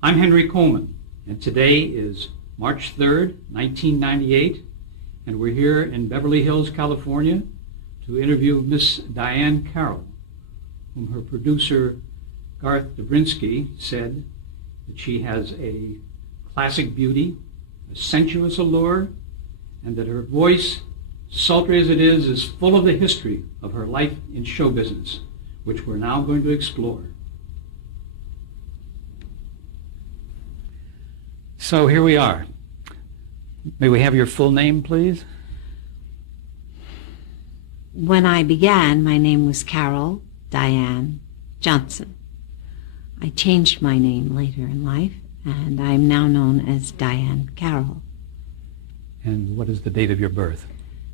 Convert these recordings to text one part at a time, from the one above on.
I'm Henry Coleman, and today is March 3rd, 1998, and we're here in Beverly Hills, California, to interview Miss Diahann Carroll, whom her producer, Garth Dobrinsky, said that she has a classic beauty, a sensuous allure, and that her voice, sultry as it is full of the history of her life in show business, which we're now going to explore. So here we are. May we have your full name, please? When I began, my name was Carol Diahann Johnson. I changed my name later in life, and I'm now known as Diahann Carroll. And what is the date of your birth?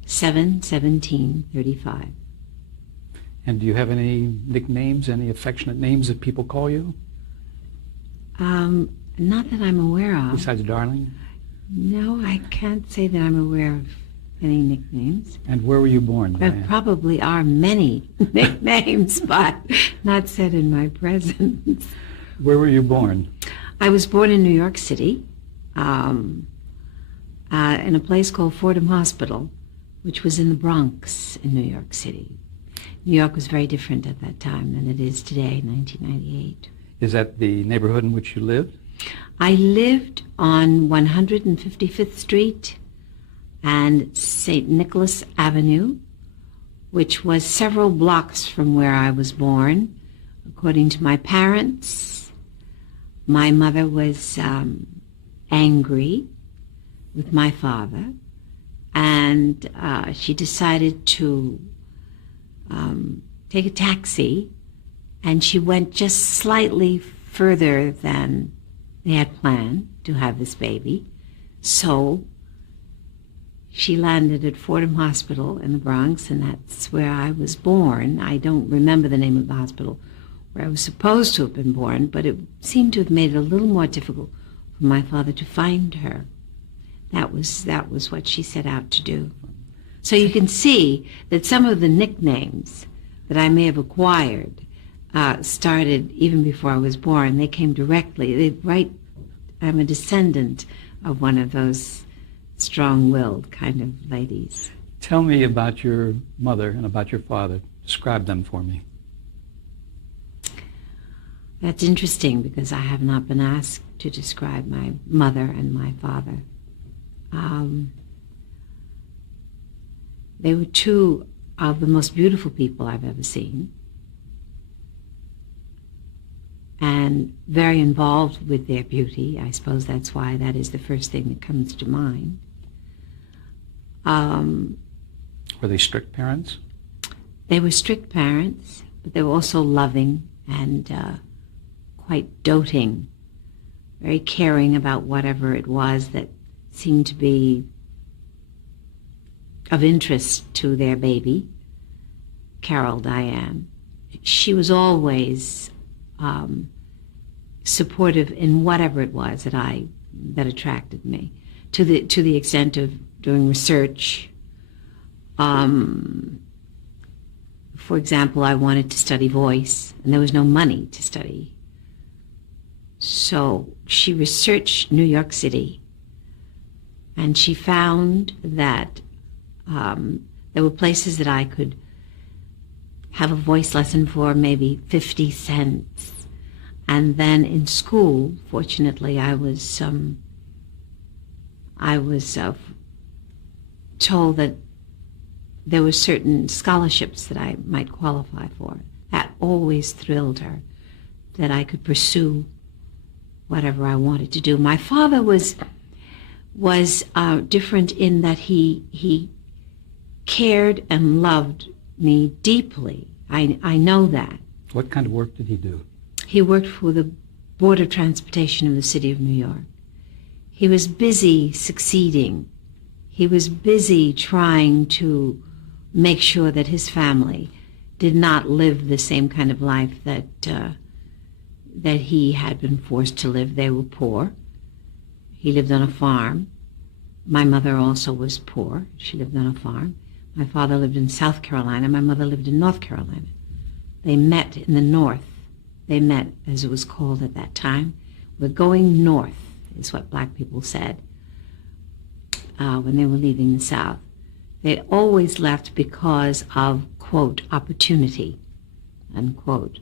7/17/35. And do you have any nicknames, any affectionate names that people call you? Not that I'm aware of. Besides darling? No, I can't say that I'm aware of any nicknames. And where were you born, There Diahann? probably are many nicknames, but not said in my presence. Where were you born? I was born in New York City, in a place called Fordham Hospital, which was in the Bronx in New York City. New York was very different at that time than it is today, 1998. Is that the neighborhood in which you lived? I lived on 155th Street and St. Nicholas Avenue, which was several blocks from where I was born. According to my parents, my mother was angry with my father, and she decided to take a taxi, and she went just slightly further than they had planned to have this baby. So she landed at Fordham Hospital in the Bronx, and that's where I was born. I don't remember the name of the hospital where I was supposed to have been born, but it seemed to have made it a little more difficult for my father to find her. That was what she set out to do. So you can see that some of the nicknames that I may have acquired started even before I was born. They came directly. I'm a descendant of one of those strong-willed kind of ladies. Tell me about your mother and about your father. Describe them for me. That's interesting because I have not been asked to describe my mother and my father. They were two of the most beautiful people I've ever seen, and very involved with their beauty. I suppose that's why that is the first thing that comes to mind. Were they strict parents? They were strict parents, but they were also loving and quite doting, very caring about whatever it was that seemed to be of interest to their baby, Carol Diahann. She was always supportive in whatever it was that attracted me, to the extent of doing research. For example, I wanted to study voice, and there was no money to study. So she researched New York City, and she found that there were places that I could have a voice lesson for maybe 50 cents. And then in school, fortunately, I was told that there were certain scholarships that I might qualify for. That always thrilled her, that I could pursue whatever I wanted to do. My father was different in that he cared and loved me deeply. I know that. What kind of work did he do? He worked for the Board of Transportation of the City of New York. He was busy succeeding. He was busy trying to make sure that his family did not live the same kind of life that he had been forced to live. They were poor. He lived on a farm. My mother also was poor. She lived on a farm. My father lived in South Carolina. My mother lived in North Carolina. They met in the North. They met, as it was called at that time, We're going north, is what black people said when they were leaving the South. They always left because of, quote, opportunity, unquote.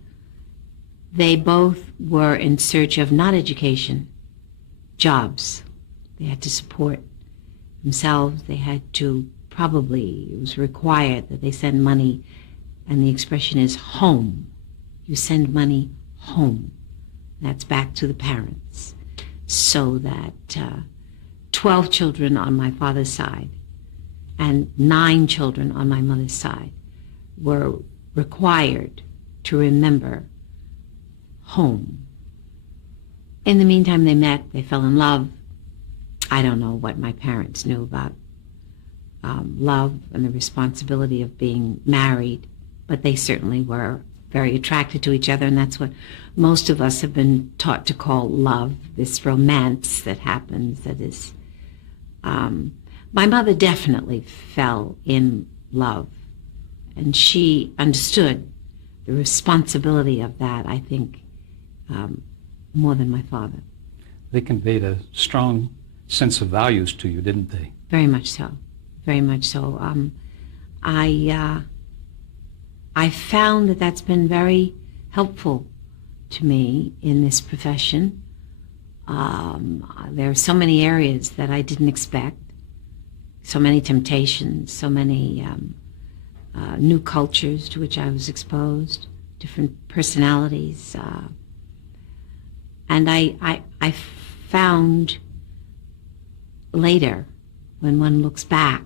They both were in search of not education, jobs. They had to support themselves. They had to it was required that they send money, and the expression is home. You send money home. That's back to the parents. So that 12 children on my father's side and 9 children on my mother's side were required to remember home. In the meantime, they met, they fell in love. I don't know what my parents knew about love and the responsibility of being married, but they certainly were very attracted to each other, and that's what most of us have been taught to call love, this romance that happens, that is... my mother definitely fell in love, and she understood the responsibility of that, I think, more than my father. They conveyed a strong sense of values to you, didn't they? Very much so. Very much so. I found that that's been very helpful to me in this profession. There are so many areas that I didn't expect, so many temptations, so many new cultures to which I was exposed, different personalities. And I found later, when one looks back,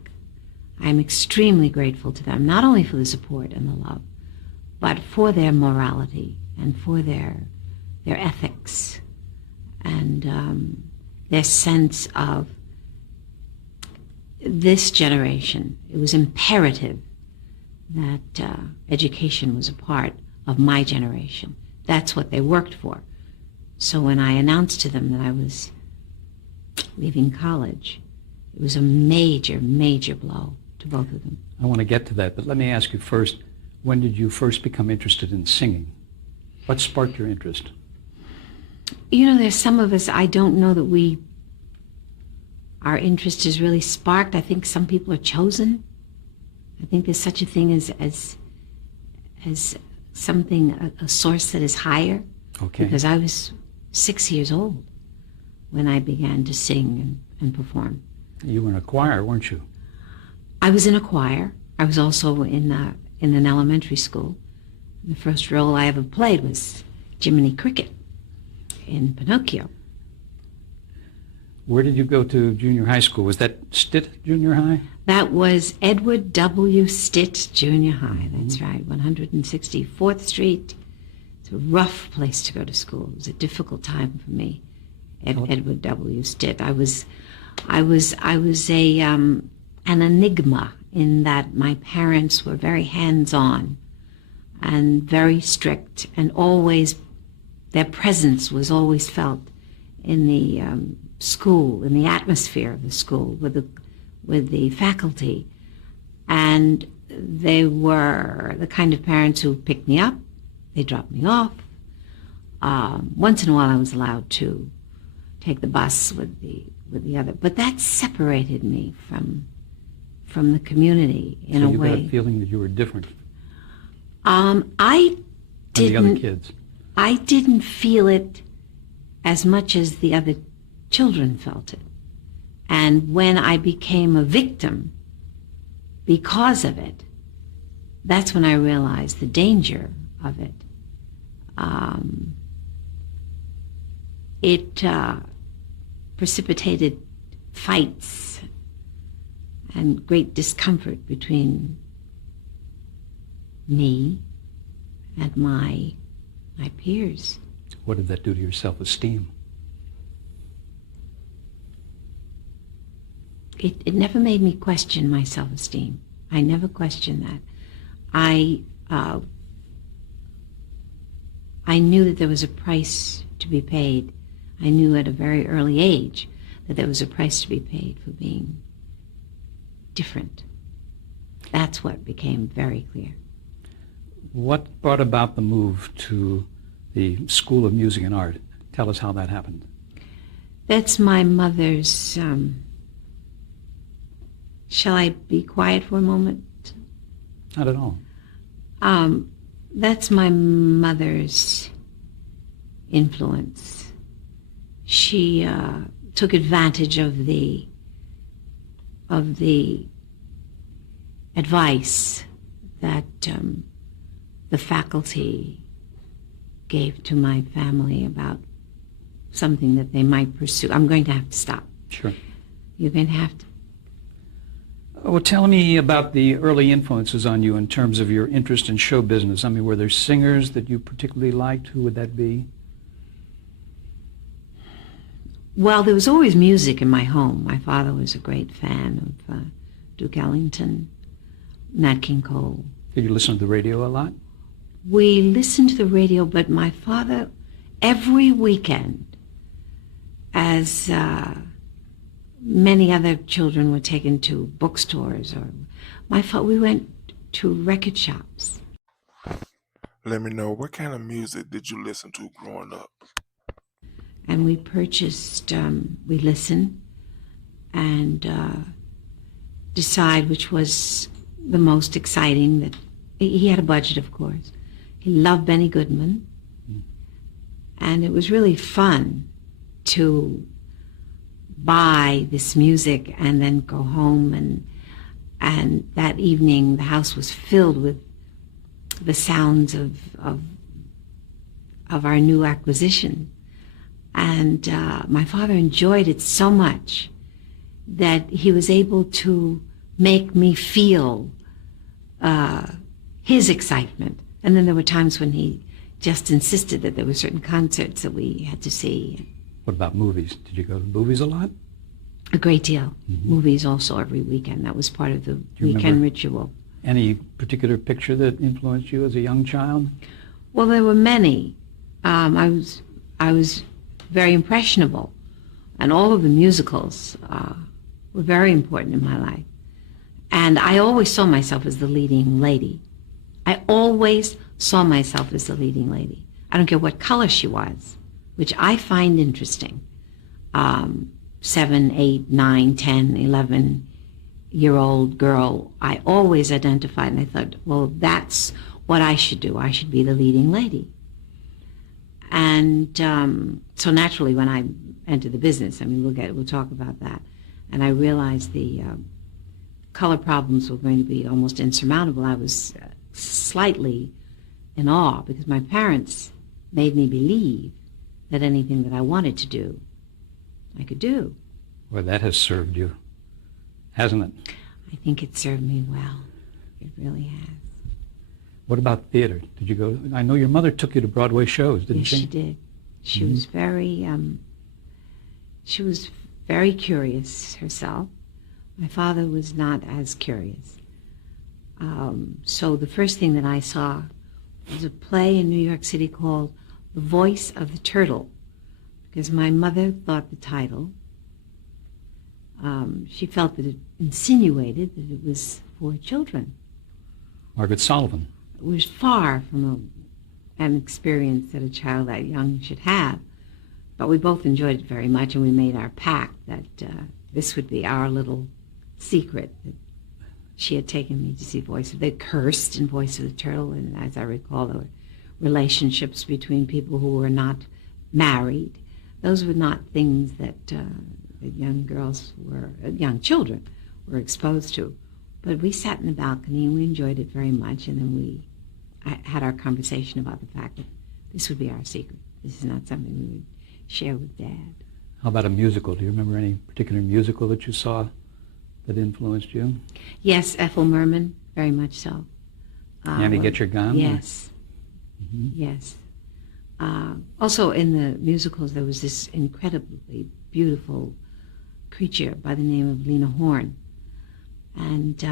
I'm extremely grateful to them, not only for the support and the love, but for their morality and for their ethics and their sense of this generation. It was imperative that education was a part of my generation. That's what they worked for. So when I announced to them that I was leaving college, it was a major, major blow to both of them. I want to get to that, but let me ask you first, when did you first become interested in singing? What sparked your interest? You know, there's some of us, I don't know that our interest is really sparked. I think some people are chosen. I think there's such a thing as something, a source that is higher. Okay. Because I was 6 years old when I began to sing and perform. You were in a choir, weren't you? I was in a choir. I was also in an elementary school. The first role I ever played was Jiminy Cricket in Pinocchio. Where did you go to junior high school? Was that Stitt Junior High? That was Edward W. Stitt Junior High. That's right, 164th Street. It's a rough place to go to school. It was a difficult time for me at Edward W. Stitt. I was an enigma in that my parents were very hands-on and very strict, and always their presence was always felt in the school, in the atmosphere of the school, with the faculty. And they were the kind of parents who picked me up, they dropped me off. Once in a while I was allowed to take the bus with the other, but that separated me from the community in a way. So you got a feeling that you were different I than the other kids? I didn't feel it as much as the other children felt it. And when I became a victim because of it, that's when I realized the danger of it. It precipitated fights and great discomfort between me and my peers. What did that do to your self-esteem? It never made me question my self-esteem. I never questioned that. I knew that there was a price to be paid. I knew at a very early age that there was a price to be paid for being different. That's what became very clear. What brought about the move to the School of Music and Art? Tell us how that happened. That's my mother's... shall I be quiet for a moment? Not at all. That's my mother's influence. She took advantage of the advice that the faculty gave to my family about something that they might pursue. I'm going to have to stop. Sure. You're going to have to. Well, tell me about the early influences on you in terms of your interest in show business. I mean, were there singers that you particularly liked? Who would that be? Well, there was always music in my home. My father was a great fan of Duke Ellington, Nat King Cole. Did you listen to the radio a lot? We listened to the radio, but my father, every weekend, as many other children were taken to bookstores, or we went to record shops. Let me know, what kind of music did you listen to growing up? And we purchased, we listened and decide which was the most exciting. That he had a budget, of course. He loved Benny Goodman. And it was really fun to buy this music and then go home, and that evening the house was filled with the sounds of our new acquisition. And my father enjoyed it so much that he was able to make me feel his excitement. And then there were times when he just insisted that there were certain concerts that we had to see. What about movies? Did you go to movies a lot? A great deal. Mm-hmm. Movies also every weekend. That was part of the weekend remember ritual. Any particular picture that influenced you as a young child? Well, there were many. I was very impressionable, and all of the musicals were very important in my life. And I always saw myself as the leading lady. I always saw myself as the leading lady. I don't care what color she was, which I find interesting. 7, 8, 9, 10, 11-year-old girl, I always identified, and I thought, well, that's what I should do. I should be the leading lady. And so naturally, when I entered the business, I mean, we'll talk about that. And I realized the color problems were going to be almost insurmountable. I was slightly in awe because my parents made me believe that anything that I wanted to do, I could do. Well, that has served you, hasn't it? I think it served me well. It really has. What about theater? Did you go? I know your mother took you to Broadway shows, didn't she? Yes, she did. She was very curious herself. My father was not as curious. So the first thing that I saw was a play in New York City called The Voice of the Turtle, because my mother thought the title, she felt that it insinuated that it was for children. Margaret Sullivan. It was far from an experience that a child that young should have, but we both enjoyed it very much, and we made our pact that this would be our little secret, that she had taken me to see they cursed in Voice of the Turtle, and as I recall, there were relationships between people who were not married. Those were not things that young children were exposed to. But we sat in the balcony and we enjoyed it very much, and then I had our conversation about the fact that this would be our secret. This is not something we would share with Dad. How about a musical? Do you remember any particular musical that you saw that influenced you? Yes, Ethel Merman, very much so. Annie Get Your Gun? Yes. Mm-hmm. Yes. Also in the musicals there was this incredibly beautiful creature by the name of Lena Horne. And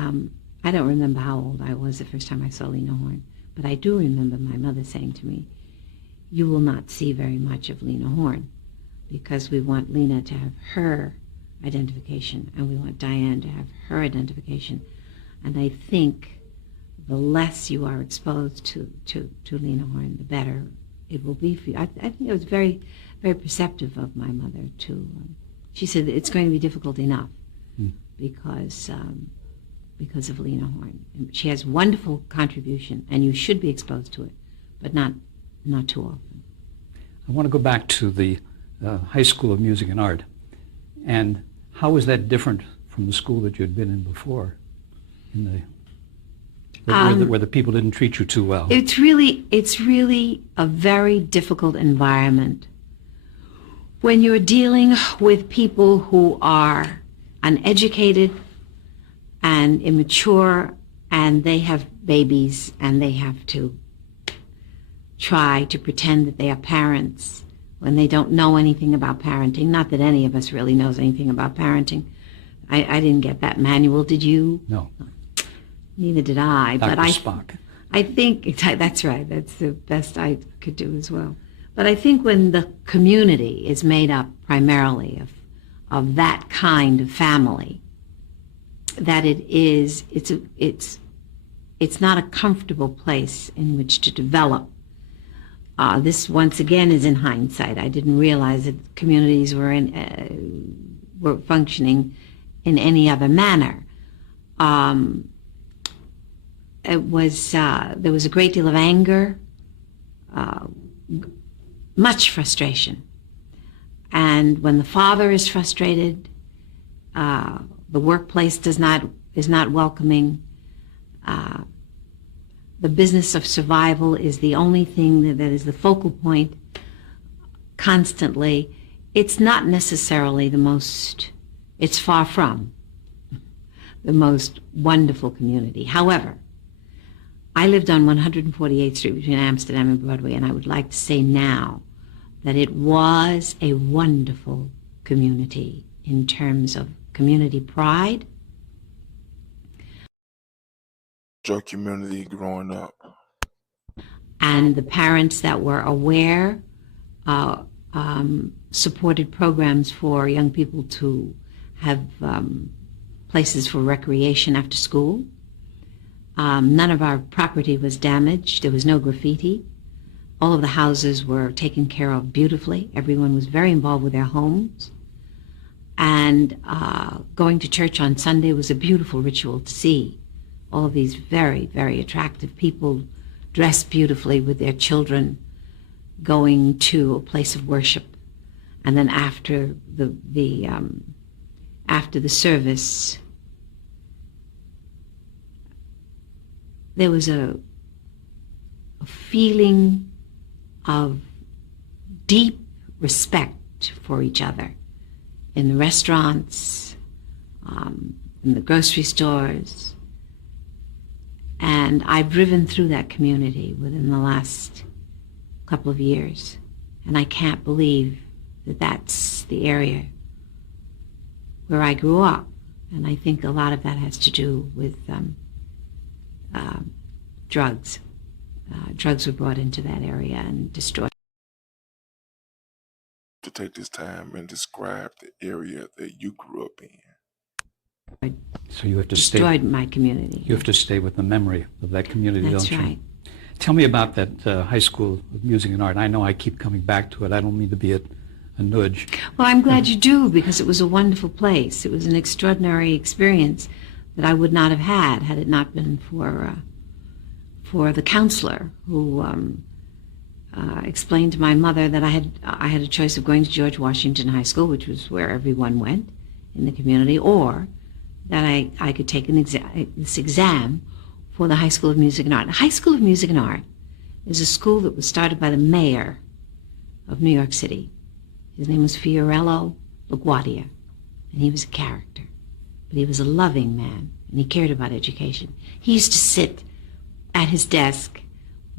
I don't remember how old I was the first time I saw Lena Horne, but I do remember my mother saying to me, "You will not see very much of Lena Horne because we want Lena to have her identification and we want Diahann to have her identification." And I think the less you are exposed to Lena Horne, the better it will be for you. I think it was very, very perceptive of my mother too. She said it's going to be difficult enough because of Lena Horne. She has wonderful contribution, and you should be exposed to it, but not too often. I want to go back to the High School of Music and Art. And how was that different from the school that you had been in before, where the people didn't treat you too well? It's really a very difficult environment when you're dealing with people who are uneducated and immature, and they have babies, and they have to try to pretend that they are parents when they don't know anything about parenting. Not that any of us really knows anything about parenting. I didn't get that manual, did you? No. Neither did I. Dr. But Spock. I think, that's right, that's the best I could do as well. But I think when the community is made up primarily of that kind of family, that it's not a comfortable place in which to develop. This once again is in hindsight. I didn't realize that communities were functioning in any other manner. There was a great deal of anger, much frustration, and when the father is frustrated, the workplace is not welcoming. The business of survival is the only thing that is the focal point constantly. It's not necessarily it's far from the most wonderful community. However, I lived on 148th Street between Amsterdam and Broadway, and I would like to say now that it was a wonderful community in terms of community pride. Your community growing up. And the parents that were aware supported programs for young people to have places for recreation after school. None of our property was damaged. There was no graffiti. All of the houses were taken care of beautifully. Everyone was very involved with their homes. And going to church on Sunday was a beautiful ritual to see. All of these very, very attractive people dressed beautifully with their children going to a place of worship. And then after the service, there was a feeling of deep respect for each other in the restaurants, in the grocery stores. And I've driven through that community within the last couple of years, and I can't believe that that's the area where I grew up. And I think a lot of that has to do with drugs. Drugs were brought into that area and destroyed. To take this time and describe the area that you grew up in. So you have to destroyed my community. You have to stay with the memory of that community, That's don't you? right. Tell me about that High School of Music and Art. I know I keep coming back to it. I don't mean to be a nudge. Well, I'm glad you do, because it was a wonderful place. It was an extraordinary experience that I would not have had it not been for the counselor who explained to my mother that I had a choice of going to George Washington High School, which was where everyone went in the community, or that I could take this exam for the High School of Music and Art. The High School of Music and Art is a school that was started by the mayor of New York City. His name was Fiorello LaGuardia, and he was a character. But he was a loving man, and he cared about education. He used to sit at his desk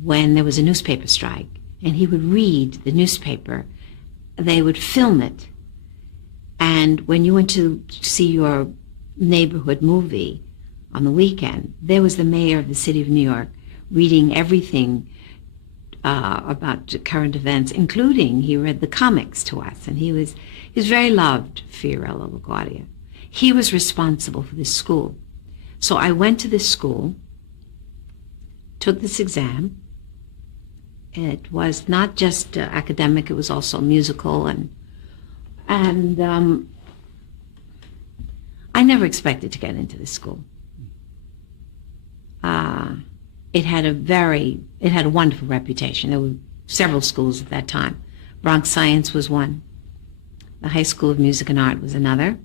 when there was a newspaper strike, and he would read the newspaper. They would film it. And when you went to see your neighborhood movie on the weekend, there was the mayor of the city of New York reading everything about current events, including he read the comics to us, and he was very loved, Fiorello LaGuardia. He was responsible for this school. So I went to this school, took this exam. It was not just academic; it was also musical, and I never expected to get into this school. It had a wonderful reputation. There were several schools at that time. Bronx Science was one. The High School of Music and Art was another.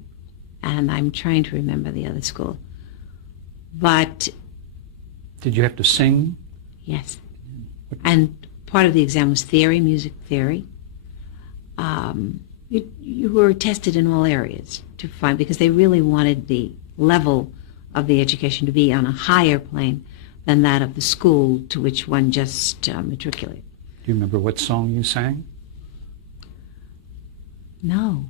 And I'm trying to remember the other school. But... Did you have to sing? Yes. And part of the exam was theory, music theory. You were tested in all areas to find, because they really wanted the level of the education to be on a higher plane than that of the school to which one just matriculated. Do you remember what song you sang? No.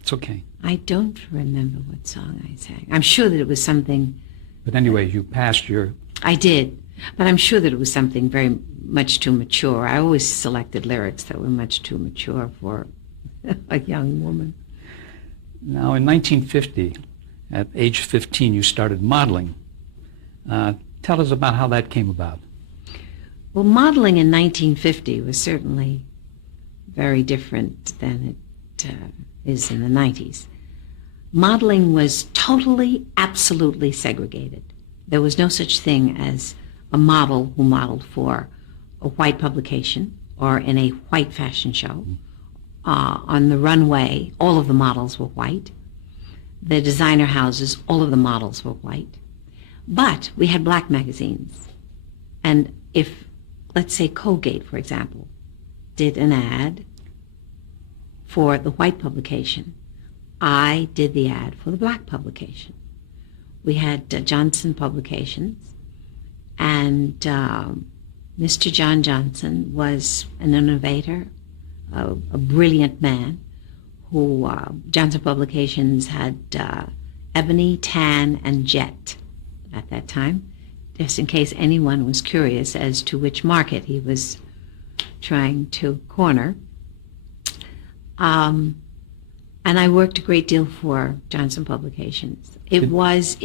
It's okay. I don't remember what song I sang. I'm sure that it was something... But anyway, you passed your... I did, but I'm sure that it was something very much too mature. I always selected lyrics that were much too mature for a young woman. Now, in 1950, at age 15, you started modeling. Tell us about how that came about. Well, modeling in 1950 was certainly very different than it is in the 90s. Modeling was totally, absolutely segregated. There was no such thing as a model who modeled for a white publication or in a white fashion show. On the runway, all of the models were white. The designer houses, all of the models were white. But we had black magazines. And if, let's say, Colgate, for example, did an ad for the white publication, I did the ad for the black publication. We had Johnson Publications, and Mr. John Johnson was an innovator, a brilliant man, who Johnson Publications had ebony, tan, and jet at that time, just in case anyone was curious as to which market he was trying to corner. And I worked a great deal for Johnson Publications. It was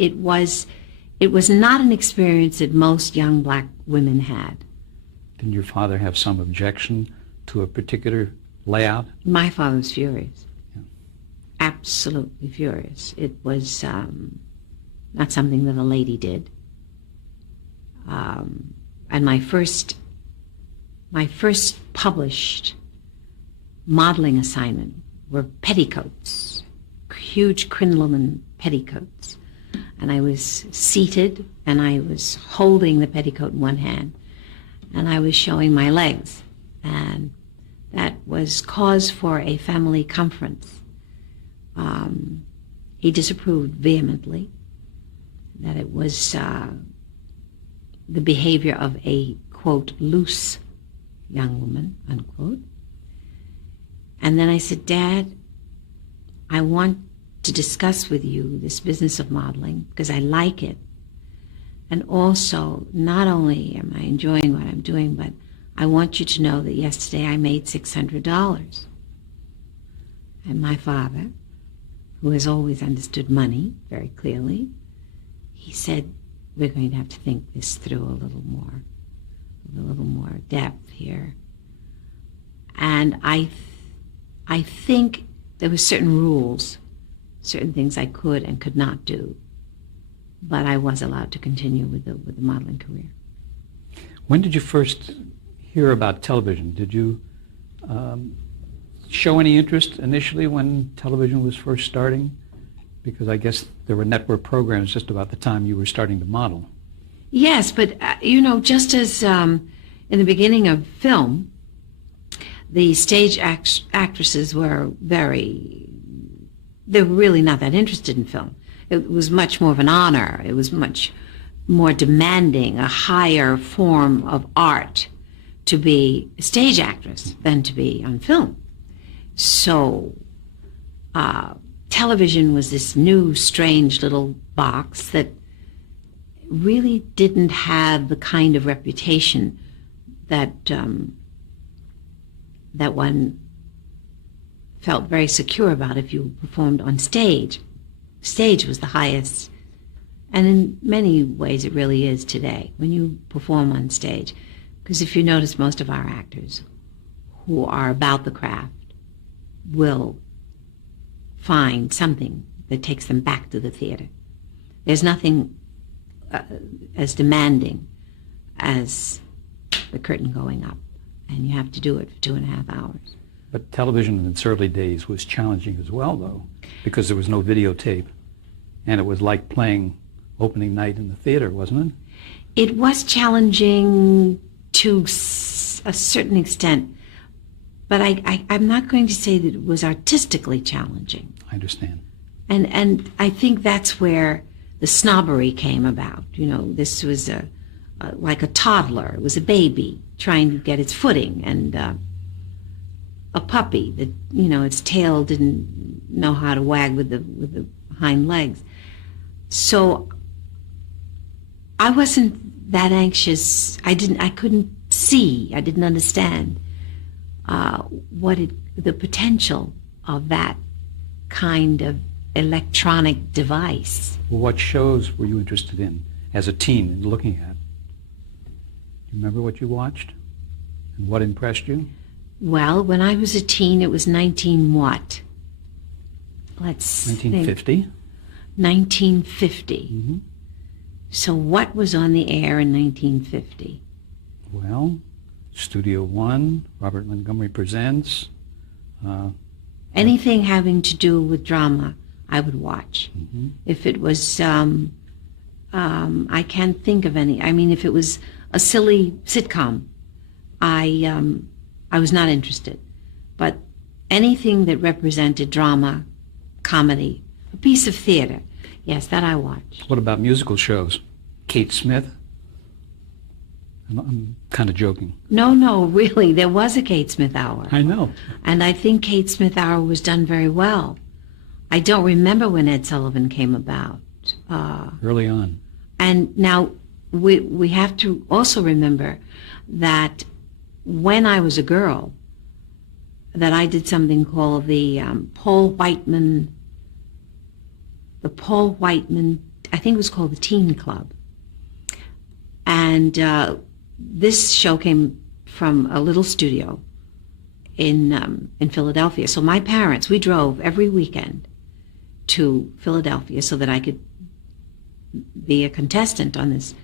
not an experience that most young black women had. Did your father have some objection to a particular layout? My father was furious. Yeah. Absolutely furious. It was not something that a lady did. And my first published modeling assignment were petticoats, huge crinoline petticoats. And I was seated, and I was holding the petticoat in one hand, and I was showing my legs. And that was cause for a family conference. He disapproved vehemently that it was the behavior of a, quote, loose young woman, unquote. And then I said, Dad, I want to discuss with you this business of modeling because I like it. And also, not only am I enjoying what I'm doing, but I want you to know that yesterday I made $600. And my father, who has always understood money very clearly, he said, we're going to have to think this through a little more depth here. And I think there were certain rules, certain things I could and could not do, but I was allowed to continue with the modeling career. When did you first hear about television? Did you show any interest initially when television was first starting? Because I guess there were network programs just about the time you were starting to model. Yes, but just as in the beginning of film, the stage actresses were they were really not that interested in film. It was much more of an honor. It was much more demanding, a higher form of art to be a stage actress than to be on film. So television was this new, strange little box that really didn't have the kind of reputation that that one felt very secure about if you performed on stage. Stage was the highest, and in many ways it really is today, when you perform on stage, Because if you notice, most of our actors who are about the craft will find something that takes them back to the theater. There's nothing as demanding as the curtain going up, and you have to do it for 2.5 hours. But television in its early days was challenging as well, though, because there was no videotape, and it was like playing opening night in the theater, wasn't it? It was challenging to a certain extent, but I'm not going to say that it was artistically challenging. I understand. And I think that's where the snobbery came about. You know, this was like a toddler. It was a baby trying to get its footing, and a puppy that, you know, its tail didn't know how to wag with the hind legs. So I wasn't that anxious. I couldn't see. I didn't understand the potential of that kind of electronic device. Well, what shows were you interested in as a teen and looking at? Do you remember what you watched and what impressed you? Well, when I was a teen, it was 19 what? Let's 1950. think. 1950. Mm-hmm. So what was on the air in 1950? Well, Studio One, Robert Montgomery Presents. Anything having to do with drama, I would watch. Mm-hmm. If it was, I can't think of any. I mean, if it was a silly sitcom, I was not interested. But anything that represented drama, comedy, a piece of theater, yes, that I watched. What about musical shows? Kate Smith? I'm kind of joking. No, really, there was a Kate Smith hour. I know. And I think Kate Smith hour was done very well. I don't remember when Ed Sullivan came about. Early on. And now we have to also remember that when I was a girl, that I did something called the Paul Whiteman, I think it was called the Teen Club. And this show came from a little studio in Philadelphia. So my parents, we drove every weekend to Philadelphia so that I could be a contestant on this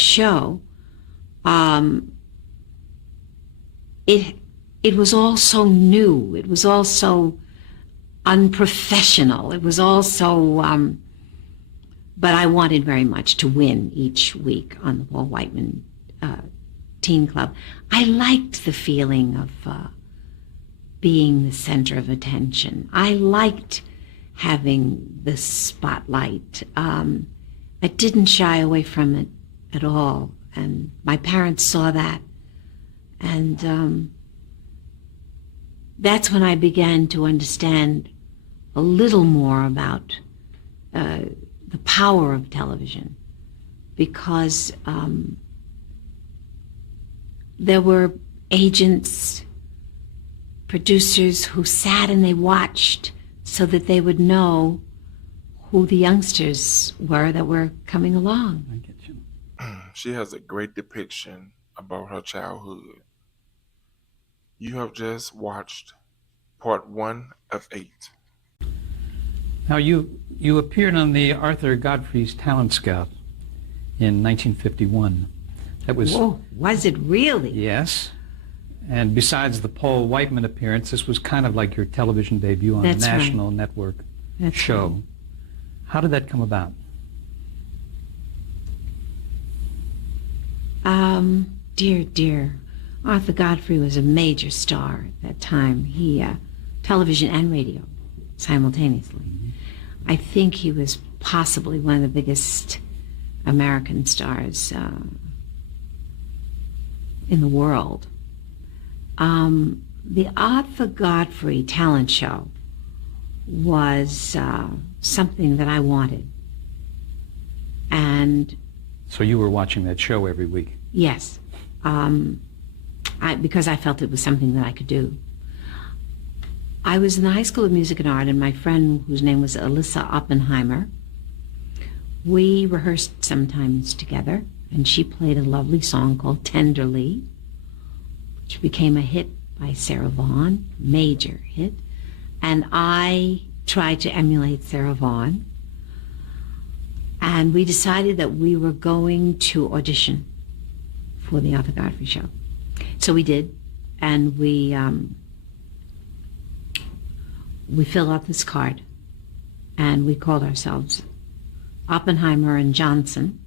show. It was all so new. It was all so unprofessional. It was all so. But I wanted very much to win each week on the Paul Whiteman Teen Club. I liked the feeling of being the center of attention. I liked having the spotlight. I didn't shy away from it at all. And my parents saw that. And that's when I began to understand a little more about the power of television, because there were agents, producers who sat and they watched so that they would know who the youngsters were that were coming along. I get you. She has a great depiction about her childhood. You have just watched part 1 of 8. Now, you appeared on the Arthur Godfrey's Talent Scout in 1951. That was... Whoa, was it really? Yes. And besides the Paul Whiteman appearance, this was kind of like your television debut on That's a national right. network That's show. right. How did that come about? Dear. Arthur Godfrey was a major star at that time. He, television and radio, simultaneously. Mm-hmm. I think he was possibly one of the biggest American stars in the world. The Arthur Godfrey talent show was something that I wanted. And So you were watching that show every week? yes, because I felt it was something that I could do. I was in the High School of Music and Art, and my friend, whose name was Alyssa Oppenheimer, we rehearsed sometimes together. and she played a lovely song called Tenderly, which became a hit by Sarah Vaughan, major hit. And I tried to emulate Sarah Vaughan. And we decided that we were going to audition for the Arthur Godfrey show. So we did, and we filled out this card, and we called ourselves Oppenheimer and Johnson.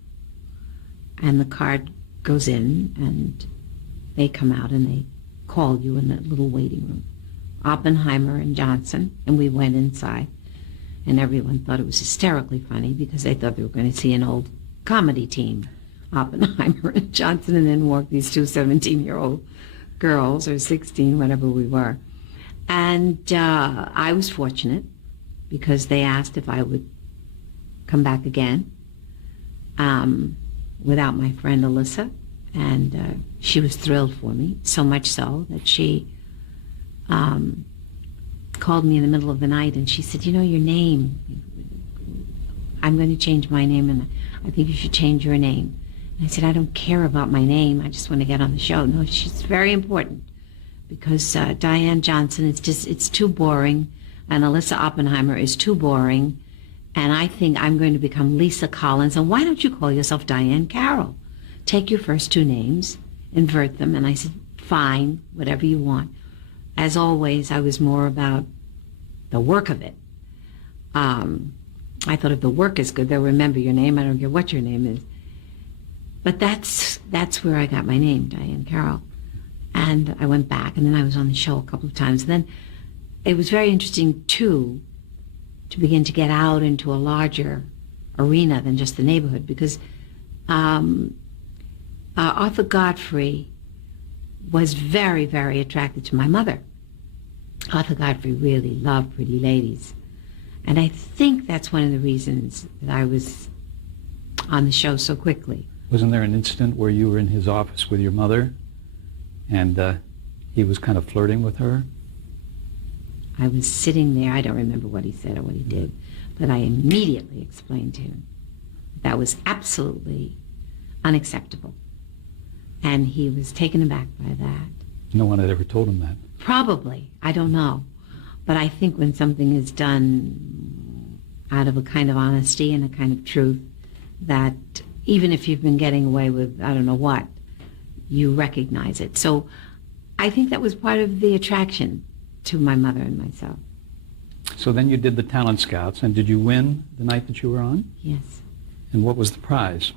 And the card goes in, and they come out, and they call you in a little waiting room. Oppenheimer and Johnson, and we went inside. And everyone thought it was hysterically funny because they thought they were going to see an old comedy team, Oppenheimer and Johnson, and then walk these two 17-year-old girls, or 16, whatever we were. And I was fortunate because they asked if I would come back again without my friend Alyssa. And she was thrilled for me, so much so that she called me in the middle of the night, and she said, your name, I'm going to change my name, and I think you should change your name. And I said, I don't care about my name, I just want to get on the show. No, she's very important, because Diane Johnson, it's too boring, and Alyssa Oppenheimer is too boring, and I think I'm going to become Lisa Collins, and why don't you call yourself Diahann Carroll? Take your first two names, invert them. And I said, fine, whatever you want. As always, I was more about the work of it. I thought if the work is good, they'll remember your name. I don't care what your name is. But that's where I got my name, Diahann Carroll. And I went back, and then I was on the show a couple of times. And then it was very interesting, too, to begin to get out into a larger arena than just the neighborhood, because Arthur Godfrey was very, very attracted to my mother. Arthur Godfrey really loved pretty ladies. And I think that's one of the reasons that I was on the show so quickly. Wasn't there an incident where you were in his office with your mother and he was kind of flirting with her? I was sitting there. I don't remember what he said or what he did, but I immediately explained to him that was absolutely unacceptable. And he was taken aback by that. No one had ever told him that. Probably. I don't know. But I think when something is done out of a kind of honesty and a kind of truth, that even if you've been getting away with I don't know what, you recognize it. So I think that was part of the attraction to my mother and myself. So then you did the talent scouts, and did you win the night that you were on? Yes. And what was the prize?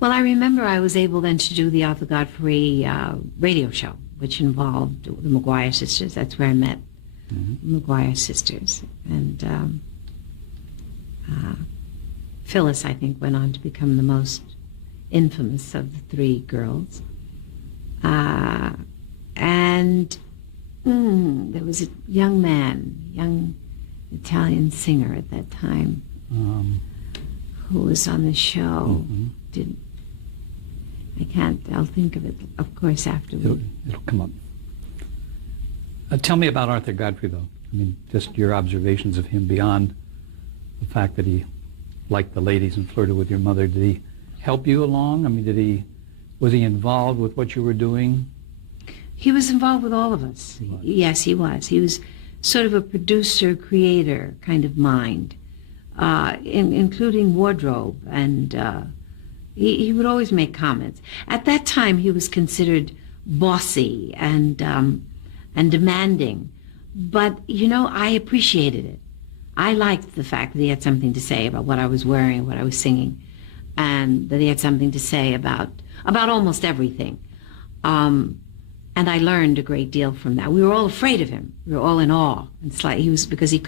Well, I remember I was able then to do the Arthur Godfrey radio show, which involved the McGuire sisters. That's where I met the McGuire sisters. And Phyllis, I think, went on to become the most infamous of the three girls. And there was a young Italian singer at that time who was on the show. I'll think of it, of course, afterward. It'll come up. Tell me about Arthur Godfrey, though. I mean, just your observations of him beyond the fact that he liked the ladies and flirted with your mother. Did he help you along? I mean, was he involved with what you were doing? He was involved with all of us. Yes, he was. He was sort of a producer, creator kind of mind, including wardrobe, and he would always make comments. At that time, he was considered bossy and demanding, but I appreciated it. I liked the fact that he had something to say about what I was wearing, what I was singing, and that he had something to say about almost everything. And I learned a great deal from that. We were all afraid of him. We were all in awe. Because he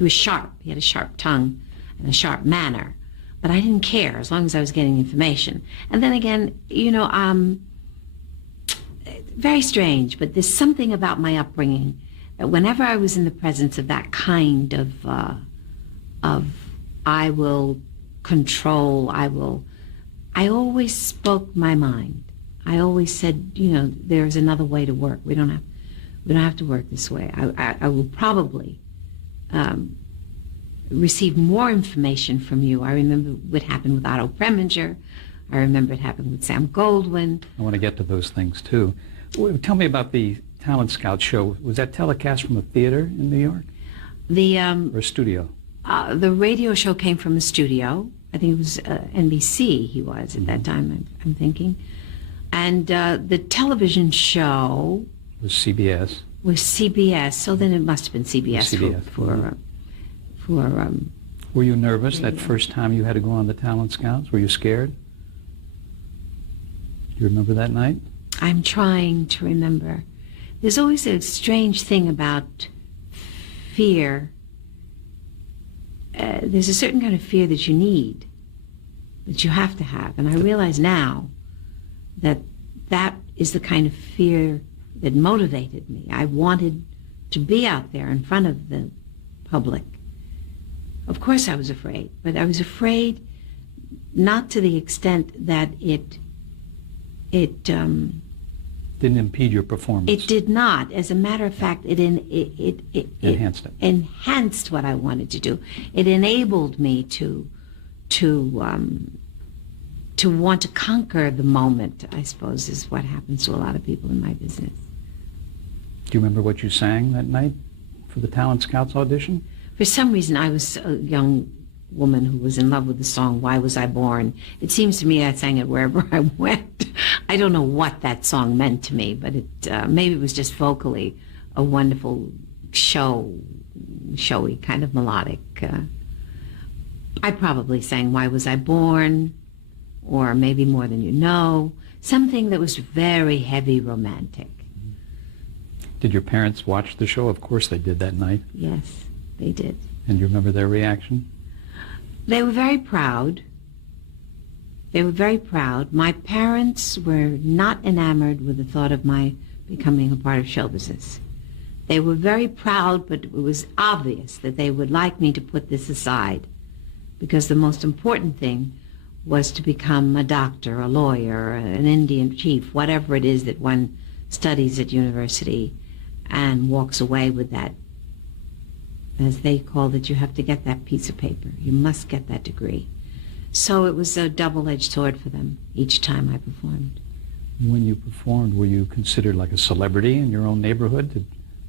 was sharp. He had a sharp tongue and a sharp manner. But I didn't care as long as I was getting information. And then again, very strange, but there's something about my upbringing that whenever I was in the presence of that kind of I will control, I always spoke my mind. I always said, there's another way to work. We don't have to work this way. I will probably received more information from you. I remember what happened with Otto Preminger. I remember it happened with Sam Goldwyn. I want to get to those things, too. Tell me about the Talent Scout show. Was that telecast from a theater in New York? Or a studio? The radio show came from a studio. I think it was NBC he was at that time, I'm thinking. And the television show Was CBS. was CBS, so then it must have been CBS, CBS. for Were you nervous that first time you had to go on the Talent Scouts? Were you scared? Do you remember that night? I'm trying to remember. There's always a strange thing about fear. There's a certain kind of fear that you need, that you have to have. And I realize now that that is the kind of fear that motivated me. I wanted to be out there in front of the public. Of course I was afraid, but I was afraid not to the extent that it Didn't impede your performance. It did not. As a matter of fact, it Enhanced it. enhanced what I wanted to do. It enabled me to want to conquer the moment, I suppose, is what happens to a lot of people in my business. Do you remember what you sang that night for the Talent Scouts audition? For some reason, I was a young woman who was in love with the song, Why Was I Born? It seems to me I sang it wherever I went. I don't know what that song meant to me, but maybe it was just vocally a wonderful showy, kind of melodic. I probably sang Why Was I Born? Or maybe More Than You Know, something that was very heavy romantic. Did your parents watch the show? Of course they did that night. Yes, they did. And you remember their reaction? They were very proud. They were very proud. My parents were not enamored with the thought of my becoming a part of show business. They were very proud, but it was obvious that they would like me to put this aside, because the most important thing was to become a doctor, a lawyer, an Indian chief, whatever it is that one studies at university and walks away with that. As they called it, you have to get that piece of paper. You must get that degree. So it was a double-edged sword for them each time I performed. When you performed, were you considered like a celebrity in your own neighborhood? Did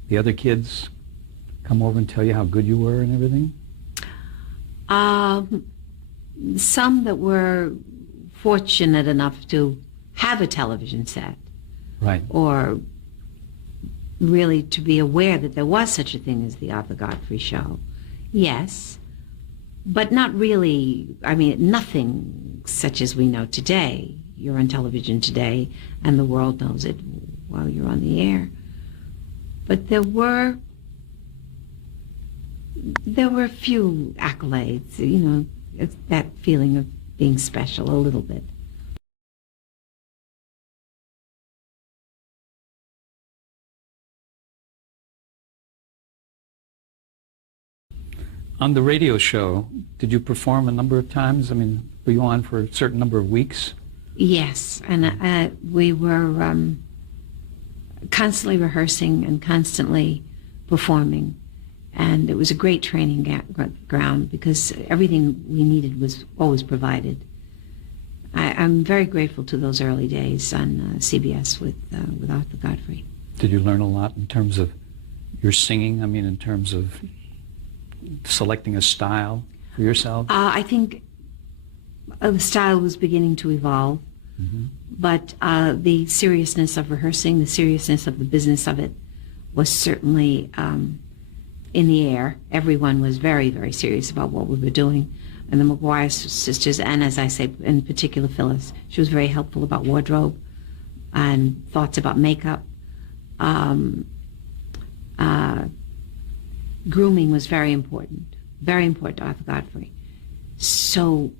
the other kids come over and tell you how good you were and everything? Some that were fortunate enough to have a television set. Right. Or really to be aware that there was such a thing as the Arthur Godfrey Show. Yes, but not really, I mean, nothing such as we know today. You're on television today, and the world knows it while you're on the air. But there were a few accolades, you know, that feeling of being special a little bit. On the radio show, did you perform a number of times? I mean, were you on for a certain number of weeks? Yes, and we were constantly rehearsing and constantly performing. And it was a great training ground because everything we needed was always provided. I'm very grateful to those early days on CBS with Arthur Godfrey. Did you learn a lot in terms of your singing? I mean, in terms of selecting a style for yourself? I think the style was beginning to evolve, but the seriousness of rehearsing, the seriousness of the business of it was certainly in the air. Everyone was very, very serious about what we were doing. And the McGuire sisters, and as I say, in particular Phyllis, she was very helpful about wardrobe and thoughts about makeup. Grooming was very important to Arthur Godfrey. So,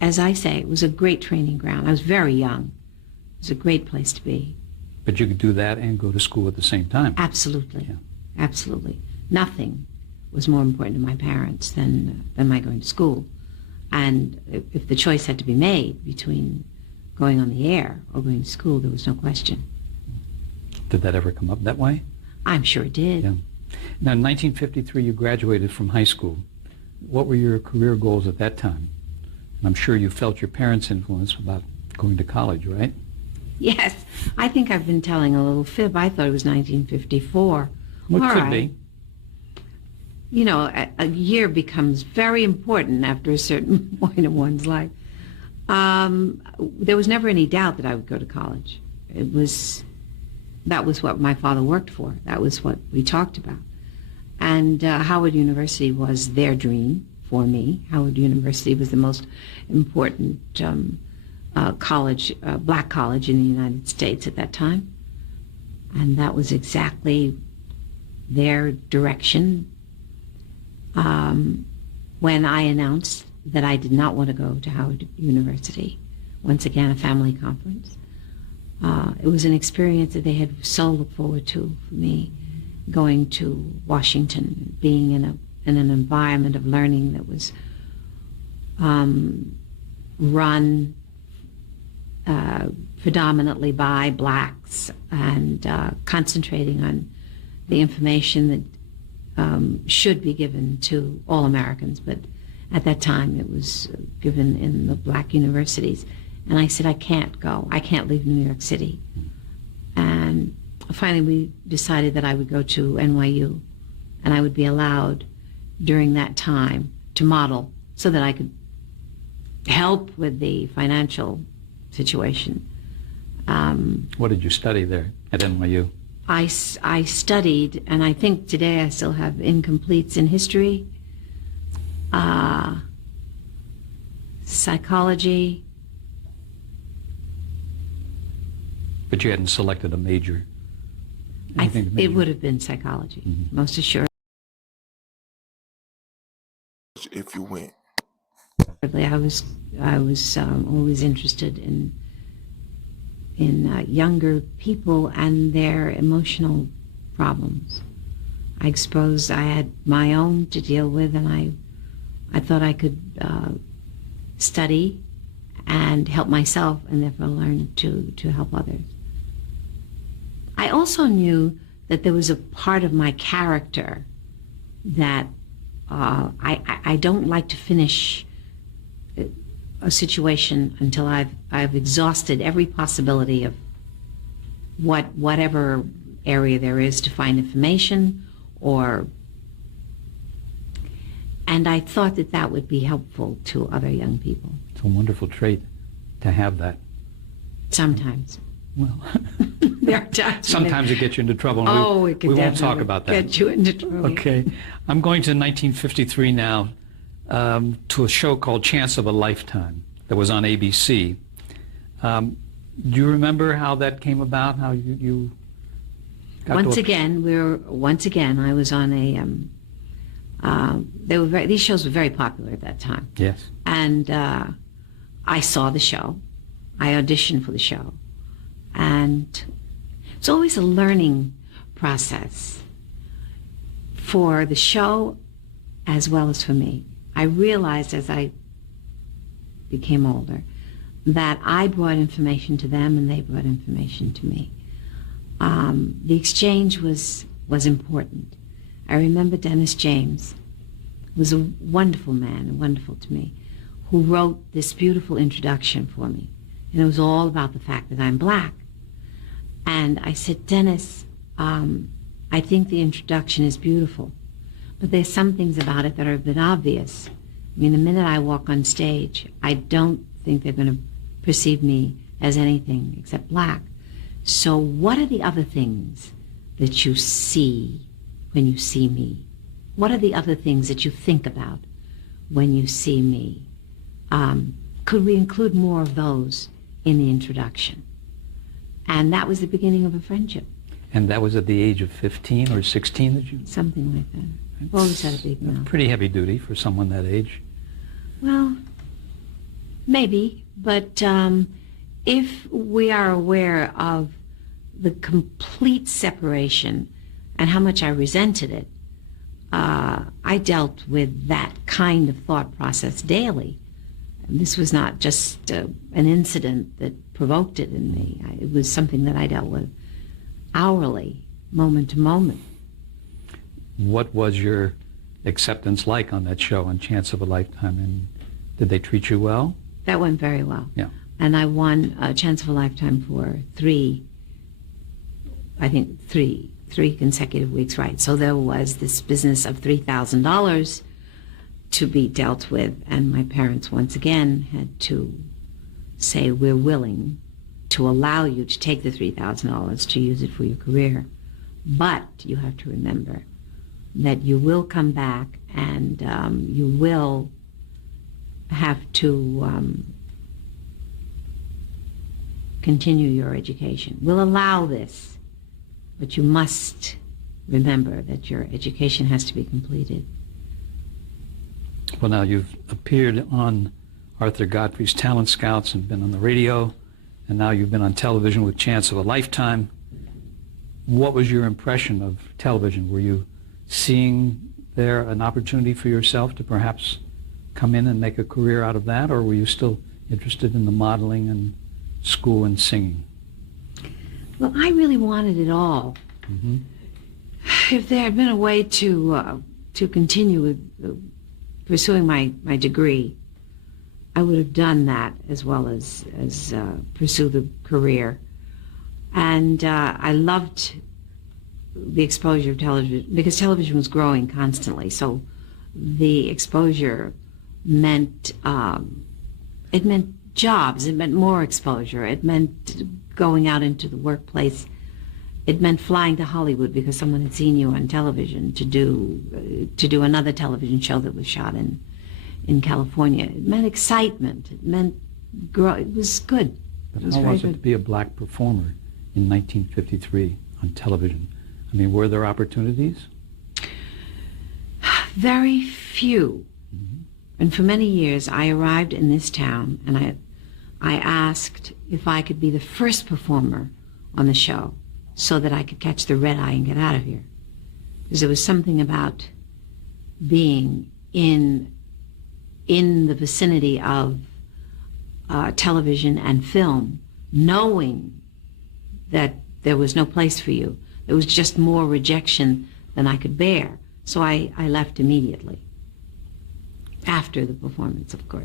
as I say, it was a great training ground. I was very young. It was a great place to be. But you could do that and go to school at the same time. Absolutely. Yeah. Absolutely. Nothing was more important to my parents than my going to school. And if the choice had to be made between going on the air or going to school, there was no question. Did that ever come up that way? I'm sure it did. Yeah. Now, in 1953, you graduated from high school. what were your career goals at that time? And I'm sure you felt your parents' influence about going to college, right? Yes, I think I've been telling a little fib. I thought it was 1954. What All could right. be. You know, a year becomes very important after a certain point in one's life. There was never any doubt that I would go to college. That was what my father worked for. That was what we talked about. And Howard University was their dream for me. Howard University was the most important college, black college in the United States at that time. And that was exactly their direction. When I announced that I did not want to go to Howard University, once again a family conference, it was an experience that they had so looked forward to for me, going to Washington, being in an environment of learning that was run predominantly by blacks and concentrating on the information that should be given to all Americans, but at that time it was given in the black universities. And I said, I can't go. I can't leave New York City. And finally we decided that I would go to NYU, and I would be allowed during that time to model so that I could help with the financial situation. What did you study there at NYU? I studied, and I think today I still have incompletes in history, psychology. But you hadn't selected a major. It would have been psychology, most assuredly. If you went. I was always interested in younger people and their emotional problems. I suppose I had my own to deal with, and I thought I could study and help myself, and therefore learn to help others. I also knew that there was a part of my character that I don't like to finish a situation until I've exhausted every possibility of whatever area there is to find information, and I thought that would be helpful to other young people. It's a wonderful trait to have that. Sometimes. Well, there are times. sometimes it gets you into trouble. Oh, it can we won't talk definitely about that. get you into trouble. Okay. I'm going to 1953 now, to a show called Chance of a Lifetime that was on ABC. Do you remember how that came about? How you got Once again, I was on a. These shows were very popular at that time. Yes. And I saw the show. I auditioned for the show, and it's always a learning process for the show as well as for me. I realized as I became older that I brought information to them and they brought information to me. The exchange was important. I remember Dennis James was a wonderful man and wonderful to me, who wrote this beautiful introduction for me. And it was all about the fact that I'm black. And I said, Dennis, I think the introduction is beautiful, but there's some things about it that are a bit obvious. I mean, the minute I walk on stage, I don't think they're going to perceive me as anything except black. So what are the other things that you see when you see me? What are the other things that you think about when you see me? Could we include more of those in the introduction? And that was the beginning of a friendship. And that was at the age of 15 or 16 that you... Something like that. I've always had a big mouth. Pretty heavy duty for someone that age. Well, maybe, but if we are aware of the complete separation and how much I resented it, I dealt with that kind of thought process daily. This was not just an incident that provoked it in me. It was something that I dealt with hourly, moment to moment. What was your acceptance like on that show, on Chance of a Lifetime? And did they treat you well? That went very well. Yeah. And I won a Chance of a Lifetime for three consecutive weeks, right? So there was this business of $3,000 to be dealt with, and my parents once again had to say, we're willing to allow you to take the $3,000 to use it for your career, but you have to remember that you will come back and you will have to continue your education. We'll allow this, but you must remember that your education has to be completed. Well, now you've appeared on Arthur Godfrey's Talent Scouts and been on the radio, and now you've been on television with Chance of a Lifetime. What was your impression of television? Were you seeing there an opportunity for yourself to perhaps come in and make a career out of that, or were you still interested in the modeling and school and singing? Well, I really wanted it all. Mm-hmm. If there had been a way to continue with pursuing my degree, I would have done that as well as pursue the career. And I loved the exposure of television because television was growing constantly. So the exposure meant it meant jobs. It meant more exposure. It meant going out into the workplace. It meant flying to Hollywood because someone had seen you on television to do another television show that was shot in California. It meant excitement. It meant it was good. But it was how very was it good. to be a black performer in 1953 on television? I mean, were there opportunities? Very few. Mm-hmm. And for many years, I arrived in this town and I asked if I could be the first performer on the show so that I could catch the red eye and get out of here. Because there was something about being in the vicinity of television and film, knowing that there was no place for you. There was just more rejection than I could bear. So I left immediately. After the performance, of course.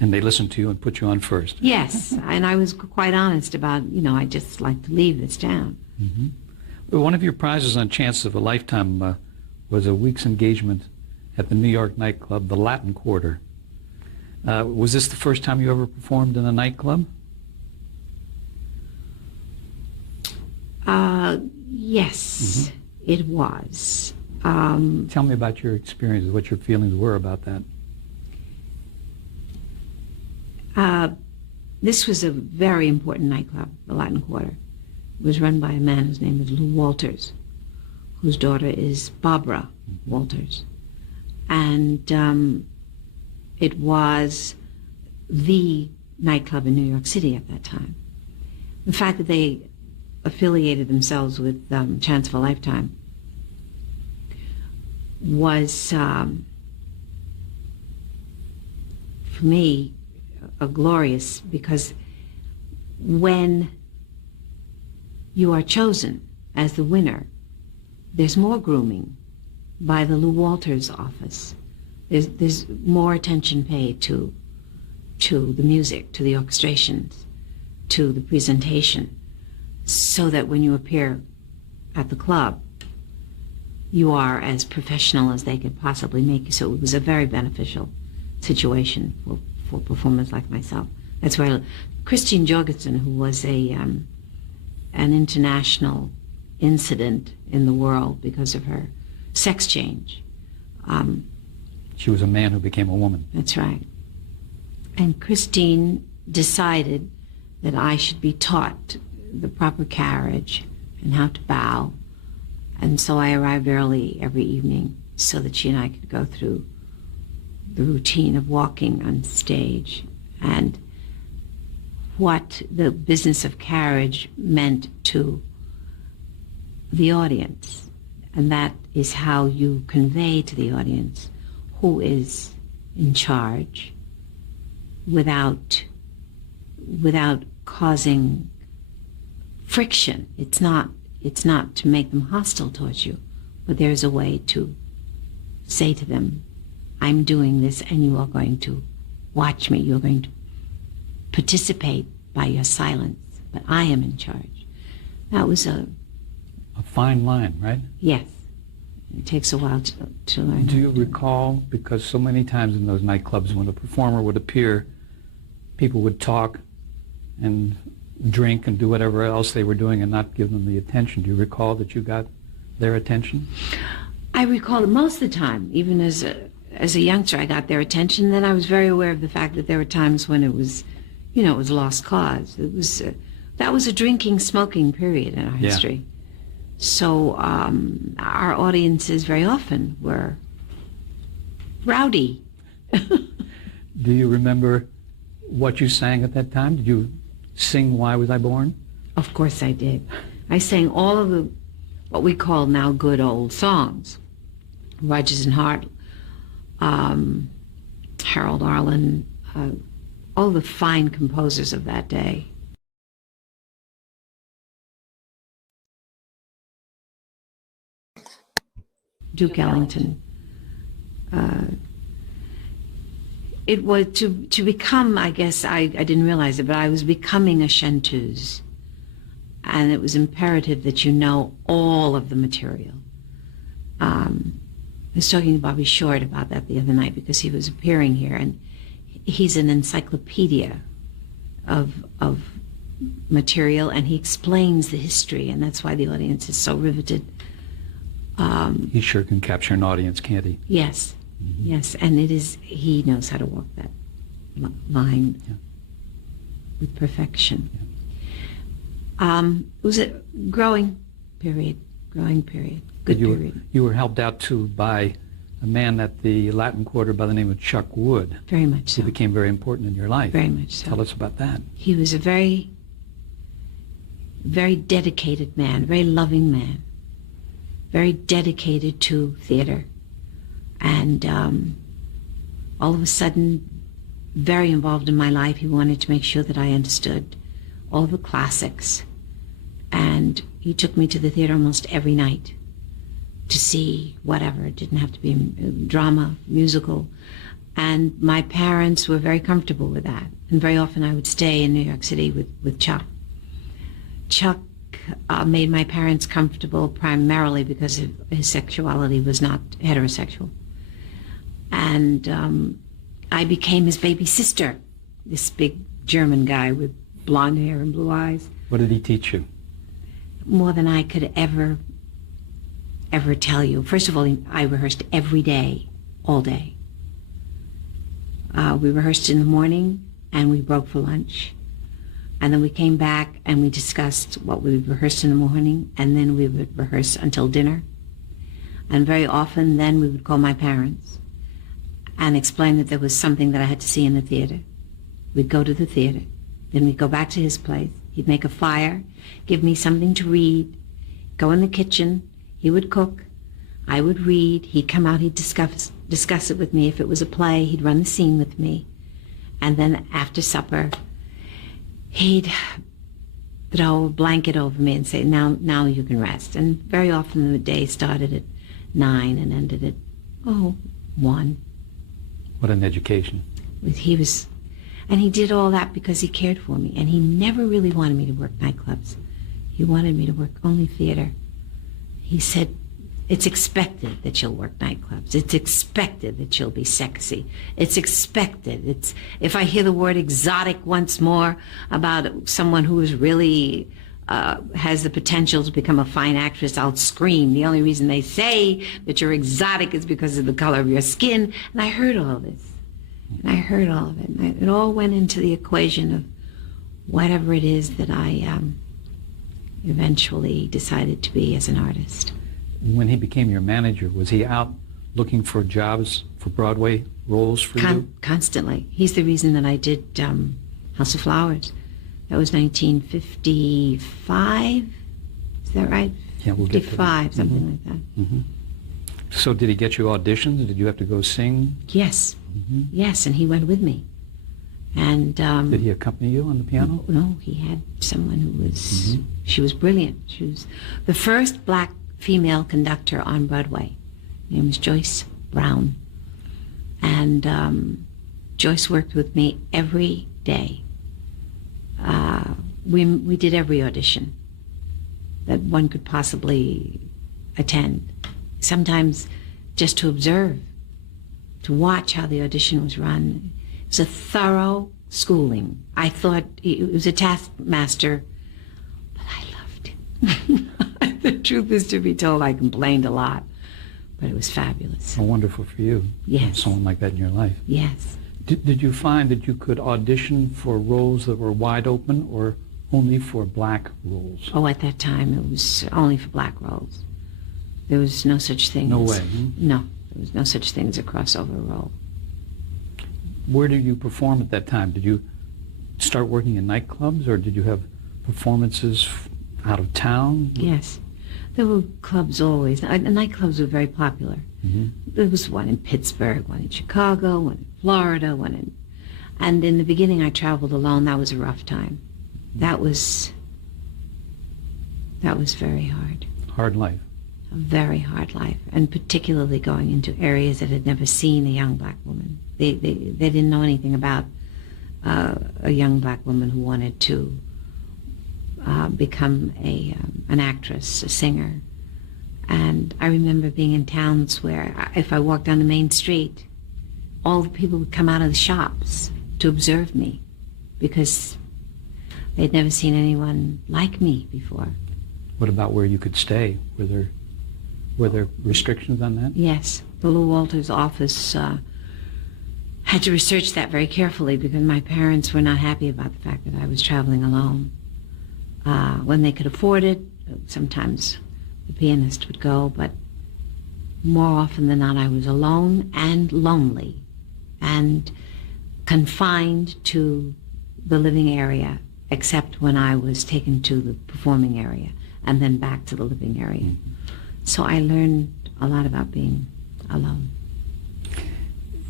And they listened to you and put you on first? Yes, and I was quite honest about, I just like to leave this town. Mm-hmm. Well, one of your prizes on Chance of a Lifetime was a week's engagement at the New York nightclub, the Latin Quarter. Was this the first time you ever performed in a nightclub? Yes, it was. Tell me about your experiences, what your feelings were about that. This was a very important nightclub, the Latin Quarter. It was run by a man whose name is Lou Walters, whose daughter is Barbara Walters. And it was the nightclub in New York City at that time. The fact that they affiliated themselves with Chance of a Lifetime was, for me, glorious, because when you are chosen as the winner, there's more grooming by the Lou Walters office. There's more attention paid to the music, to the orchestrations, to the presentation, so that when you appear at the club, you are as professional as they could possibly make you. So it was a very beneficial situation for performers like myself. That's why Christine Jorgensen, who was an international incident in the world because of her sex change. She was a man who became a woman. That's right. And Christine decided that I should be taught the proper carriage and how to bow. And so I arrived early every evening so that she and I could go through the routine of walking on stage and what the business of carriage meant to the audience. And that is how you convey to the audience who is in charge without causing friction. It's not to make them hostile towards you, but there's a way to say to them, I'm doing this and you are going to watch me. You're going to participate by your silence, but I am in charge. That was a fine line, right? yes. It takes a while to learn. Do you recall, because so many times in those nightclubs when a performer would appear, people would talk and drink and do whatever else they were doing and not give them the attention. Do you recall that you got their attention? I recall that most of the time, even as a youngster, I got their attention. Then I was very aware of the fact that there were times when it was, it was a lost cause. It was that was a drinking, smoking period in our history. So our audiences very often were rowdy. Do you remember what you sang at that time? Did you sing Why Was I Born? Of course I did. I sang all of the, what we call now good old songs. Rodgers and Hart, Harold Arlen, all the fine composers of that day. Duke Ellington. It was to become, I guess, I didn't realize it, but I was becoming a chanteuse. And it was imperative that you know all of the material. I was talking to Bobby Short about that the other night because he was appearing here, and he's an encyclopedia of material, and he explains the history, and that's why the audience is so riveted. He sure can capture an audience, can't he? Yes, yes, and he knows how to walk that line with perfection. It was a growing period, good period. You were helped out, too, by a man at the Latin Quarter by the name of Chuck Wood. Very much so. He became very important in your life. Very much so. Tell us about that. He was a very, very dedicated man, very loving man, very dedicated to theater. And all of a sudden, very involved in my life. He wanted to make sure that I understood all the classics. And he took me to the theater almost every night to see whatever. It didn't have to be drama, musical. And my parents were very comfortable with that. And very often I would stay in New York City with Chuck. Chuck made my parents comfortable primarily because his sexuality was not heterosexual. And I became his baby sister, this big German guy with blonde hair and blue eyes. What did he teach you? More than I could ever tell you. First of all, I rehearsed every day, all day. We rehearsed in the morning and we broke for lunch. And then we came back and we discussed what we would rehearse in the morning, and then we would rehearse until dinner. And very often then we would call my parents and explain that there was something that I had to see in the theater. We'd go to the theater. Then we'd go back to his place. He'd make a fire, give me something to read, go in the kitchen. He would cook. I would read. He'd come out. He'd discuss it with me. If it was a play, he'd run the scene with me. And then after supper, he'd throw a blanket over me and say, now you can rest. And very often the day started at 9 and ended at, 1. What an education. And he did all that because he cared for me. And he never really wanted me to work nightclubs. He wanted me to work only theater. He said, it's expected that you'll work nightclubs. It's expected that you'll be sexy. It's expected. If I hear the word exotic once more about someone who is really has the potential to become a fine actress, I'll scream. The only reason they say that you're exotic is because of the color of your skin. And I heard all this. And I heard all of it. And it all went into the equation of whatever it is that I eventually decided to be as an artist. When he became your manager, was he out looking for jobs for Broadway roles for you? Constantly. He's the reason that I did House of Flowers. That was 1955. Is that right? Yeah, we'll get to that. 55, something like that. Mm-hmm. So did he get you auditions? Did you have to go sing? Yes. Yes, and he went with me. And did he accompany you on the piano? No, he had someone who was, she was brilliant. She was the first black female conductor on Broadway. Her name was Joyce Brown. And Joyce worked with me every day. We did every audition that one could possibly attend. Sometimes just to observe, to watch how the audition was run. It was a thorough schooling. I thought it was a taskmaster, but I loved it. The truth is to be told, I complained a lot, but it was fabulous. How wonderful for you. Yes. Someone like that in your life. Yes. Did you find that you could audition for roles that were wide open or only for black roles? Oh, at that time, it was only for black roles. There was no such thing. No as, way. Hmm? No, there was no such thing as a crossover role. Where did you perform at that time? Did you start working in nightclubs, or did you have performances out of town? Yes. There were clubs always. Nightclubs were very popular. Mm-hmm. There was one in Pittsburgh, one in Chicago, one in Florida, one in... And in the beginning, I traveled alone. That was a rough time. That was very hard. Hard life. A very hard life, and particularly going into areas that had never seen a young black woman. They didn't know anything about a young black woman who wanted to become an actress, a singer. And I remember being in towns where if I walked down the main street, all the people would come out of the shops to observe me because they'd never seen anyone like me before. What about where you could stay? Were there restrictions on that? Yes. The Lou Walters office had to research that very carefully because my parents were not happy about the fact that I was traveling alone. When they could afford it, sometimes the pianist would go, but more often than not I was alone and lonely and confined to the living area, except when I was taken to the performing area and then back to the living area. Mm-hmm. So I learned a lot about being alone.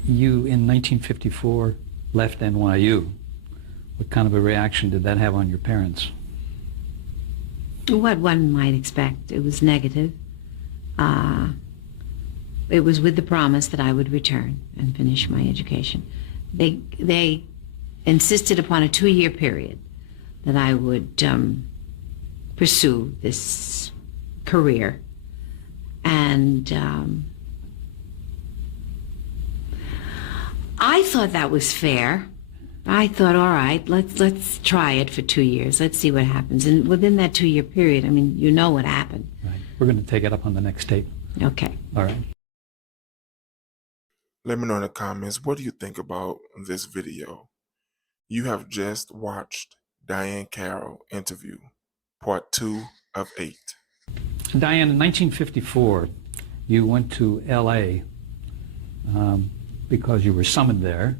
You, in 1954, left NYU. What kind of a reaction did that have on your parents? What one might expect. It was negative. It was with the promise that I would return and finish my education. They insisted upon a 2-year period that I would pursue this career. And I thought that was fair. I thought, all right, let's try it for 2 years. Let's see what happens. And within that 2-year period, I mean, you know what happened. Right. We're going to take it up on the next tape. Okay. All right. Let me know in the comments, what do you think about this video? You have just watched Diahann Carroll interview, part 2 of 8. Diahann, in 1954, you went to L.A. Because you were summoned there.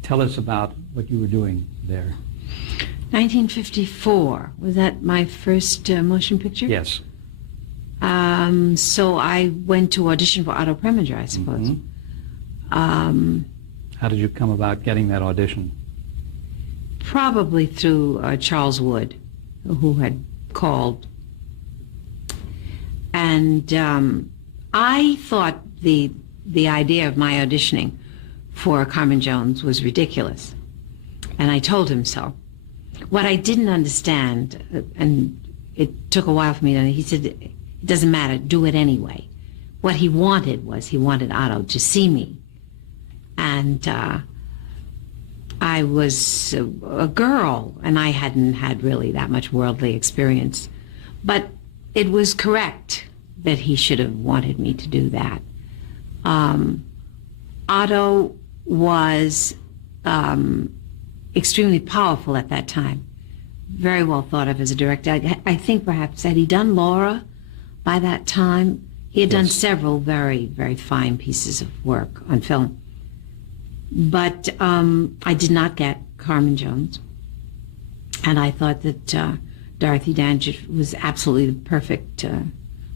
Tell us about what you were doing there. 1954, was that my first motion picture? Yes. So I went to audition for Otto Preminger, I suppose. Mm-hmm. How did you come about getting that audition? Probably through Charles Wood, who had called. And I thought the idea of my auditioning for Carmen Jones was ridiculous. And I told him so. What I didn't understand, and it took a while for me to, he said, it doesn't matter, do it anyway. What he wanted was, he wanted Otto to see me. And I was a girl, and I hadn't had really that much worldly experience. But it was correct that he should have wanted me to do that. Otto was extremely powerful at that time, very well thought of as a director. I think perhaps, had he done Laura by that time? He had done several very, very fine pieces of work on film. But I did not get Carmen Jones, and I thought that Dorothy Dandridge was absolutely the perfect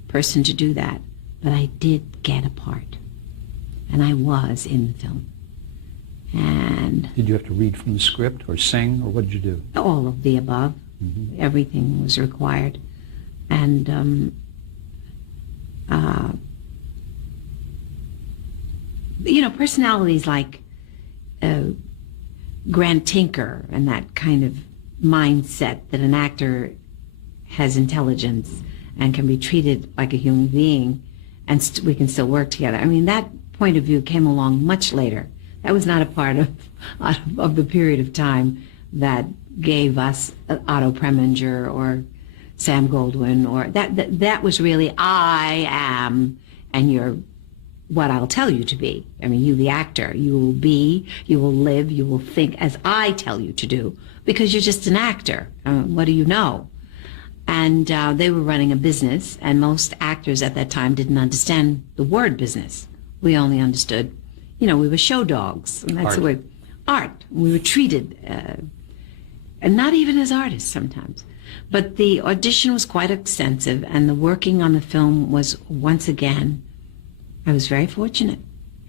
person to do that. But I did get a part, and I was in the film. And did you have to read from the script or sing, or what did you do? All of the above. Mm-hmm. Everything was required. And personalities like Grant Tinker and that kind of mindset that an actor has intelligence and can be treated like a human being, and we can still work together. I mean, that point of view came along much later. That was not a part of the period of time that gave us Otto Preminger or Sam Goldwyn, or that was really, I am, and you're what I'll tell you to be. I mean, you, the actor, you will be, you will live, you will think as I tell you to do, because you're just an actor. What do you know? And they were running a business, and most actors at that time didn't understand the word business. We only understood, we were show dogs, and that's the way, art. We were treated, and not even as artists sometimes. But the audition was quite extensive, and the working on the film was, once again, I was very fortunate.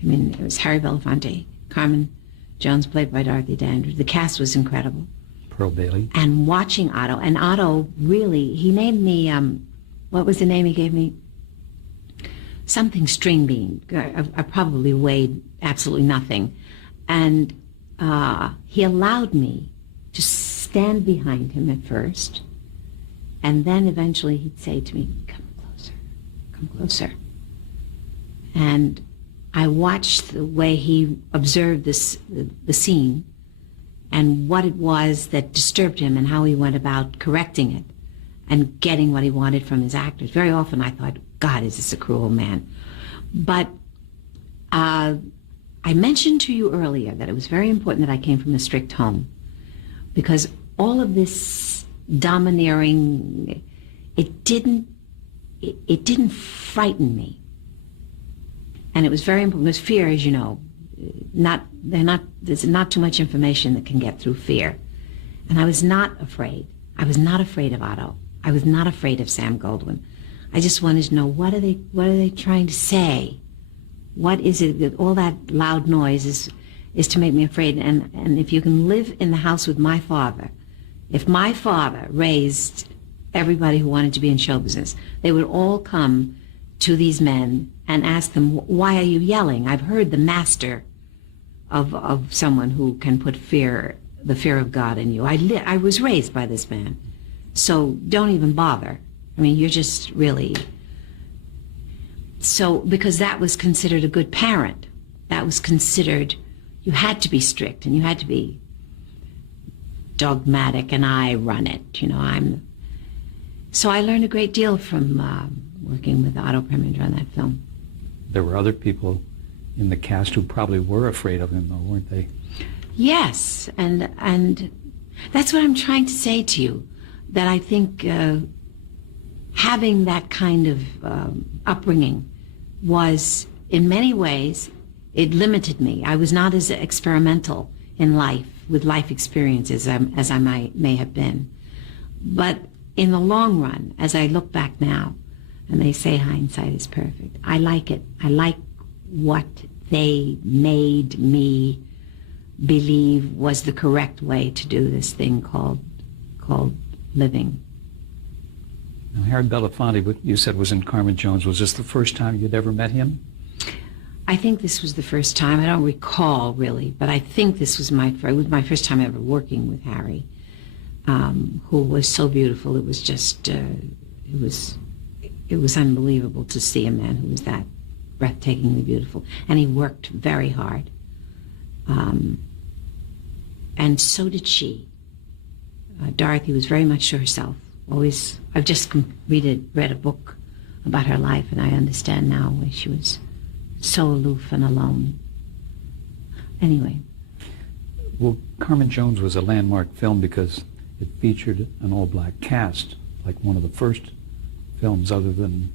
I mean, it was Harry Belafonte, Carmen Jones, played by Dorothy Dandridge. The cast was incredible. Pearl Bailey. And watching Otto, and Otto really, he named me, what was the name he gave me? Something string bean. I probably weighed absolutely nothing. And he allowed me to stand behind him at first, and then eventually he'd say to me, come closer. And I watched the way he observed the scene and what it was that disturbed him and how he went about correcting it and getting what he wanted from his actors. Very often I thought, God, is this a cruel man? But I mentioned to you earlier that it was very important that I came from a strict home, because all of this domineering, it didn't frighten me. And it was very important, because fear, as you know, there's not too much information that can get through fear. And I was not afraid. I was not afraid of Otto. I was not afraid of Sam Goldwyn. I just wanted to know, what are they trying to say? What is it that all that loud noise is to make me afraid? And if you can live in the house with my father, if my father raised everybody who wanted to be in show business, they would all come to these men and ask them, why are you yelling? I've heard the master of someone who can put the fear of God in you. I was raised by this man, so don't even bother. I mean, you're just really... So, because that was considered a good parent. That was considered, you had to be strict and you had to be dogmatic, and I run it, So I learned a great deal from working with Otto Preminger on that film. There were other people in the cast who probably were afraid of him, though, weren't they? Yes, and that's what I'm trying to say to you, that I think having that kind of upbringing was, in many ways, it limited me. I was not as experimental in life, with life experiences, as I may have been. But in the long run, as I look back now, and they say hindsight is perfect, I like it. I like what they made me believe was the correct way to do this thing called living. Now, Harry Belafonte, what you said was in Carmen Jones. Was this the first time you'd ever met him? I think this was the first time. I don't recall really, but I think this was my first time ever working with Harry, who was so beautiful. It was just, it was unbelievable to see a man who was that breathtakingly beautiful. And he worked very hard. And so did she. Dorothy was very much to herself. Always, I've just read a book about her life, and I understand now why she was so aloof and alone. Anyway. Well, Carmen Jones was a landmark film because it featured an all-black cast, like one of the first films other than,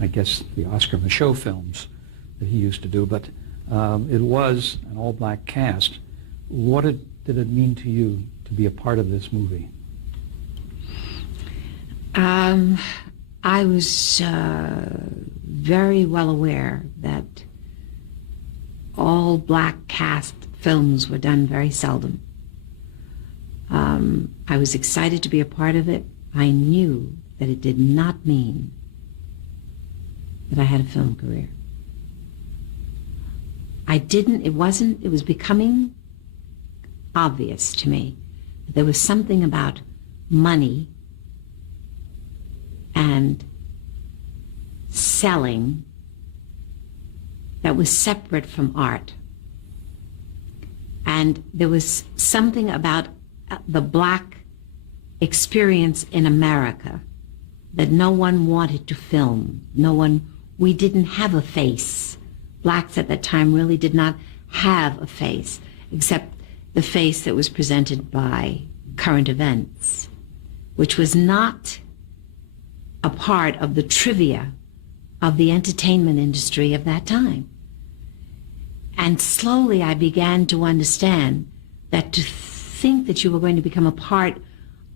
I guess, the Oscar Michaud films that he used to do. But it was an all-black cast. What did it mean to you to be a part of this movie? I was very well aware that all black cast films were done very seldom. I was excited to be a part of it. I knew that it did not mean that I had a film career. it was becoming obvious to me that there was something about money and selling that was separate from art. And there was something about the black experience in America that no one wanted to film. We didn't have a face. Blacks at that time really did not have a face, except the face that was presented by current events, which was not a part of the trivia of the entertainment industry of that time. And slowly I began to understand that to think that you were going to become a part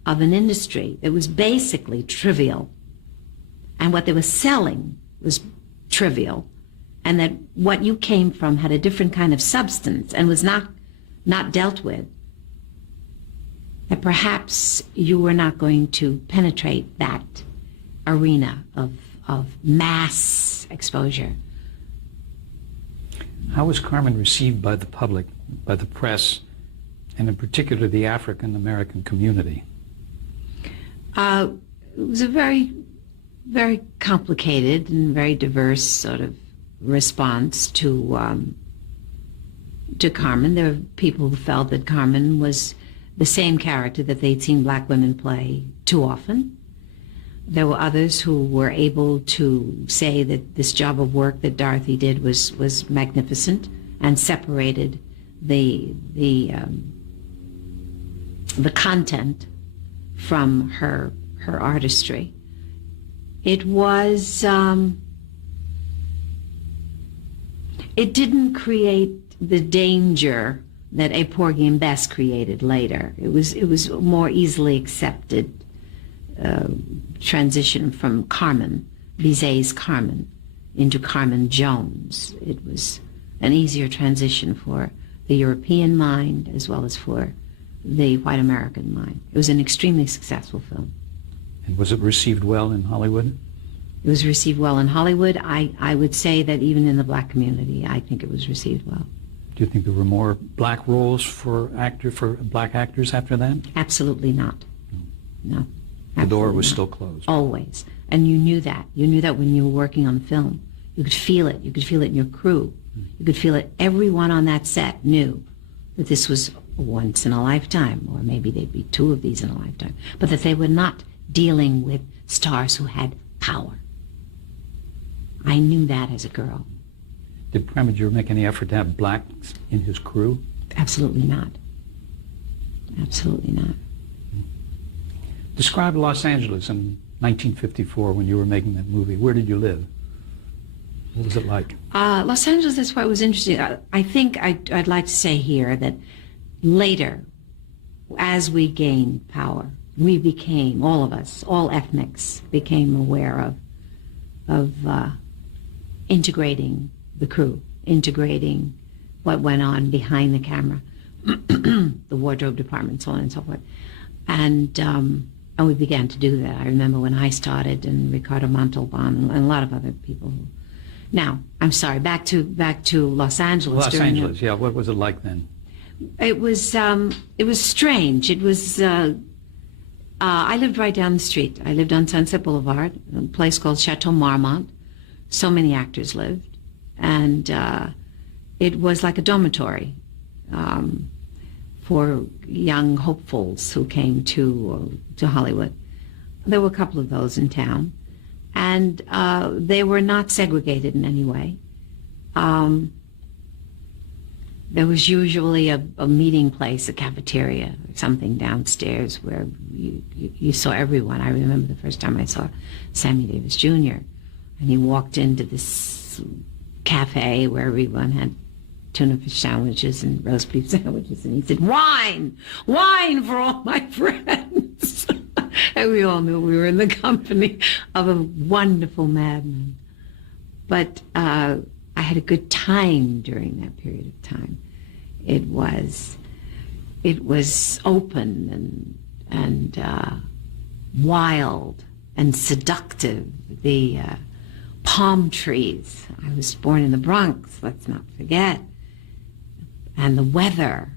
of an industry that was basically trivial, and what they were selling was trivial, and that what you came from had a different kind of substance and was not dealt with, that perhaps you were not going to penetrate that arena of mass exposure. How was Carmen received by the public, by the press, and in particular the African American community? It was a very, very complicated and very diverse sort of response to Carmen. There were people who felt that Carmen was the same character that they'd seen black women play too often. There were others who were able to say that this job of work that Dorothy did was magnificent and separated the content from her artistry. It was it didn't create the danger that a Porgy and Bess created later. It was more easily accepted transition from Carmen, Bizet's Carmen, into Carmen Jones. It was an easier transition for the European mind as well as for the white American mind. It was an extremely successful film. And was it received well in Hollywood? It was received well in Hollywood. I would say that even in the black community, I think it was received well. Do you think there were more black roles for black actors after that? Absolutely not. No. The door was not. Still closed. Always. And you knew that. You knew that when you were working on the film. You could feel it. You could feel it in your crew. You could feel it. Everyone on that set knew that this was once in a lifetime, or maybe they'd be two of these in a lifetime, but that they were not dealing with stars who had power. I knew that as a girl. Did Preminger make any effort to have blacks in his crew? Absolutely not. Absolutely not. Describe Los Angeles in 1954 when you were making that movie. Where did you live? What was it like? Los Angeles, that's why it was interesting. I think I'd like to say here that later, as we gained power, we became, all of us, all ethnics, became aware of integrating the crew, integrating what went on behind the camera, the wardrobe department, so on and so forth. And we began to do that. I remember when I started, and Ricardo Montalban, and a lot of other people. Now, I'm sorry, back to Los Angeles. Los Angeles, yeah. What was it like then? It was strange. It was, I lived right down the street. I lived on Sunset Boulevard, a place called Chateau Marmont. So many actors lived. And it was like a dormitory for young hopefuls who came to Hollywood. There were a couple of those in town. And they were not segregated in any way. There was usually a meeting place, a cafeteria, or something downstairs where you saw everyone. I remember the first time I saw Sammy Davis Jr. And he walked into this cafe where everyone had tuna fish sandwiches and roast beef sandwiches, and he said, "Wine! Wine for all my friends!" And we all knew we were in the company of a wonderful madman. But I had a good time during that period of time. It was open and wild and seductive. The palm trees. I was born in the Bronx, let's not forget. and the weather,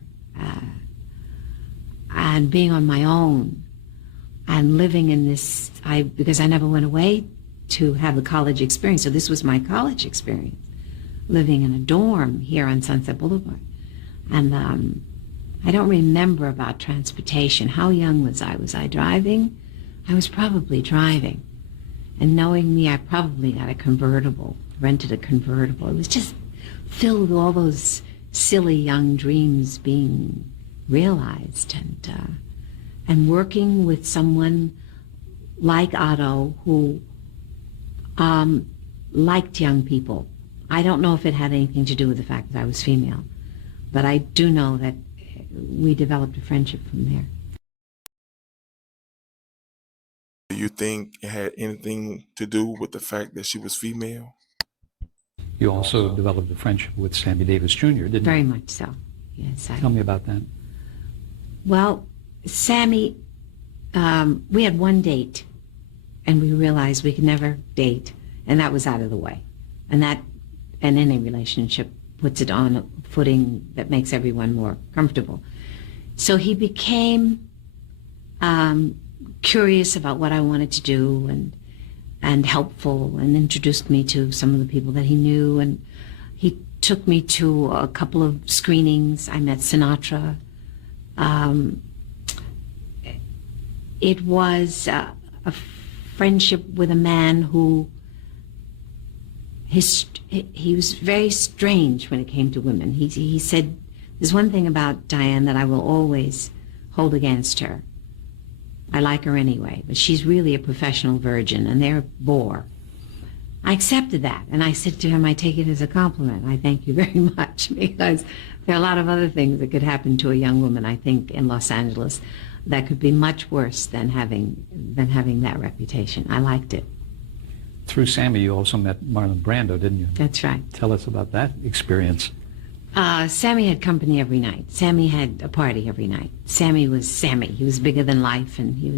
and being on my own, and living in this, because I never went away to have a college experience, so this was my college experience, living in a dorm here on Sunset Boulevard. And I don't remember about transportation. How young was I? Was I driving? I was probably driving. And knowing me, I probably got a convertible, rented a convertible. It was just filled with all those silly young dreams being realized, and working with someone like Otto who liked young people. I don't know if it had anything to do with the fact that I was female, but I do know that we developed a friendship from there. Do you think it had anything to do with the fact that she was female? You also developed a friendship with Sammy Davis Jr., didn't Very you? much so, yes. Tell me about that. Well, Sammy, we had one date, and we realized we could never date, and that was out of the way. And that, in any relationship, puts it on a footing that makes everyone more comfortable. So he became curious about what I wanted to do, and helpful, and introduced me to some of the people that he knew, and he took me to a couple of screenings. I met Sinatra. It was a friendship with a man who he was very strange when it came to women. He said, there's one thing about Diahann that I will always hold against her. I like her anyway, but she's really a professional virgin, and they're a bore. I accepted that, and I said to him, I take it as a compliment. I thank you very much, because there are a lot of other things that could happen to a young woman, I think, in Los Angeles that could be much worse than having that reputation. I liked it. Through Sammy, you also met Marlon Brando, didn't you? That's right. Tell us about that experience. Sammy had company every night. Sammy had a party every night. Sammy was Sammy. He was bigger than life, and he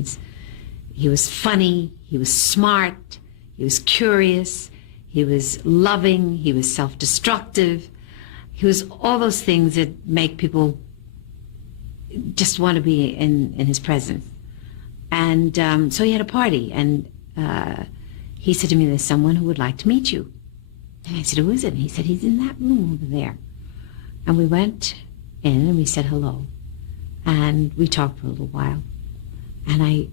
was funny, he was smart, he was curious, he was loving, he was self-destructive. He was all those things that make people just want to be in his presence. And so he had a party, and he said to me, there's someone who would like to meet you. And I said, who is it? And he said, he's in that room over there. And we went in and we said hello. And we talked for a little while. And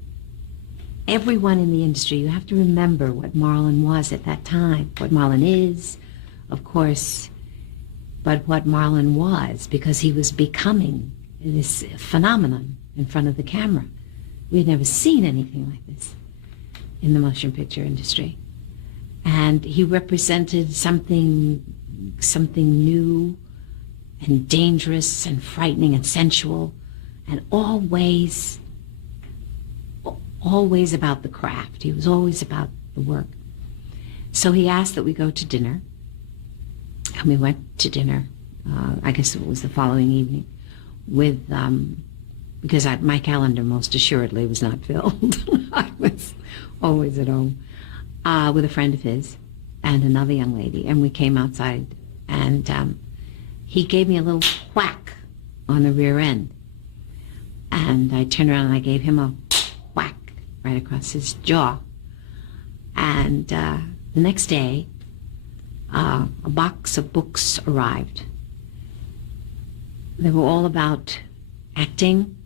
everyone in the industry, you have to remember what Marlon was at that time, what Marlon is, of course, but what Marlon was, because he was becoming this phenomenon in front of the camera. We had never seen anything like this in the motion picture industry. And he represented something new and dangerous and frightening and sensual, and always about the craft. He was always about the work. So he asked that we go to dinner, and we went to dinner. I guess it was the following evening, with because my calendar most assuredly was not filled. I was always at home with a friend of his and another young lady, and we came outside, and he gave me a little whack on the rear end, and I turned around and I gave him a whack right across his jaw. And the next day, a box of books arrived. They were all about acting,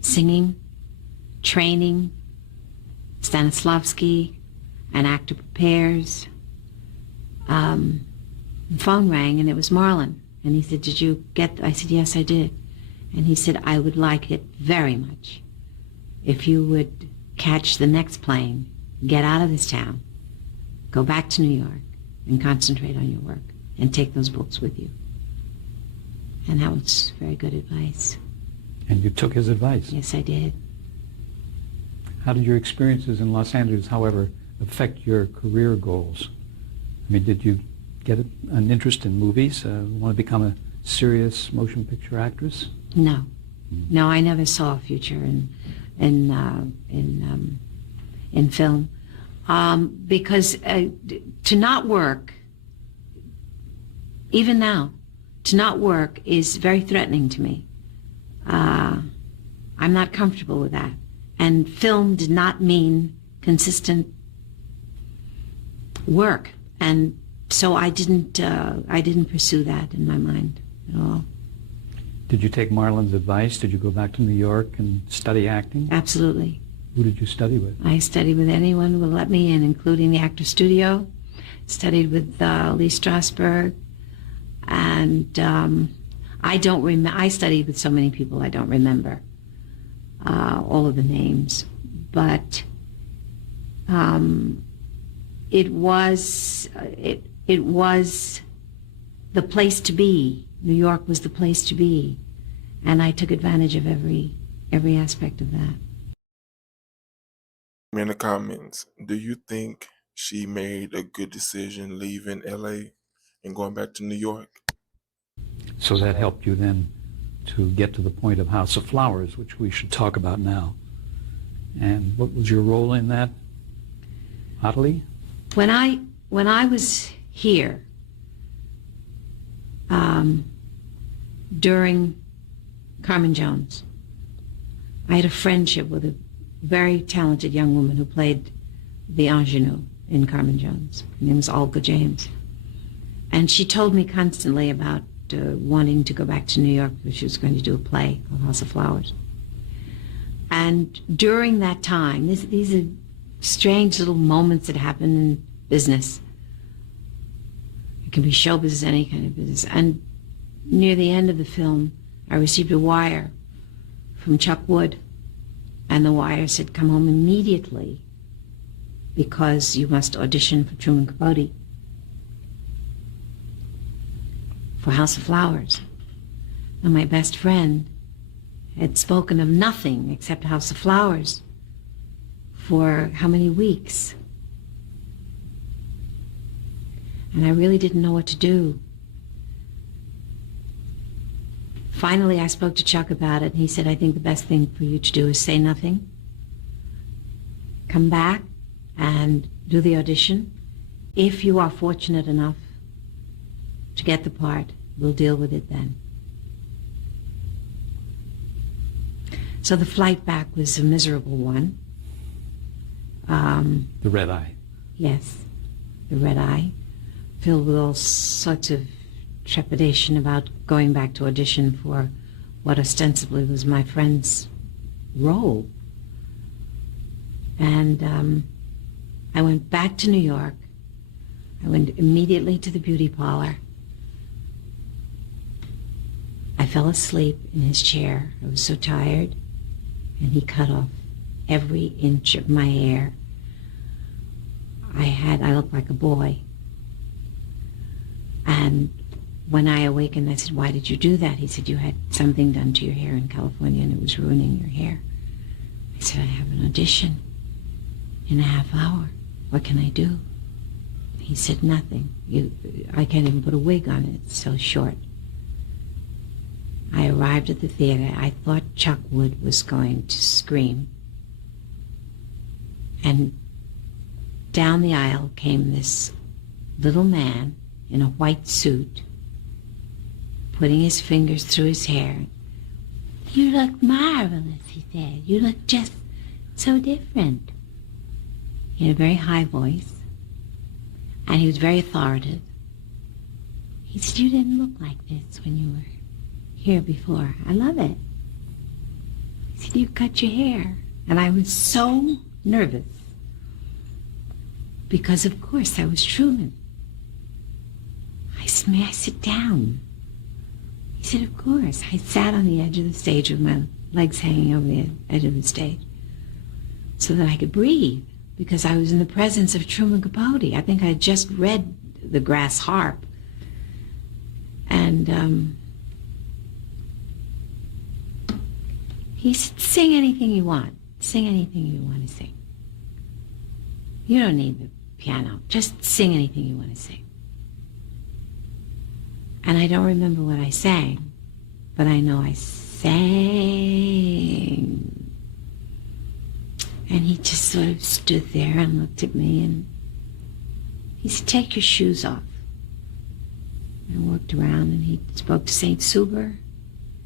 singing, training, Stanislavski, An Actor Prepares. The phone rang, and it was Marlon. And he said, did you get, I said, yes, I did. And he said, I would like it very much if you would catch the next plane, get out of this town, go back to New York, and concentrate on your work, and take those books with you. And that was very good advice. And you took his advice? Yes, I did. How did your experiences in Los Angeles, however, affect your career goals? I mean, did you get an interest in movies, want to become a serious motion picture actress? No. No, I never saw a future in film. Because to not work, even now, to not work is very threatening to me. I'm not comfortable with that. And film did not mean consistent work. And so I didn't pursue that in my mind at all. Did you take Marlon's advice? Did you go back to New York and study acting? Absolutely. Who did you study with? I studied with anyone who would let me in, including the Actor Studio. Studied with Lee Strasberg. And I don't remember. I studied with so many people I don't remember all of the names. But it was the place to be. New York was the place to be, and I took advantage of every aspect of that. In the comments, do you think she made a good decision leaving LA and going back to New York? So that helped you then to get to the point of House of Flowers, which we should talk about now. And what was your role in that, Ottilie? When I was here, during Carmen Jones, I had a friendship with a very talented young woman who played the ingenue in Carmen Jones. Her name was Olga James. And she told me constantly about wanting to go back to New York because she was going to do a play called House of Flowers. And during that time, these are strange little moments that happen in business. It can be show business, any kind of business. And near the end of the film, I received a wire from Chuck Wood. And the wire said, come home immediately because you must audition for Truman Capote for House of Flowers. And my best friend had spoken of nothing except House of Flowers for how many weeks? And I really didn't know what to do. Finally, I spoke to Chuck about it, and he said, I think the best thing for you to do is say nothing. Come back and do the audition. If you are fortunate enough to get the part, we'll deal with it then. So the flight back was a miserable one. The red eye. Yes, the red eye, filled with all sorts of trepidation about going back to audition for what ostensibly was my friend's role. And I went back to New York. I went immediately to the beauty parlor. I fell asleep in his chair. I was so tired. And he cut off every inch of my hair. I looked like a boy. And when I awakened, I said, why did you do that? He said, you had something done to your hair in California and it was ruining your hair. I said, I have an audition in a half hour. What can I do? He said, nothing. I can't even put a wig on it. It's so short. I arrived at the theater. I thought Chuck Wood was going to scream. And down the aisle came this little man in a white suit, putting his fingers through his hair. You look marvelous, he said. You look just so different. He had a very high voice, and he was very authoritative. He said, you didn't look like this when you were here before. I love it. He said, you cut your hair. And I was so nervous because, of course, I was Truman. I said, may I sit down? He said, of course. I sat on the edge of the stage with my legs hanging over the edge of the stage so that I could breathe, because I was in the presence of Truman Capote. I think I had just read The Grass Harp. And he said, sing anything you want. Sing anything you want to sing. You don't need the piano. Just sing anything you want to sing. And I don't remember what I sang, but I know I sang. And he just sort of stood there and looked at me, and he said, take your shoes off. I walked around, and he spoke to St. Suber.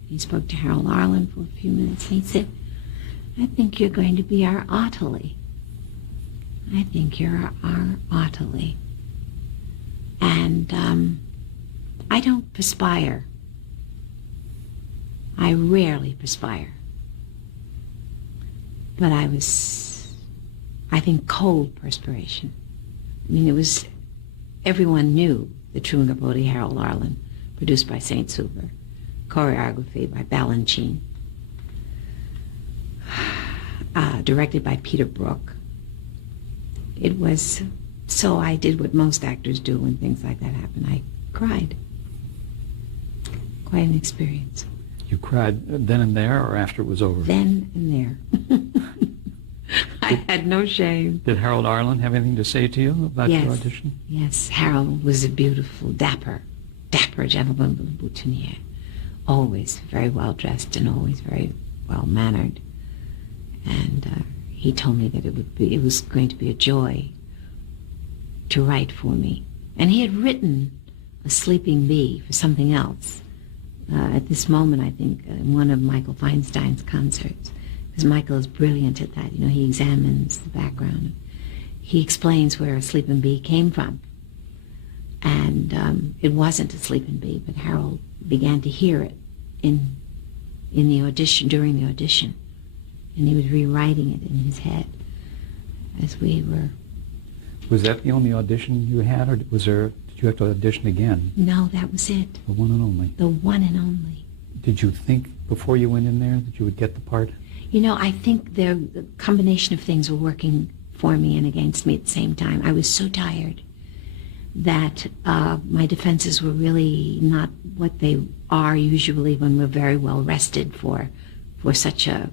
He spoke to Harold Arlen for a few minutes, and he said, I think you're going to be our Ottilie. I think you're our Ottilie. And I don't perspire. I rarely perspire. But I was, I think, cold perspiration. I mean, it was, everyone knew the Truman Capote, Harold Arlen, produced by St. Suber, choreography by Balanchine, directed by Peter Brook. It was, so I did what most actors do when things like that happen. I cried. Quite an experience. You cried then and there, or after it was over? Then and there. I had no shame. Did Harold Arlen have anything to say to you about your audition? Yes, Harold was a beautiful, dapper gentleman with a boutonniere. Always very well dressed and always very well mannered. And he told me that it was going to be a joy to write for me. And he had written A Sleeping Bee for something else. At this moment, I think, in one of Michael Feinstein's concerts, because Michael is brilliant at that. You know, he examines the background. He explains where A Sleeping Bee came from. And it wasn't a sleeping bee, but Harold began to hear it in the audition, during the audition. And he was rewriting it in his head as we were. Was that the only audition you had, or did you have to audition again? No, that was it. The one and only? The one and only. Did you think before you went in there that you would get the part? You know, I think the combination of things were working for me and against me at the same time. I was so tired that my defenses were really not what they are usually when we're very well rested for such an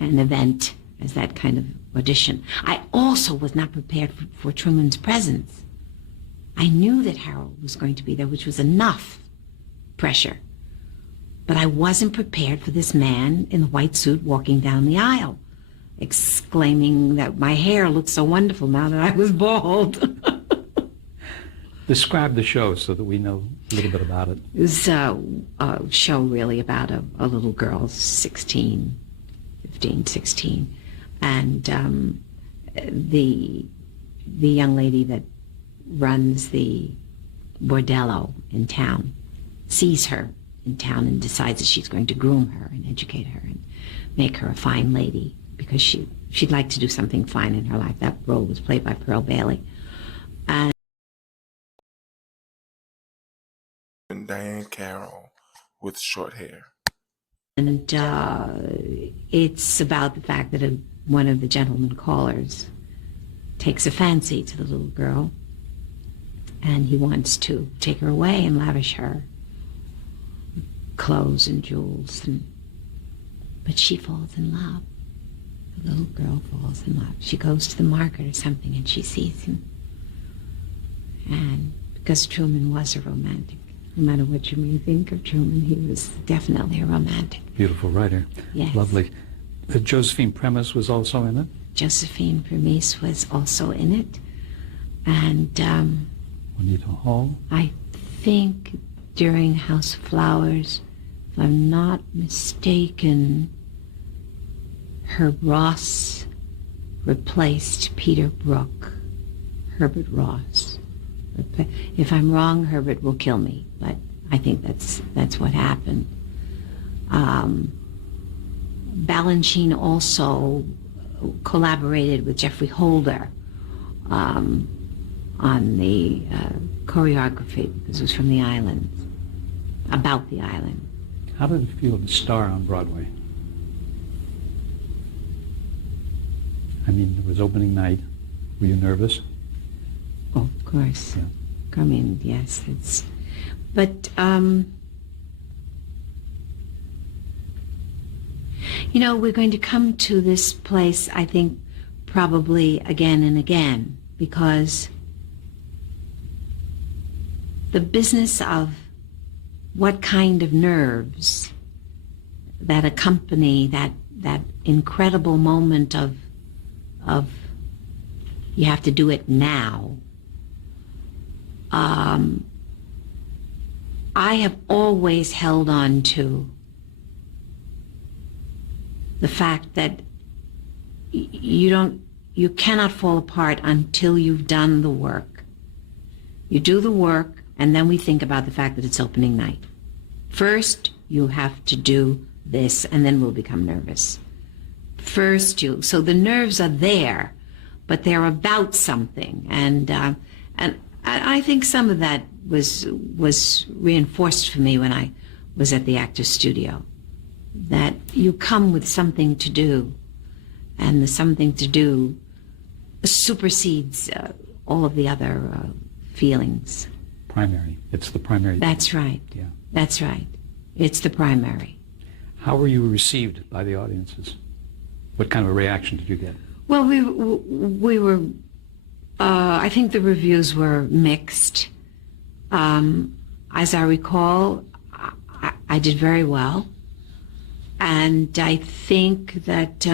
event as that kind of audition. I also was not prepared for Truman's presence. I knew that Harold was going to be there, which was enough pressure. But I wasn't prepared for this man in the white suit walking down the aisle, exclaiming that my hair looked so wonderful now that I was bald. Describe the show so that we know a little bit about it. It was a show really about a little girl, 15, 16, and the young lady that runs the bordello in town sees her in town and decides that she's going to groom her and educate her and make her a fine lady because she'd like to do something fine in her life. That role was played by Pearl Bailey. And Diahann Carroll with short hair. And it's about the fact that one of the gentlemen callers takes a fancy to the little girl, and he wants to take her away and lavish her with clothes and jewels. But she falls in love. The little girl falls in love. She goes to the market or something, and she sees him. And because Truman was a romantic, no matter what you may think of Truman, he was definitely a romantic. Beautiful writer. Yes. Lovely. Josephine Premis was also in it? Josephine Premis was also in it. And Juanita Hall? I think during House of Flowers, if I'm not mistaken, Herb Ross replaced Peter Brook. Herbert Ross. If I'm wrong, Herbert will kill me, but I think that's what happened. Balanchine also collaborated with Jeffrey Holder on the choreography, because it was from the island, about the island. How did it feel to star on Broadway? I mean, it was opening night. Were you nervous? Oh, of course. Yeah. I mean, yes, but you know, we're going to come to this place, I think, probably again and again, because the business of what kind of nerves that accompany that incredible moment of you have to do it now, I have always held on to the fact that you cannot fall apart until you've done the work. You do the work, and then we think about the fact that it's opening night. First, you have to do this, and then we'll become nervous. So the nerves are there, but they're about something, and I think some of that was reinforced for me when I was at the Actors Studio, that you come with something to do, and the something to do supersedes all of the other feelings. Primary. It's the primary. That's right. Yeah. That's right. It's the primary. How were you received by the audiences? What kind of a reaction did you get? Well, we were, I think the reviews were mixed. As I recall, I did very well. And I think that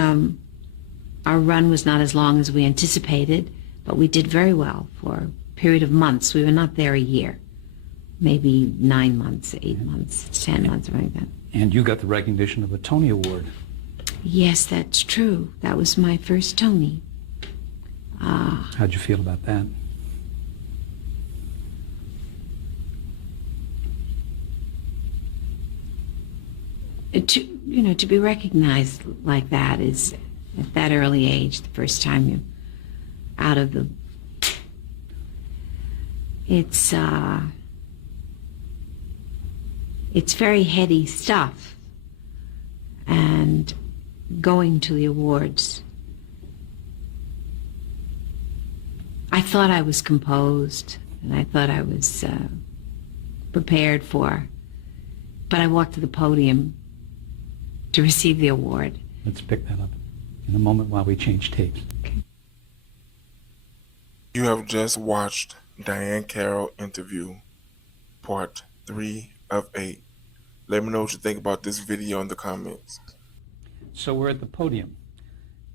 our run was not as long as we anticipated, but we did very well for a period of months. We were not there a year, maybe 9 months, 8 months, 10 months, something like that. And you got the recognition of a Tony Award. Yes, that's true. That was my first Tony. How'd you feel about that? To be recognized like that is, at that early age, the first time you're out of the... It's very heady stuff. And going to the awards, I thought I was composed, and I thought I was prepared for, but I walked to the podium to receive the award. Let's pick that up in a moment while we change tapes. Okay. You have just watched Diahann Carroll interview, part 3 of 8. Let me know what you think about this video in the comments. So we're at the podium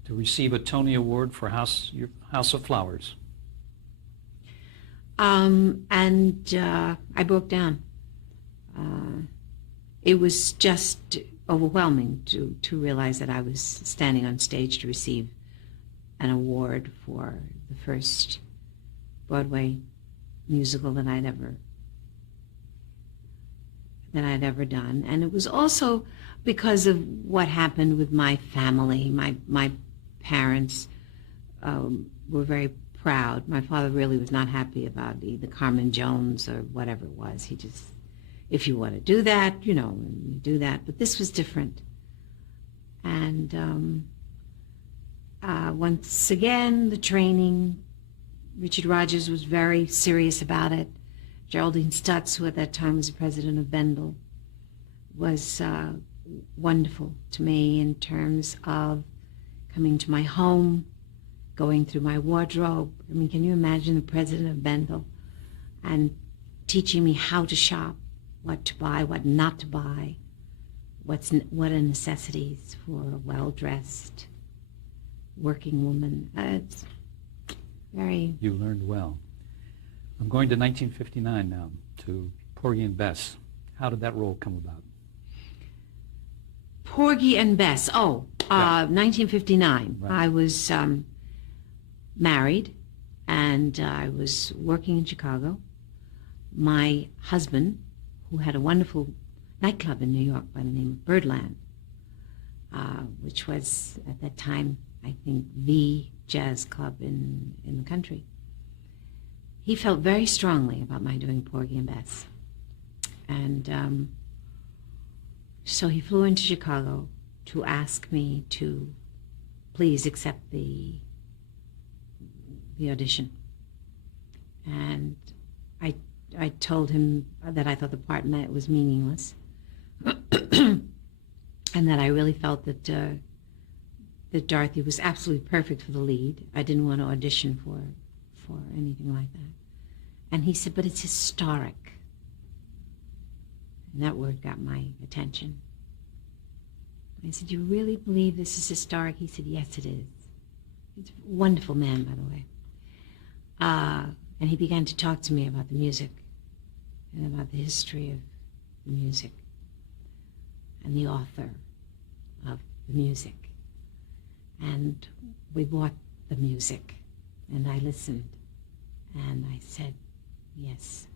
to receive a Tony Award for your House of Flowers. I broke down. It was just overwhelming to realize that I was standing on stage to receive an award for the first Broadway musical that I'd ever done. And it was also because of what happened with my family. My parents were very proud. My father really was not happy about either Carmen Jones or whatever it was. He just, if you want to do that, you do that. But this was different. And once again, the training, Richard Rogers was very serious about it. Geraldine Stutz, who at that time was the president of Bendel, was wonderful to me in terms of coming to my home, going through my wardrobe. I mean, can you imagine the president of Bendel and teaching me how to shop, what to buy, what not to buy, what are necessities for a well-dressed working woman. It's very... You learned well. I'm going to 1959 now, to Porgy and Bess. How did that role come about? Porgy and Bess. Oh, Yeah. 1959. Right. I was married, and I was working in Chicago. My husband, who had a wonderful nightclub in New York by the name of Birdland, which was, at that time, I think, the jazz club in the country. He felt very strongly about my doing Porgy and Bess. And so he flew into Chicago to ask me to please accept the audition. And I told him that I thought the part was meaningless, and that I really felt that Dorothy was absolutely perfect for the lead. I didn't want to audition for anything like that. And he said, but it's historic. And that word got my attention. I said, you really believe this is historic? He said, yes, it is. He's a wonderful man, by the way. And he began to talk to me about the music and about the history the music and the author of the music. And we bought the music, and I listened, and I said, yes,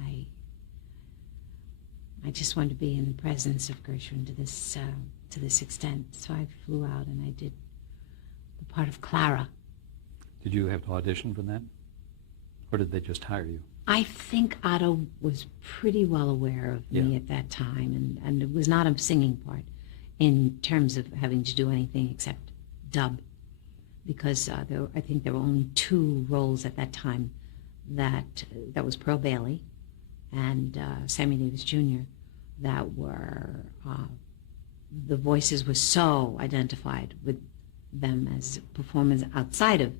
I just want to be in the presence of Gershwin to this extent. So I flew out and I did the part of Clara. Did you have to audition for that? Or did they just hire you? I think Otto was pretty well aware of me at that time, and it was not a singing part in terms of having to do anything except dub, because I think there were only 2 roles at that time that was Pearl Bailey and Sammy Davis Jr. that were, the voices were so identified with them as performers outside of,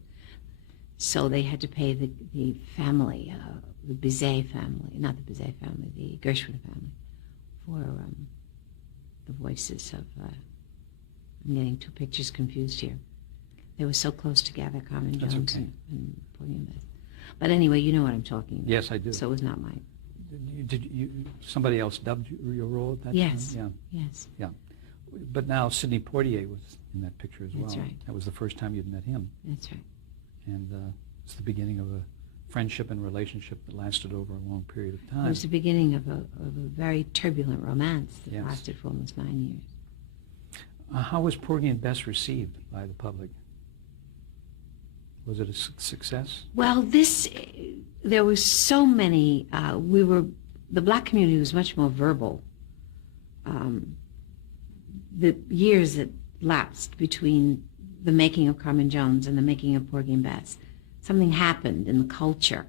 so they had to pay the family, the Bizet family, not the Bizet family, the Gershwin family, for the voices of, I'm getting 2 pictures confused here. They were so close together, Carmen Jones and Porgy and Bess. But anyway, you know what I'm talking about. Yes, I do. So it was not mine. Did you somebody else dubbed your role at that Yes. time? Yes. Yeah. But now Sidney Poitier was in that picture as well. That's right. That was the first time you'd met him. That's right. And it's the beginning of a friendship and relationship that lasted over a long period of time. It was the beginning of a very turbulent romance that Yes. lasted for almost 9 years. How was Porgy and Bess received by the public? Was it a success? Well, there were so many, the black community was much more verbal. The years that lapsed between the making of Carmen Jones and the making of Porgy and Bess, something happened in the culture,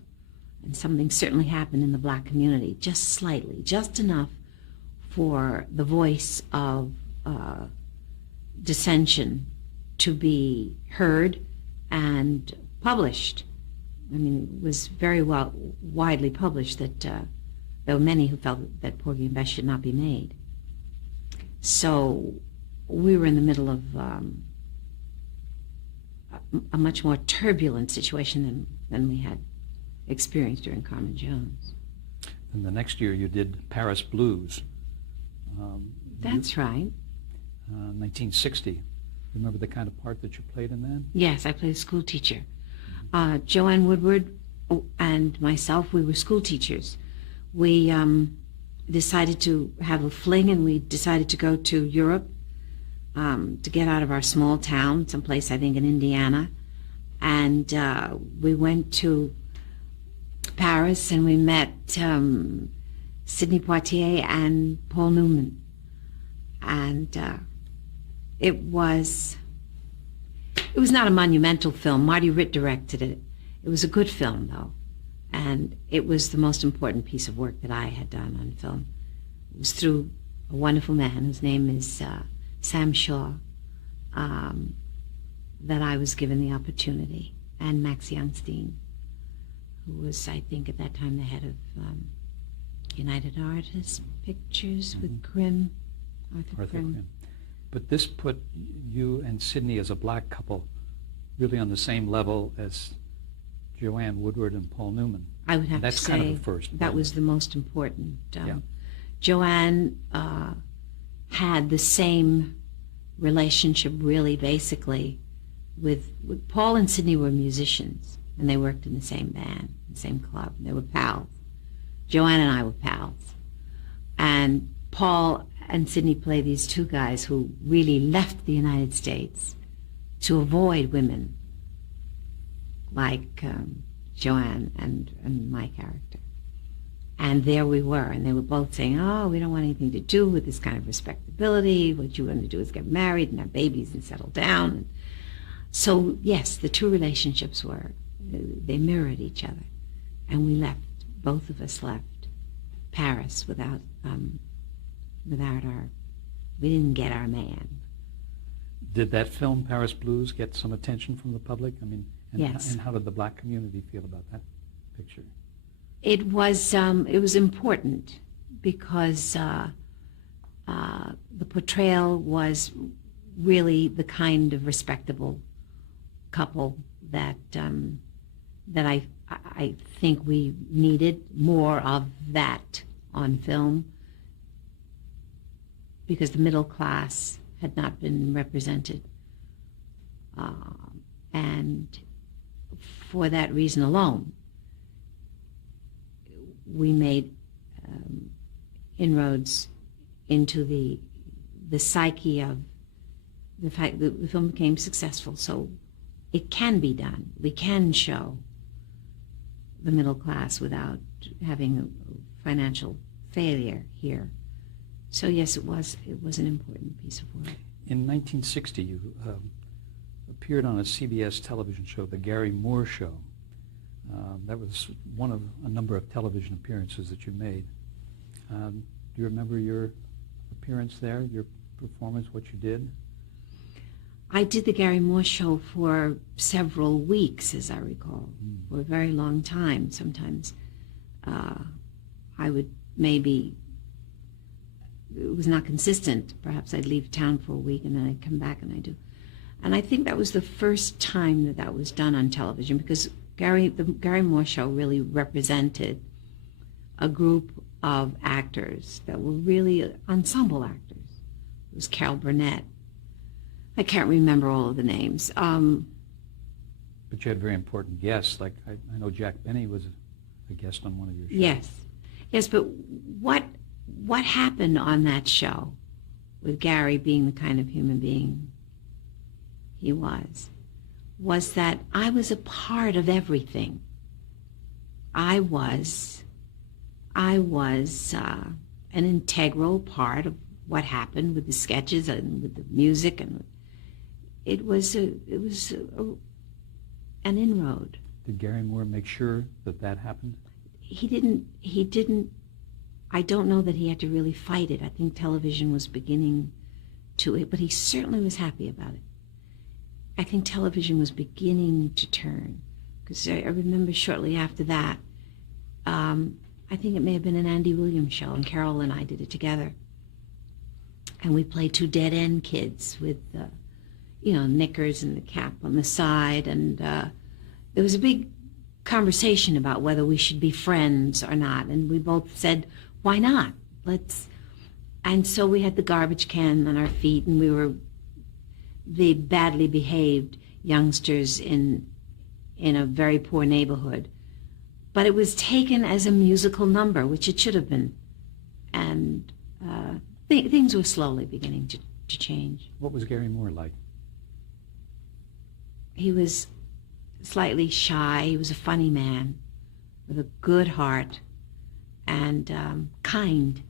and something certainly happened in the black community, just slightly, just enough for the voice of dissension to be heard and published. I mean, it was very widely published that there were many who felt that Porgy and Bess should not be made. So we were in the middle of a much more turbulent situation than we had experienced during Carmen Jones. And the next year you did Paris Blues. That's right. 1960. Remember the kind of part that you played in that? Yes, I played a school teacher. Joanne Woodward and myself, we were school teachers. We decided to have a fling, and we decided to go to Europe to get out of our small town, someplace I think in Indiana. And we went to Paris, and we met Sidney Poitier and Paul Newman. And it was not a monumental film. Marty Ritt directed it. It was a good film, though. And it was the most important piece of work that I had done on film. It was through a wonderful man whose name is Sam Shaw that I was given the opportunity, and Max Youngstein, who was, I think, at that time the head of United Artists Pictures with Grimm, Arthur Grimm. But this put you and Sidney as a black couple really on the same level as Joanne Woodward and Paul Newman. I would have That's to say kind of the first. that was the most important. Yeah. Joanne had the same relationship, really, basically, with Paul and Sidney were musicians, and they worked in the same band, the same club. They were pals. Joanne and I were pals. And Paul and Sidney play these 2 guys who really left the United States to avoid women like Joanne and my character. And there we were, and they were both saying, oh, we don't want anything to do with this kind of respectability. What you want to do is get married and have babies and settle down. And so, yes, the 2 relationships they mirrored each other. And we left, both of us left Paris without we didn't get our man. Did that film, Paris Blues, get some attention from the public? I mean, Yes. And how did the black community feel about that picture? It was important because the portrayal was really the kind of respectable couple that I think we needed more of that on film, because the middle class had not been represented. And for that reason alone, we made inroads into the psyche of the fact that the film became successful. So it can be done. We can show the middle class without having a financial failure here. So yes, it was an important piece of work. In 1960, you appeared on a CBS television show, The Gary Moore Show. That was one of a number of television appearances that you made. Do you remember your appearance there, your performance, what you did? I did The Gary Moore Show for several weeks, as I recall, for a very long time. Sometimes I would maybe, it was not consistent. Perhaps I'd leave town for a week and then I'd come back and I'd do. And I think that was the first time that was done on television, because the Gary Moore Show really represented a group of actors that were really ensemble actors. It was Carol Burnett. I can't remember all of the names. But you had very important guests, like I know Jack Benny was a guest on one of your shows. Yes, but what happened on that show, with Gary being the kind of human being he was that I was a part of everything. I was an integral part of what happened with the sketches and with the music, and it was an inroad. Did Gary Moore make sure that happened? He didn't. I don't know that he had to really fight it. I think television was beginning to, but he certainly was happy about it. I think television was beginning to turn, because I remember shortly after that, I think it may have been an Andy Williams show, and Carol and I did it together. And we played two dead-end kids with, knickers and the cap on the side, and there was a big conversation about whether we should be friends or not, and we both said, why not? And so we had the garbage can on our feet, and we were the badly behaved youngsters in a very poor neighborhood. But it was taken as a musical number, which it should have been. And things were slowly beginning to change. What was Gary Moore like? He was slightly shy. He was a funny man with a good heart and kind.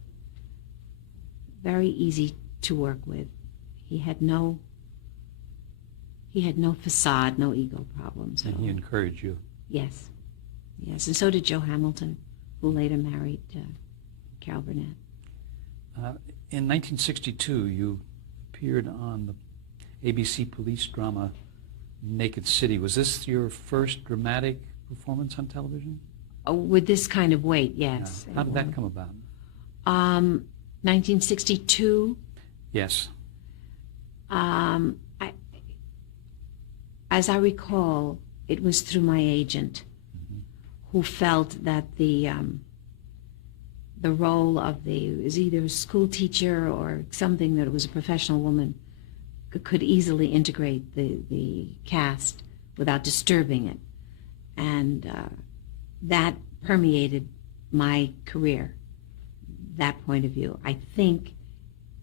Very easy to work with. He had no facade, no ego problems. And he encouraged you. Yes, and so did Joe Hamilton, who later married Carol Burnett. In 1962, you appeared on the ABC police drama Naked City. Was this your first dramatic performance on television? With this kind of weight, yes. How did that come about? 1962. Yes. As I recall, it was through my agent, who felt that the role of is either a school teacher or something, that it was a professional woman, could easily integrate the cast without disturbing it. And that permeated my career, that point of view. I think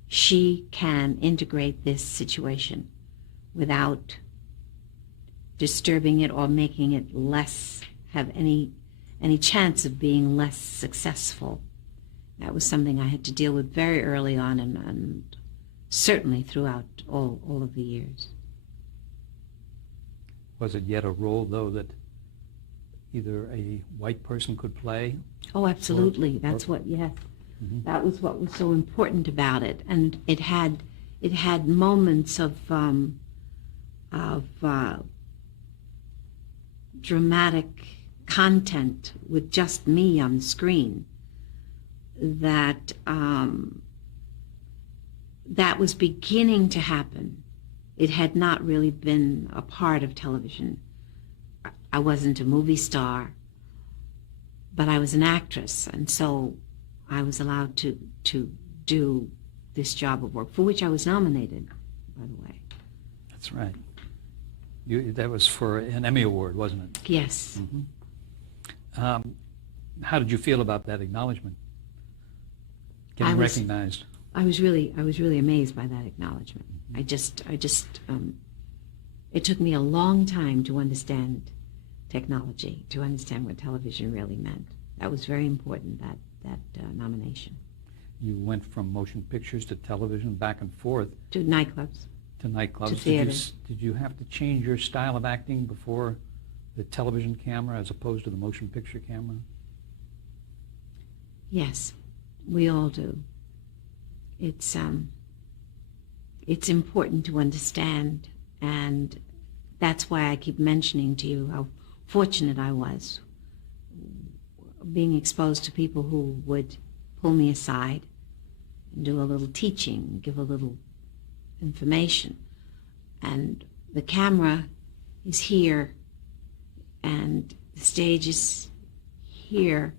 she can integrate this situation without disturbing it or making it have any chance of being less successful. That was something I had to deal with very early on and certainly throughout all of the years. Was it yet a role, though, that either a white person could play? Oh, absolutely. That's what, yes. Mm-hmm. That was what was so important about it. And it had moments of dramatic content with just me on the screen that was beginning to happen. It had not really been a part of television. I wasn't a movie star, but I was an actress, and so I was allowed to do this job of work, for which I was nominated, by the way. That's right. That was for an Emmy Award, wasn't it? Yes. How did you feel about that acknowledgement? Getting recognized. I was really amazed by that acknowledgement. It took me a long time to understand technology, to understand what television really meant. That was very important, that nomination. You went from motion pictures to television, back and forth. To nightclubs. To nightclubs. To theater. Did you have to change your style of acting before the television camera as opposed to the motion picture camera? Yes, we all do. It's important to understand, and that's why I keep mentioning to you how fortunate I was being exposed to people who would pull me aside and do a little teaching, give a little information. And the camera is here and the stage is here,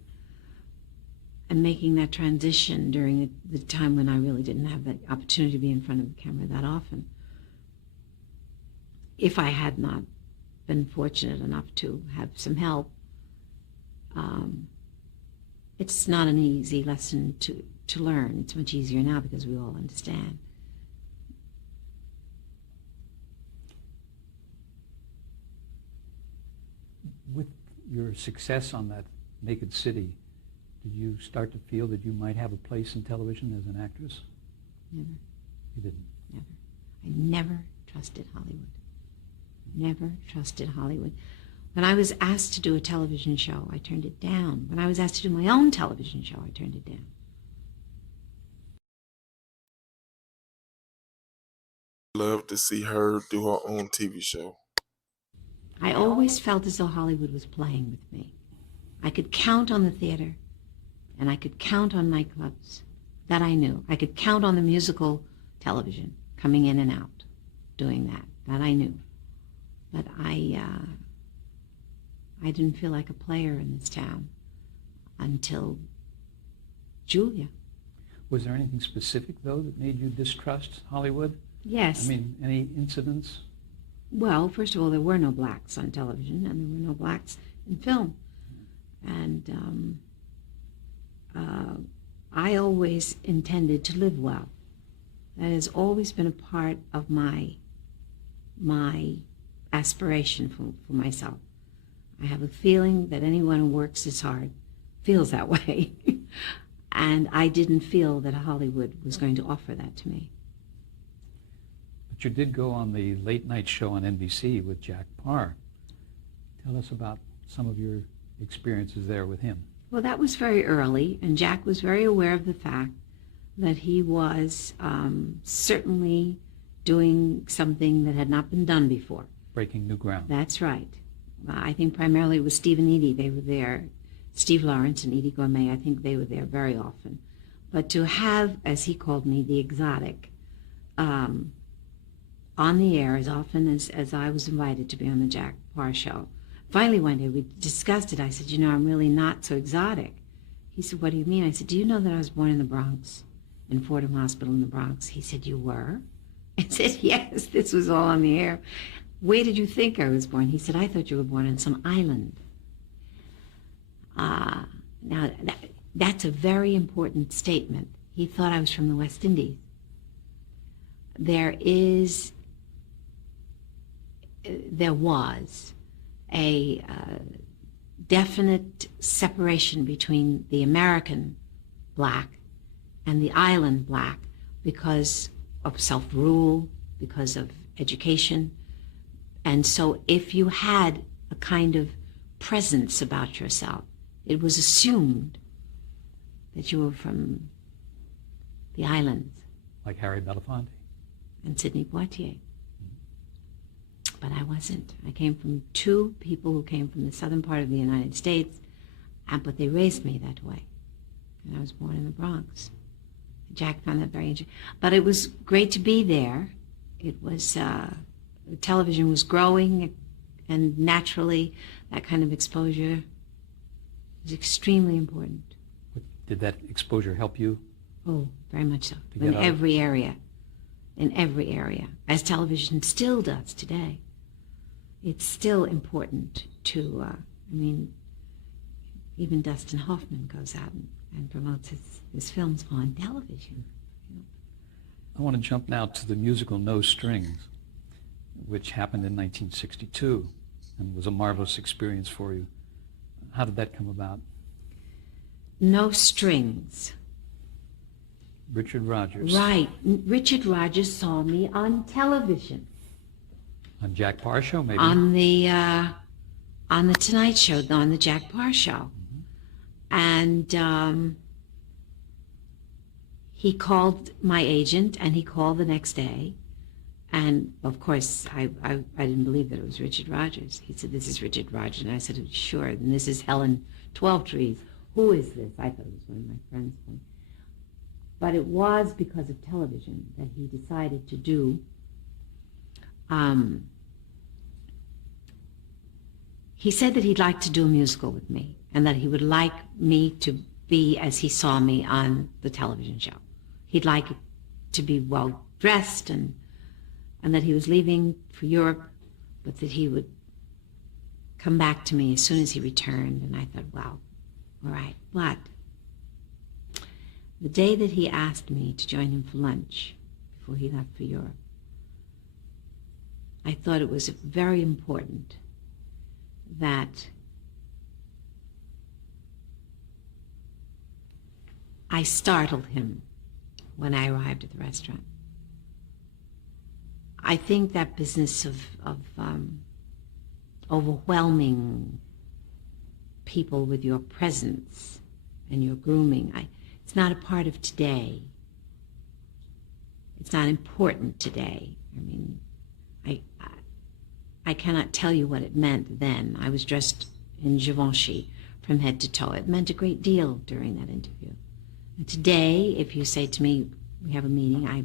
and making that transition during the time when I really didn't have that opportunity to be in front of the camera that often. If I had not been fortunate enough to have some help, it's not an easy lesson to learn. It's much easier now because we all understand. With your success on that Naked City, did you start to feel that you might have a place in television as an actress? Never. You didn't? Never. I never trusted Hollywood. Never trusted Hollywood. When I was asked to do a television show, I turned it down. When I was asked to do my own television show, I turned it down. Love to see her do her own TV show. I always felt as though Hollywood was playing with me. I could count on the theater, and I could count on nightclubs. That I knew. I could count on the musical television coming in and out, doing that. That I knew. But I didn't feel like a player in this town until Julia. Was there anything specific, though, that made you distrust Hollywood? Yes. I mean, any incidents? Well, first of all, there were no blacks on television, and there were no blacks in film. And I always intended to live well. That has always been a part of my aspiration for myself. I have a feeling that anyone who works this hard feels that way. And I didn't feel that Hollywood was going to offer that to me. But you did go on the late night show on NBC with Jack Paar. Tell us about some of your experiences there with him. Well, that was very early, and Jack was very aware of the fact that he was certainly doing something that had not been done before. Breaking new ground. That's right. I think primarily it was Steve and Edie. They were there. Steve Lawrence and Edie Gourmet, I think they were there very often. But to have, as he called me, the exotic, on the air as often as I was invited to be on the Jack Paar show. Finally, one day we discussed it. I said, you know, I'm really not so exotic. He said, what do you mean? I said, do you know that I was born in the Bronx, in Fordham Hospital in the Bronx? He said, you were? I said, yes, this was all on the air. Where did you think I was born? He said, I thought you were born on some island. Now, that's a very important statement. He thought I was from the West Indies. There was a definite separation between the American black and the island black because of self-rule, because of education. And so if you had a kind of presence about yourself, it was assumed that you were from the islands. Like Harry Belafonte. And Sidney Poitier. But I wasn't. I came from two people who came from the southern part of the United States, but they raised me that way. And I was born in the Bronx. Jack found that very interesting. But it was great to be there. It was, television was growing, and naturally that kind of exposure was extremely important. Did that exposure help you Oh, very much so. To get In out. every area. In every area. As television still does today. It's still important to, even Dustin Hoffman goes out and promotes his films on television. I want to jump now to the musical No Strings, which happened in 1962 and was a marvelous experience for you. How did that come about? No Strings. Richard Rodgers. Right. Richard Rodgers saw me on television. On Jack Parr show, maybe? On the Tonight Show, on the Jack Parr show. And he called my agent, and he called the next day. And, of course, I didn't believe that it was Richard Rodgers. He said, "This is Richard Rodgers." And I said, "Sure." And this is Helen Twelvetrees. Who is this? I thought it was one of my friends. But it was because of television that he decided to do he said that he'd like to do a musical with me and that he would like me to be as he saw me on the television show. He'd like it to be well dressed and that he was leaving for Europe, but that he would come back to me as soon as he returned. And I thought, well, all right. But the day that he asked me to join him for lunch before he left for Europe, I thought it was very important that I startled him when I arrived at the restaurant. I think that business of overwhelming people with your presence and your grooming, it's not a part of today. It's not important today. I mean, I cannot tell you what it meant then. I was dressed in Givenchy from head to toe. It meant a great deal during that interview. And today, if you say to me, we have a meeting, I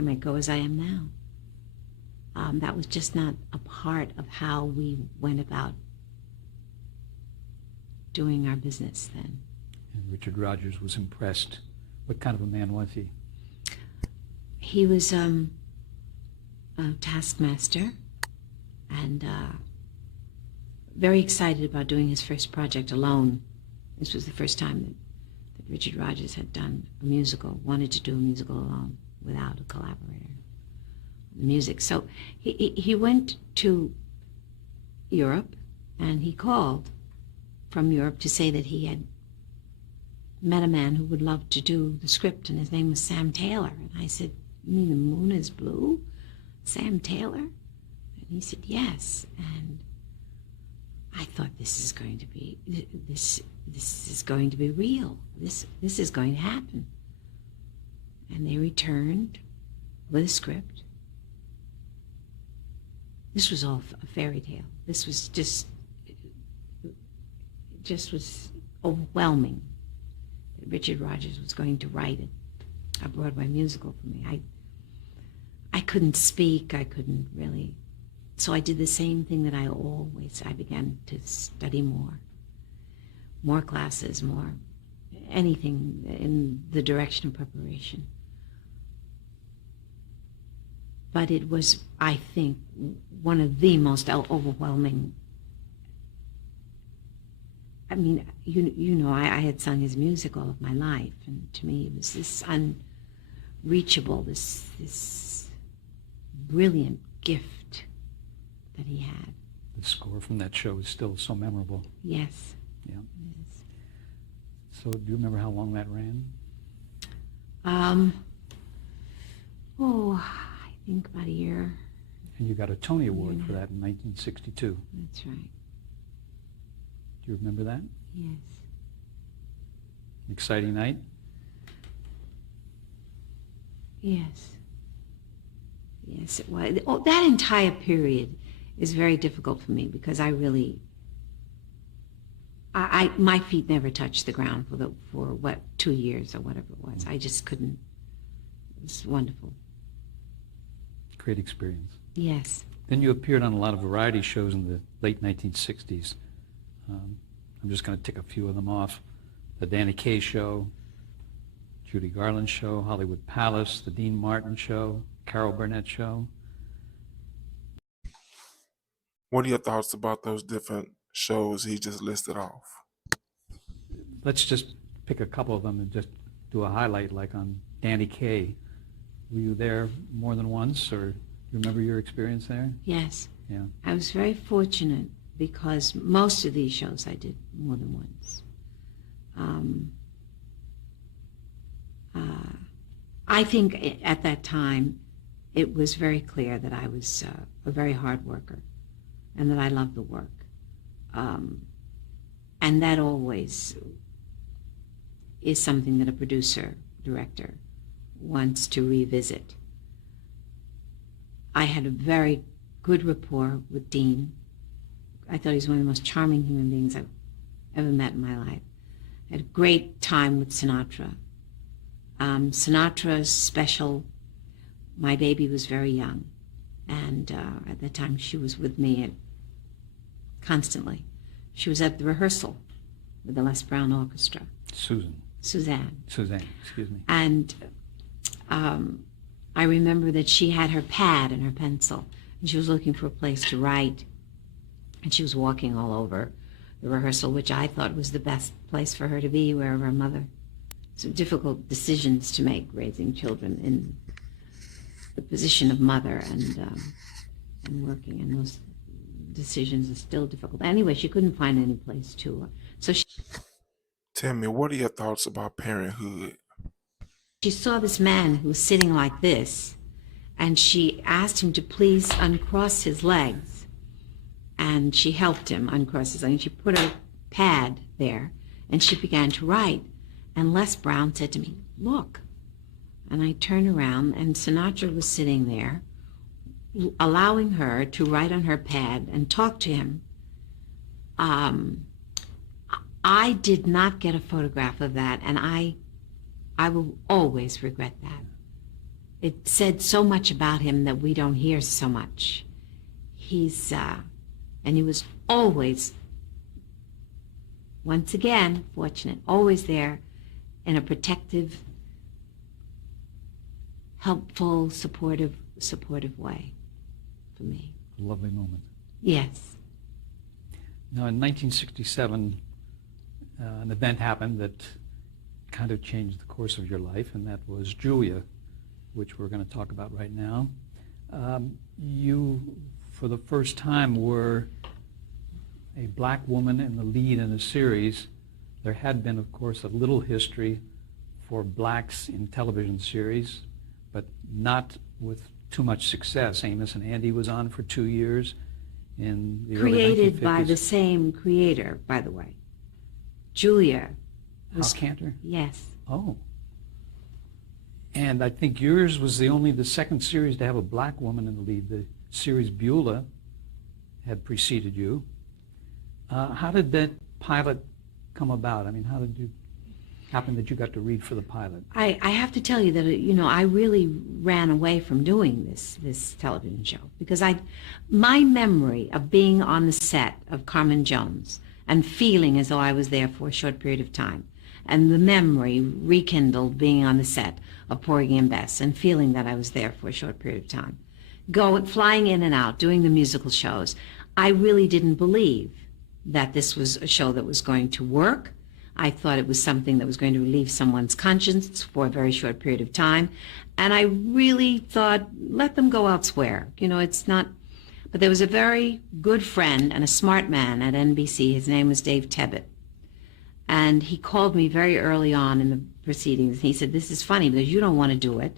might go as I am now. That was just not a part of how we went about doing our business then. And Richard Rodgers was impressed. What kind of a man was he? He was a taskmaster and very excited about doing his first project alone. This was the first time that Richard Rodgers had done a musical, wanted to do a musical alone without a collaborator. Music. So he went to Europe and he called from Europe to say that he had met a man who would love to do the script, and his name was Sam Taylor. And I said, "You mean The Moon is Blue? Sam Taylor?" And he said, "Yes." And I thought, this is going to be real. This is going to happen. And they returned with a script. This was all a fairy tale. This was just was overwhelming that Richard Rodgers was going to write a Broadway musical for me. I couldn't speak. I couldn't really. So I did the same thing that I began to study more classes, more anything in the direction of preparation. But it was, I think, one of the most overwhelming. I mean, you know, I had sung his music all of my life, and to me it was this unreachable, this brilliant gift that he had. The score from that show is still so memorable. Yes. Yeah. Yes. So do you remember how long that ran? I think about a year. And you got a Tony Award for that in 1962. That's right. Do you remember that? Yes. An exciting night? Yes. Yes, it was. Oh, that entire period is very difficult for me because I really, my feet never touched the ground for 2 years or whatever it was. I just couldn't. It was wonderful. Great experience. Yes. Then you appeared on a lot of variety shows in the late 1960s. I'm just going to tick a few of them off. The Danny Kaye Show, Judy Garland Show, Hollywood Palace, The Dean Martin Show, Carol Burnett Show. What are your thoughts about those different shows he just listed off? Let's just pick a couple of them and just do a highlight, like on Danny Kaye. Were you there more than once, or do you remember your experience there? Yes. Yeah. I was very fortunate because most of these shows I did more than once. I think at that time it was very clear that I was a very hard worker and that I loved the work. And that always is something that a producer, director wants to revisit. I had a very good rapport with Dean. I thought he was one of the most charming human beings I've ever met in my life. I had a great time with Sinatra. Sinatra's special, my baby was very young, and at that time she was with me constantly. She was at the rehearsal with the Les Brown Orchestra. Suzanne, excuse me. And I remember that she had her pad and her pencil, and she was looking for a place to write, and she was walking all over the rehearsal, which I thought was the best place for her to be, where her mother. Some difficult decisions to make, raising children in the position of mother and working, and those decisions are still difficult. Anyway, she couldn't find any place to. So Tell me, what are your thoughts about parenthood? she saw this man who was sitting like this, and she asked him to please uncross his legs, and she helped him uncross his legs. And she put her pad there, and she began to write. And Les Brown said to me, "Look." And I turned around, and Sinatra was sitting there, allowing her to write on her pad and talk to him. I did not get a photograph of that, and I will always regret that. It said so much about him that we don't hear so much. And he was always, once again, fortunate, always there, in a protective, helpful, supportive way for me. A lovely moment. Yes. Now, in 1967, an event happened that kind of changed the course of your life, and that was Julia, which we're going to talk about right now. You, for the first time, were a black woman in the lead in a series. There had been, of course, a little history for blacks in television series, but not with too much success. Amos and Andy was on for 2 years in the early 1950s. Created by the same creator, by the way. Julia was... Hal Cantor? Yes. Oh. And I think yours was the second series to have a black woman in the lead. The series Beulah had preceded you. How did that pilot come about? I mean, how did it happen that you got to read for the pilot? I have to tell you that, I really ran away from doing this television show because my memory of being on the set of Carmen Jones and feeling as though I was there for a short period of time, and the memory rekindled being on the set of Porgy and Bess and feeling that I was there for a short period of time, flying in and out, doing the musical shows, I really didn't believe that this was a show that was going to work. I thought it was something that was going to relieve someone's conscience for a very short period of time. And I really thought, let them go elsewhere. It's not... But there was a very good friend and a smart man at NBC. His name was Dave Tebbutt. And he called me very early on in the proceedings. He said, "This is funny because you don't want to do it.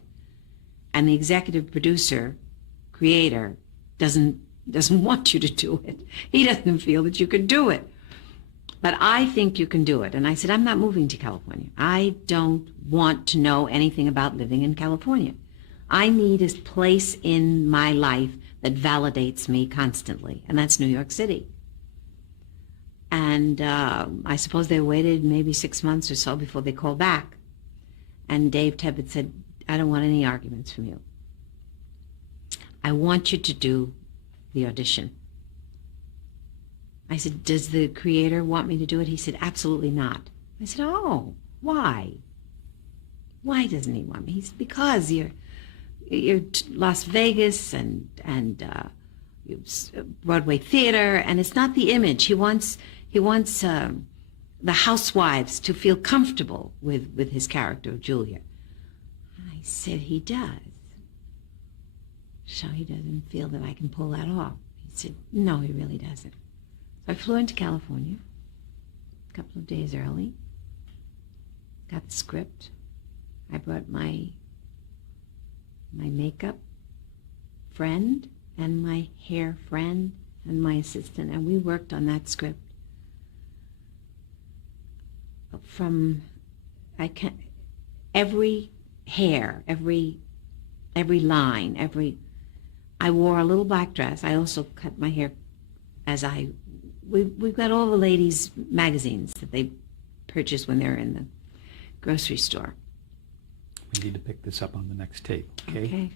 And the executive producer, creator, doesn't want you to do it. He doesn't feel that you can do it. But I think you can do it." And I said, "I'm not moving to California. I don't want to know anything about living in California. I need a place in my life that validates me constantly, and that's New York City." And I suppose they waited maybe 6 months or so before they called back. And Dave Tebbutt said, "I don't want any arguments from you. I want you to do the audition." I said, "Does the creator want me to do it?" He said, "Absolutely not." I said, "Oh, why?" Why doesn't he want me? He said, because you're Las Vegas and Broadway theater, and it's not the image. He wants the housewives to feel comfortable with his character of Julia. I said, he does. So he doesn't feel that I can pull that off. He said, no, he really doesn't. So I flew into California a couple of days early, got the script. I brought my makeup friend and my hair friend and my assistant, and we worked on that script from every hair, every line, I wore a little black dress. I also cut my hair we've got all the ladies' magazines that they purchase when they're in the grocery store. We need to pick this up on the next tape, okay? Okay.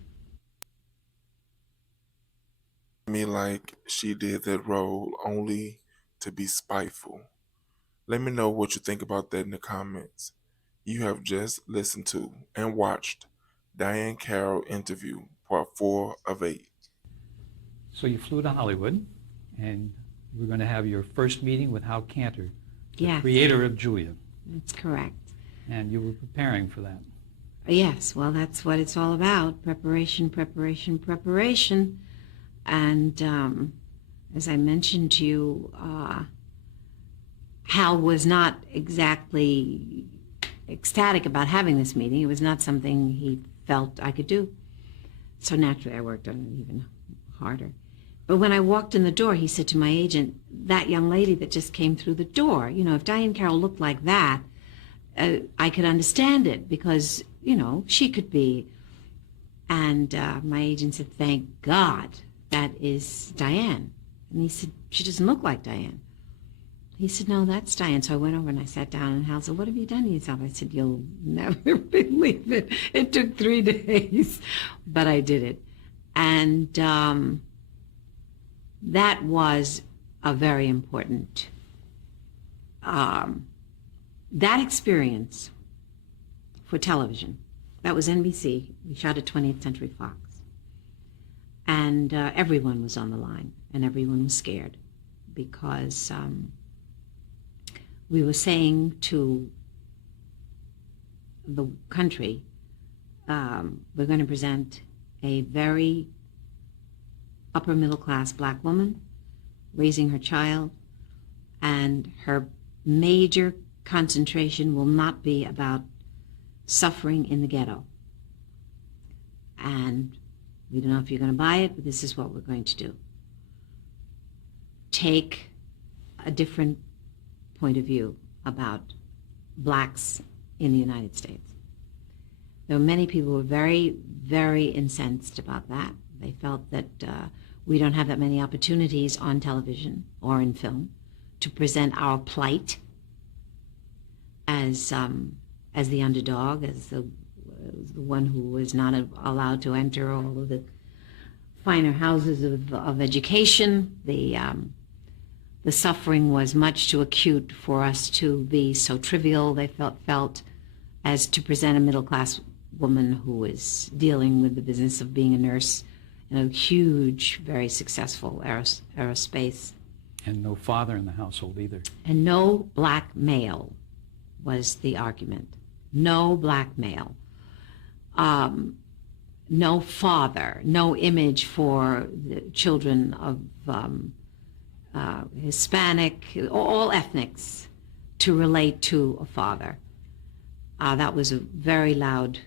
Me like she did that role only to be spiteful. Let me know what you think about that in the comments. You have just listened to and watched Diahann Carroll interview part 4 of 8. So you flew to Hollywood, and we're going to have your first meeting with Hal Cantor, the Yes. creator of Julia. That's correct. And you were preparing for that. Yes, well, that's what it's all about. Preparation, preparation, preparation. And as I mentioned to you, Hal was not exactly ecstatic about having this meeting. It was not something he felt I could do. So naturally, I worked on it even harder. But when I walked in the door, he said to my agent, that young lady that just came through the door, if Diahann Carroll looked like that, I could understand it because, she could be. And my agent said, thank God that is Diahann. And he said, she doesn't look like Diahann. He said, no, that's Diahann. So I went over and I sat down, and Hal said, what have you done to yourself? I said, you'll never believe it. It took 3 days, but I did it. And that was a very important, that experience for television. That was NBC. We shot at 20th Century Fox. And everyone was on the line, and everyone was scared because we were saying to the country, we're going to present a very upper middle class black woman raising her child, and her major concentration will not be about suffering in the ghetto. And we don't know if you're going to buy it, but this is what we're going to do. Take a different point of view about blacks in the United States. There were many people who were very, very incensed about that. They felt that we don't have that many opportunities on television or in film to present our plight as the underdog, as the one who was not allowed to enter all of the finer houses of education. The suffering was much too acute for us to be so trivial, they felt, as to present a middle-class woman who was dealing with the business of being a nurse in a huge, very successful aerospace. And no father in the household either. And no black male was the argument. No black male. No father, no image for the children of Hispanic, all ethnics, to relate to a father. That was a very loud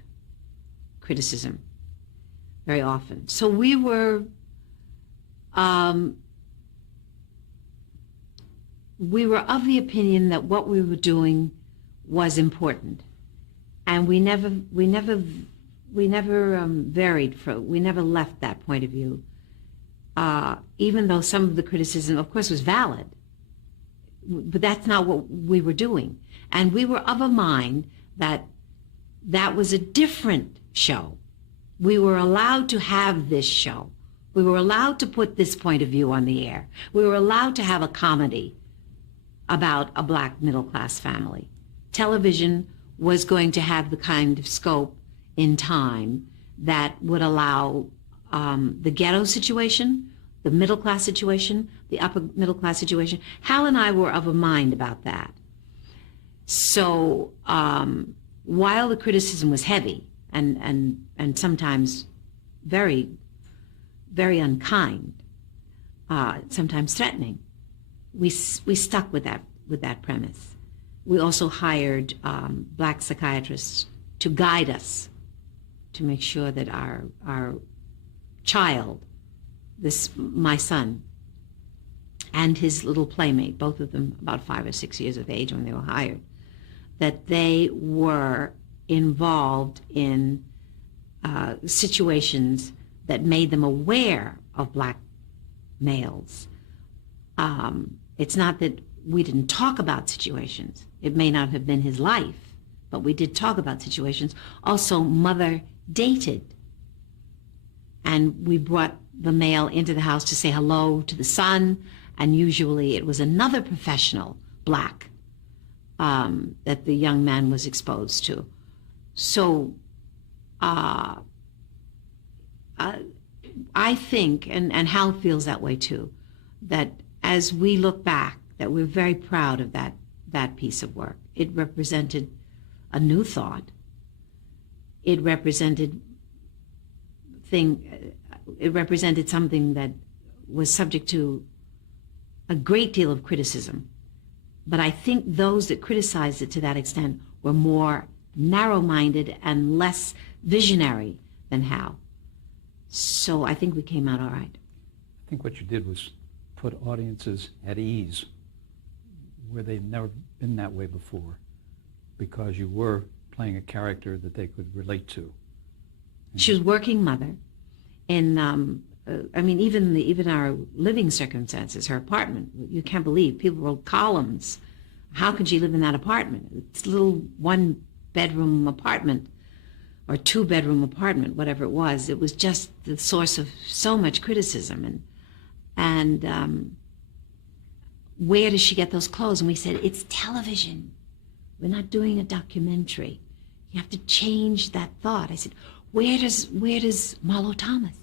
criticism, very often. So we were of the opinion that what we were doing was important, and we never left that point of view. Even though some of the criticism, of course, was valid, but that's not what we were doing. And we were of a mind that that was a different show. We were allowed to have this show. We were allowed to put this point of view on the air. We were allowed to have a comedy about a black middle-class family. Television was going to have the kind of scope in time that would allow the ghetto situation, the middle class situation, the upper middle class situation. Hal and I were of a mind about that. So while the criticism was heavy and sometimes very, very unkind, sometimes threatening, we stuck with that premise. We also hired black psychiatrists to guide us, to make sure that our child, my son, and his little playmate, both of them about 5 or 6 years of age when they were hired, that they were involved in situations that made them aware of black males. It's not that we didn't talk about situations. It may not have been his life, but we did talk about situations. Also, mother dated. And we brought the male into the house to say hello to the son, and usually it was another professional, black, that the young man was exposed to. So I think, and Hal feels that way too, that as we look back, that we're very proud of that piece of work. It represented a new thought. It represented something that was subject to a great deal of criticism. But I think those that criticized it to that extent were more narrow-minded and less visionary than Hal. So I think we came out all right. I think what you did was put audiences at ease where they've never been that way before, because you were playing a character that they could relate to. She was working mother, and even our living circumstances, her apartment, you can't believe, people wrote columns. How could she live in that apartment? It's a little one-bedroom apartment, or two-bedroom apartment, whatever it was. It was just the source of so much criticism. And where does she get those clothes? And we said, it's television. We're not doing a documentary. You have to change that thought. I said, where does Marlo Thomas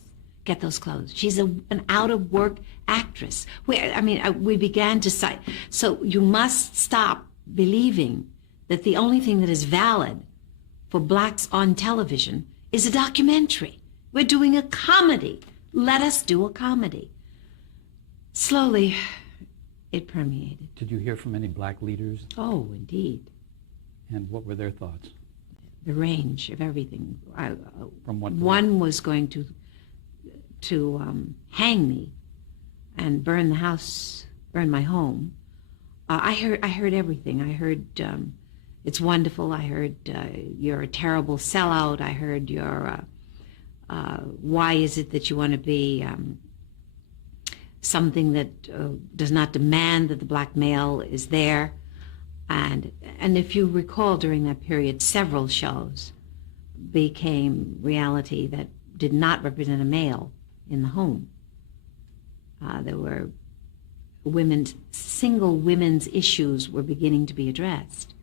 get those clothes? She's an out-of-work actress. We began to cite. So you must stop believing that the only thing that is valid for blacks on television is a documentary. We're doing a comedy. Let us do a comedy. Slowly, it permeated. Did you hear from any black leaders? Oh, indeed. And what were their thoughts? The range of everything. From what? One was going to hang me and burn the house, burn my home. I heard everything. I heard it's wonderful. I heard you're a terrible sellout. I heard why is it that you want to be something that does not demand that the black male is there. And if you recall, during that period, several shows became reality that did not represent a male in the home. There were single women's issues were beginning to be addressed,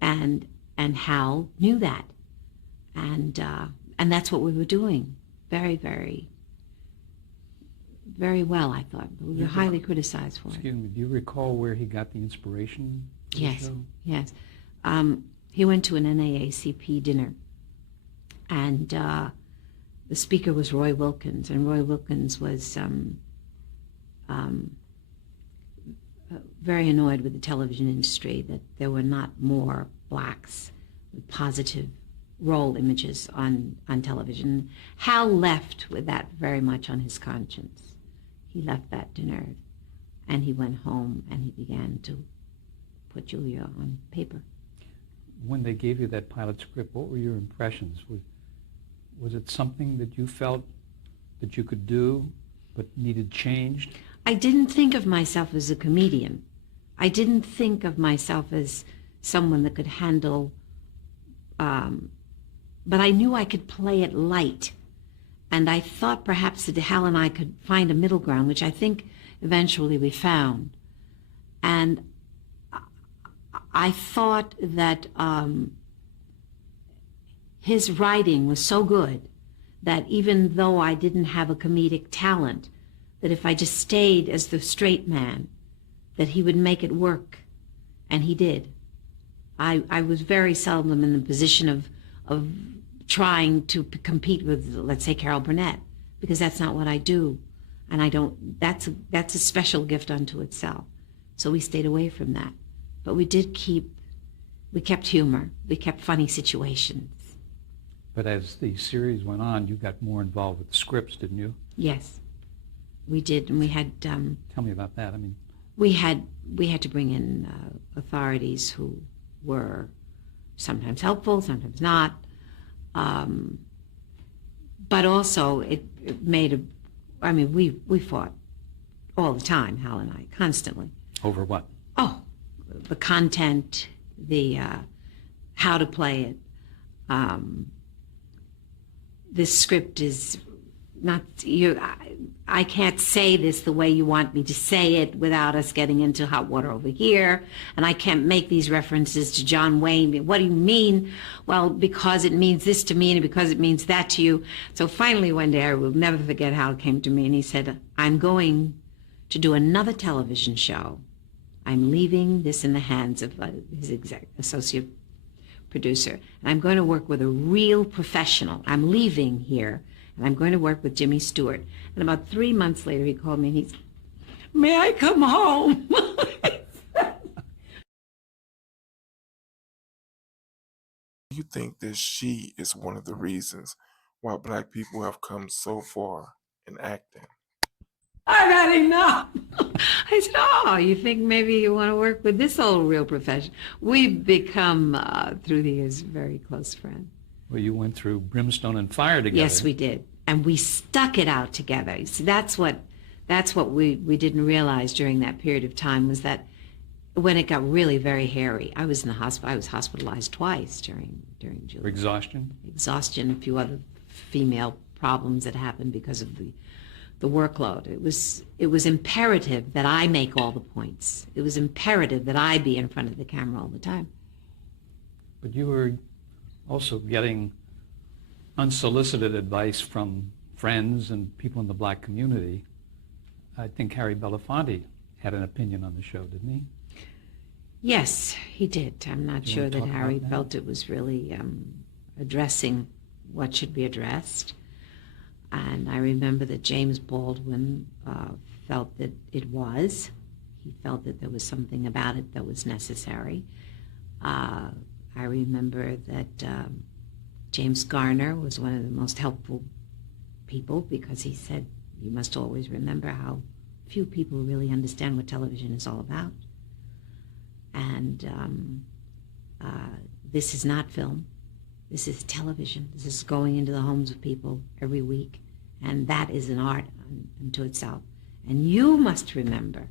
and Hal knew that, and that's what we were doing, very, very, very well. I thought, but we were highly criticized for it. Excuse me. Do you recall where he got the inspiration? Yes, yes. He went to an NAACP dinner, and the speaker was Roy Wilkins, and Roy Wilkins was very annoyed with the television industry, that there were not more blacks with positive role images on television. Hal left with that very much on his conscience. He left that dinner, and he went home, and he began to put Julia on paper. When they gave you that pilot script, what were your impressions? Was it something that you felt that you could do but needed changed? I didn't think of myself as a comedian. I didn't think of myself as someone that could handle, but I knew I could play it light. And I thought perhaps that Hal and I could find a middle ground, which I think eventually we found. And I thought that his writing was so good that even though I didn't have a comedic talent, that if I just stayed as the straight man, that he would make it work. And he did. I was very seldom in the position of trying to compete with, let's say, Carol Burnett, because that's not what I do. And I don't, that's a special gift unto itself. So we stayed away from that. But we kept humor. We kept funny situations. But as the series went on, you got more involved with the scripts, didn't you? Yes, we did. And we had, Tell me about that. I mean, we had to bring in authorities who were sometimes helpful, sometimes not. But also it made we fought all the time, Hal and I, constantly. over what? Oh, the content, the how to play it. This script is not you. I can't say this the way you want me to say it without us getting into hot water over here, and I can't make these references to John Wayne. What do you mean? Well, because it means this to me and because it means that to you. So finally one day, I will never forget how it came to me, and he said, I'm going to do another television show. I'm leaving this in the hands of his associate producer, and I'm going to work with a real professional. I'm leaving here, and I'm going to work with Jimmy Stewart. And about 3 months later, he called me, and he's, may I come home? You think that she is one of the reasons why Black people have come so far in acting? I've had enough. I said, oh, you think maybe you want to work with this old real profession? We've become, through the years, very close friends. Well, you went through brimstone and fire together. Yes, we did. And we stuck it out together. See, that's what we didn't realize during that period of time, was that when it got really very hairy, I was in the hospital. I was hospitalized twice during Julia. For exhaustion? Exhaustion, a few other female problems that happened because of the workload. It was imperative that I make all the points. It was imperative that I be in front of the camera all the time. But you were also getting unsolicited advice from friends and people in the Black community. I think Harry Belafonte had an opinion on the show, didn't he? Yes, he did. I'm not Do you sure want to that talk Harry about that? felt it was really addressing what should be addressed. And I remember that James Baldwin felt that it was. He felt that there was something about it that was necessary. I remember that James Garner was one of the most helpful people, because he said, you must always remember how few people really understand what television is all about. And this is not film. This is television. This is going into the homes of people every week. And that is an art unto itself. And you must remember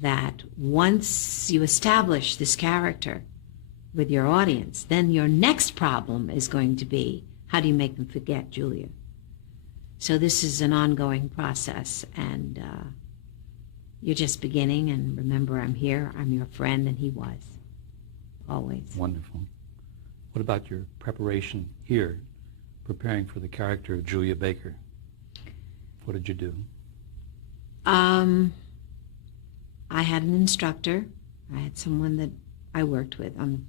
that once you establish this character with your audience, then your next problem is going to be, how do you make them forget Julia? So this is an ongoing process, and you're just beginning, and remember, I'm here, I'm your friend, and he was, always. Wonderful. What about your preparation here, preparing for the character of Julia Baker? What did you do? I had an instructor. I had someone that I worked with on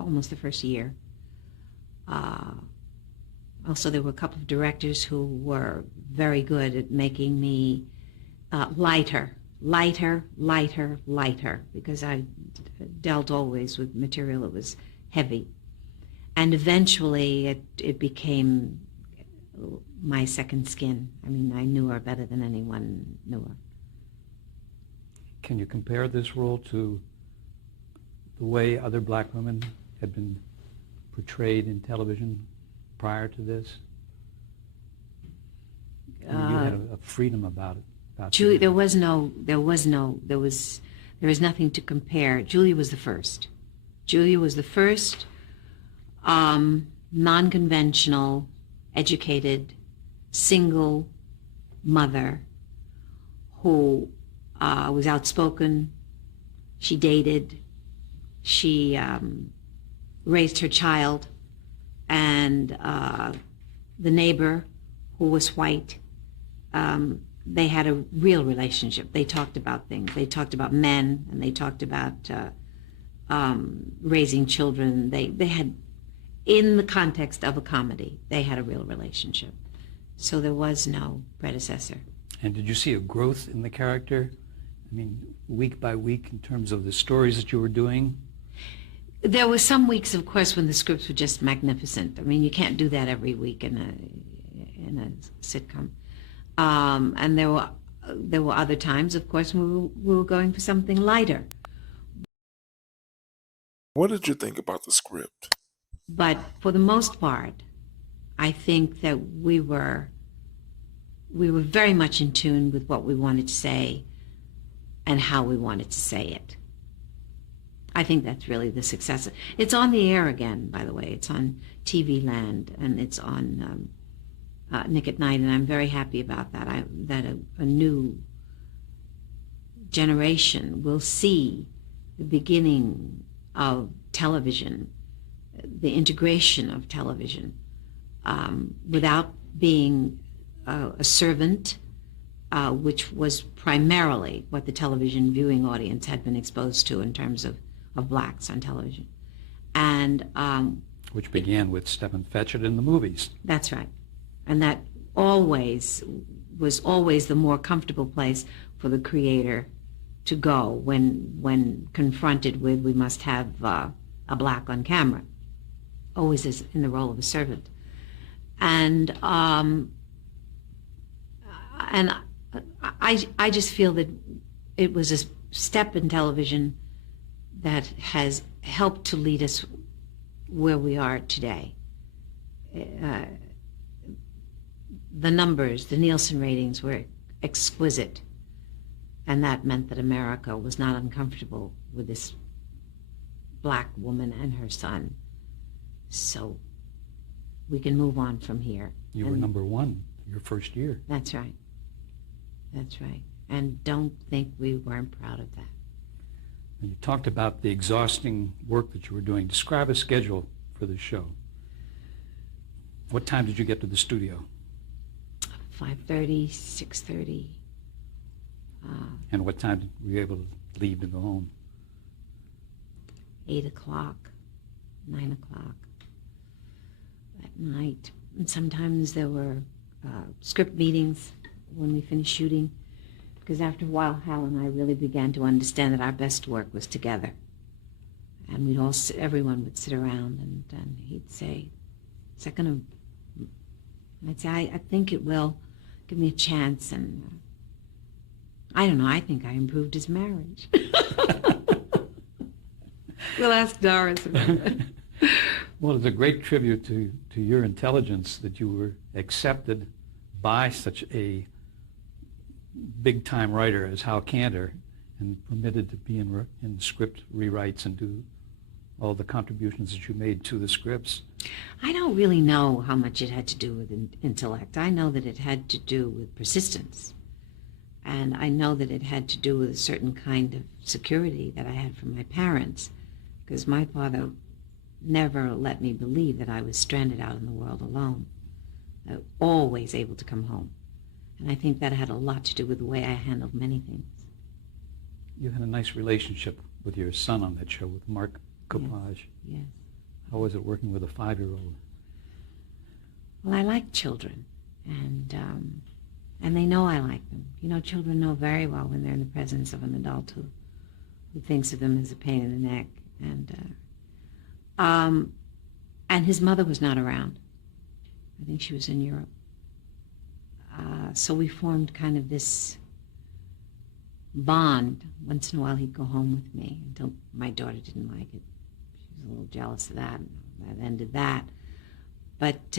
almost the first year. Also, there were a couple of directors who were very good at making me lighter, because I dealt always with material that was heavy. And eventually it became my second skin. I mean, I knew her better than anyone knew her. Can you compare this role to the way other Black women had been portrayed in television prior to this? I mean, you had a freedom about it. Julia, there was nothing to compare. Julia was the first. Julia was the first non-conventional, educated, single mother who was outspoken. She dated. She raised her child. and the neighbor, who was white, they had a real relationship. They talked about things. They talked about men, and they talked about raising children. They had, in the context of a comedy, they had a real relationship. So there was no predecessor. And did you see a growth in the character? I mean, week by week, in terms of the stories that you were doing? There were some weeks, of course, when the scripts were just magnificent. I mean, you can't do that every week in a sitcom. And there were other times, of course, when we were going for something lighter. What did you think about the script? But for the most part, I think that we were very much in tune with what we wanted to say and how we wanted to say it. I think that's really the success. It's on the air again, by the way. It's on TV Land, and it's on Nick at Night, and I'm very happy about that. That a new generation will see the beginning of television, the integration of television, without being a servant, which was primarily what the television viewing audience had been exposed to in terms of blacks on television. And which began with Stephen Fetchit in the movies. That's right. And that was always the more comfortable place for the creator to go when confronted with, we must have a black on camera, always as in the role of a servant. And I just feel that it was a step in television that has helped to lead us where we are today. The numbers, the Nielsen ratings were exquisite, and that meant that America was not uncomfortable with this black woman and her son. So we can move on from here. You were number one your first year. That's right. That's right. And don't think we weren't proud of that. You talked about the exhausting work that you were doing. Describe a schedule for the show. What time did you get to the studio? 5:30, 6:30. And what time were you able to leave to go home? 8 o'clock, 9 o'clock at night. And sometimes there were script meetings when we finished shooting, because after a while, Hal and I really began to understand that our best work was together. And we'd all sit, everyone would sit around, and he'd say, "Is that going to?" I'd say, I think it will. Give me a chance. And I don't know, I think I improved his marriage. We'll ask Doris about that. Well, it's a great tribute to your intelligence that you were accepted by such a big-time writer as Hal Kanter and permitted to be in script rewrites and do all the contributions that you made to the scripts. I don't really know how much it had to do with intellect. I know that it had to do with persistence. And I know that it had to do with a certain kind of security that I had from my parents, because my father never let me believe that I was stranded out in the world alone. I was always able to come home. And I think that had a lot to do with the way I handled many things. You had a nice relationship with your son on that show, with Mark Kopach. Yes. How was it working with a 5-year-old? Well, I like children, and they know I like them. You know, children know very well when they're in the presence of an adult who thinks of them as a pain in the neck. And his mother was not around. I think she was in Europe. So we formed kind of this bond. Once in a while he'd go home with me, until my daughter didn't like it. She was a little jealous of that, and that ended that. But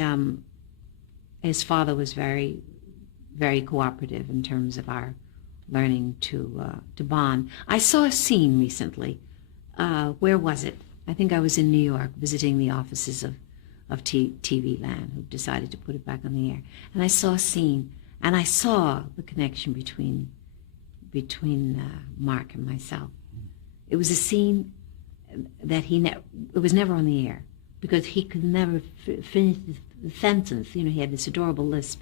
his father was very, very cooperative in terms of our learning to bond. I saw a scene recently. Where was it? I think I was in New York visiting the offices of TV Land, who decided to put it back on the air. And I saw a scene, and I saw the connection between Mark and myself. It was a scene that it was never on the air, because he could never finish the sentence. You know, he had this adorable lisp,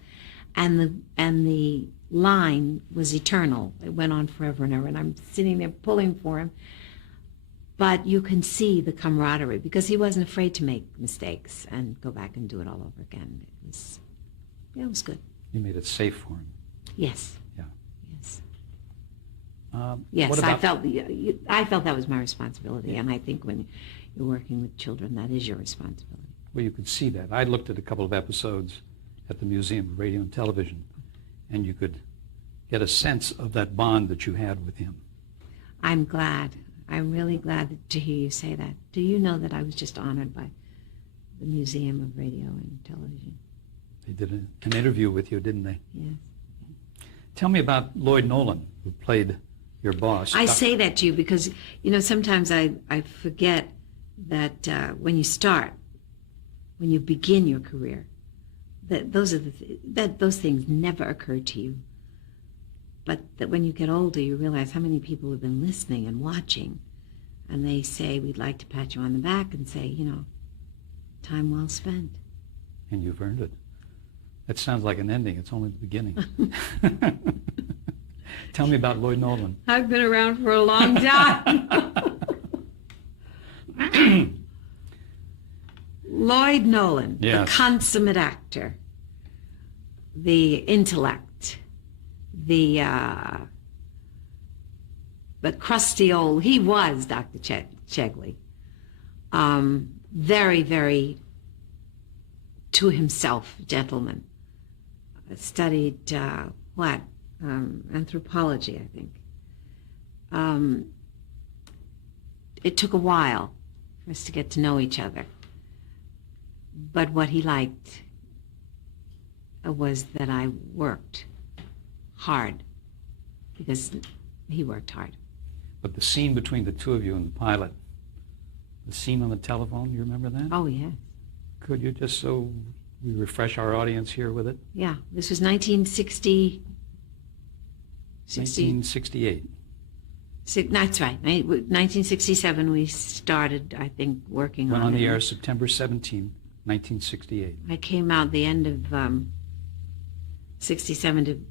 and the line was eternal. It went on forever and ever, and I'm sitting there pulling for him. But you can see the camaraderie, because he wasn't afraid to make mistakes and go back and do it all over again. It was good. You made it safe for him. Yes. Yeah. Yes. Yes, I felt that was my responsibility, and I think when you're working with children, that is your responsibility. Well, you could see that. I looked at a couple of episodes at the Museum of Radio and Television, and you could get a sense of that bond that you had with him. I'm glad. I'm really glad to hear you say that. Do you know that I was just honored by the Museum of Radio and Television? They did an interview with you, didn't they? Yes. Tell me about Lloyd Nolan, who played your boss. I say that to you because, you know, sometimes I forget that when you begin your career, that those things never occur to you. But that when you get older, you realize how many people have been listening and watching, and they say, we'd like to pat you on the back and say, you know, time well spent. And you've earned it. That sounds like an ending. It's only the beginning. Tell me about Lloyd Nolan. I've been around for a long time. Lloyd Nolan, yes. The consummate actor, the intellect, the crusty old, he was Dr. Chegley. Very, very to himself gentleman. Studied anthropology, I think. It took a while for us to get to know each other. But what he liked was that I worked hard, because he worked hard. But the scene between the two of you in the pilot, the scene on the telephone, you remember that? Oh, yes. Could you, just so we refresh our audience here with it? Yeah, this was 1960. 1968. That's right. 1967 we started, I think, working Went on on it. the air September 17, 1968. I came out the end of 67 to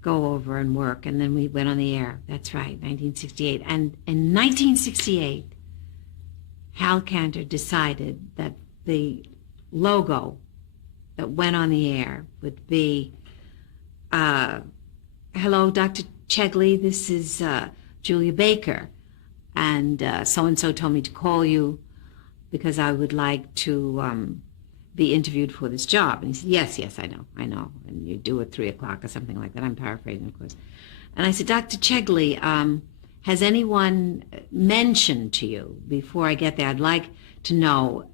go over and work, and then we went on the air. That's right, 1968. And in 1968, Hal Cantor decided that the logo that went on the air would be, hello, Dr. Chegley, this is Julia Baker, and so-and-so told me to call you because I would like to be interviewed for this job. And he said, yes, I know. And you do it 3 o'clock or something like that. I'm paraphrasing, of course. And I said, Dr. Chegley, has anyone mentioned to you, before I get there, I'd like to know,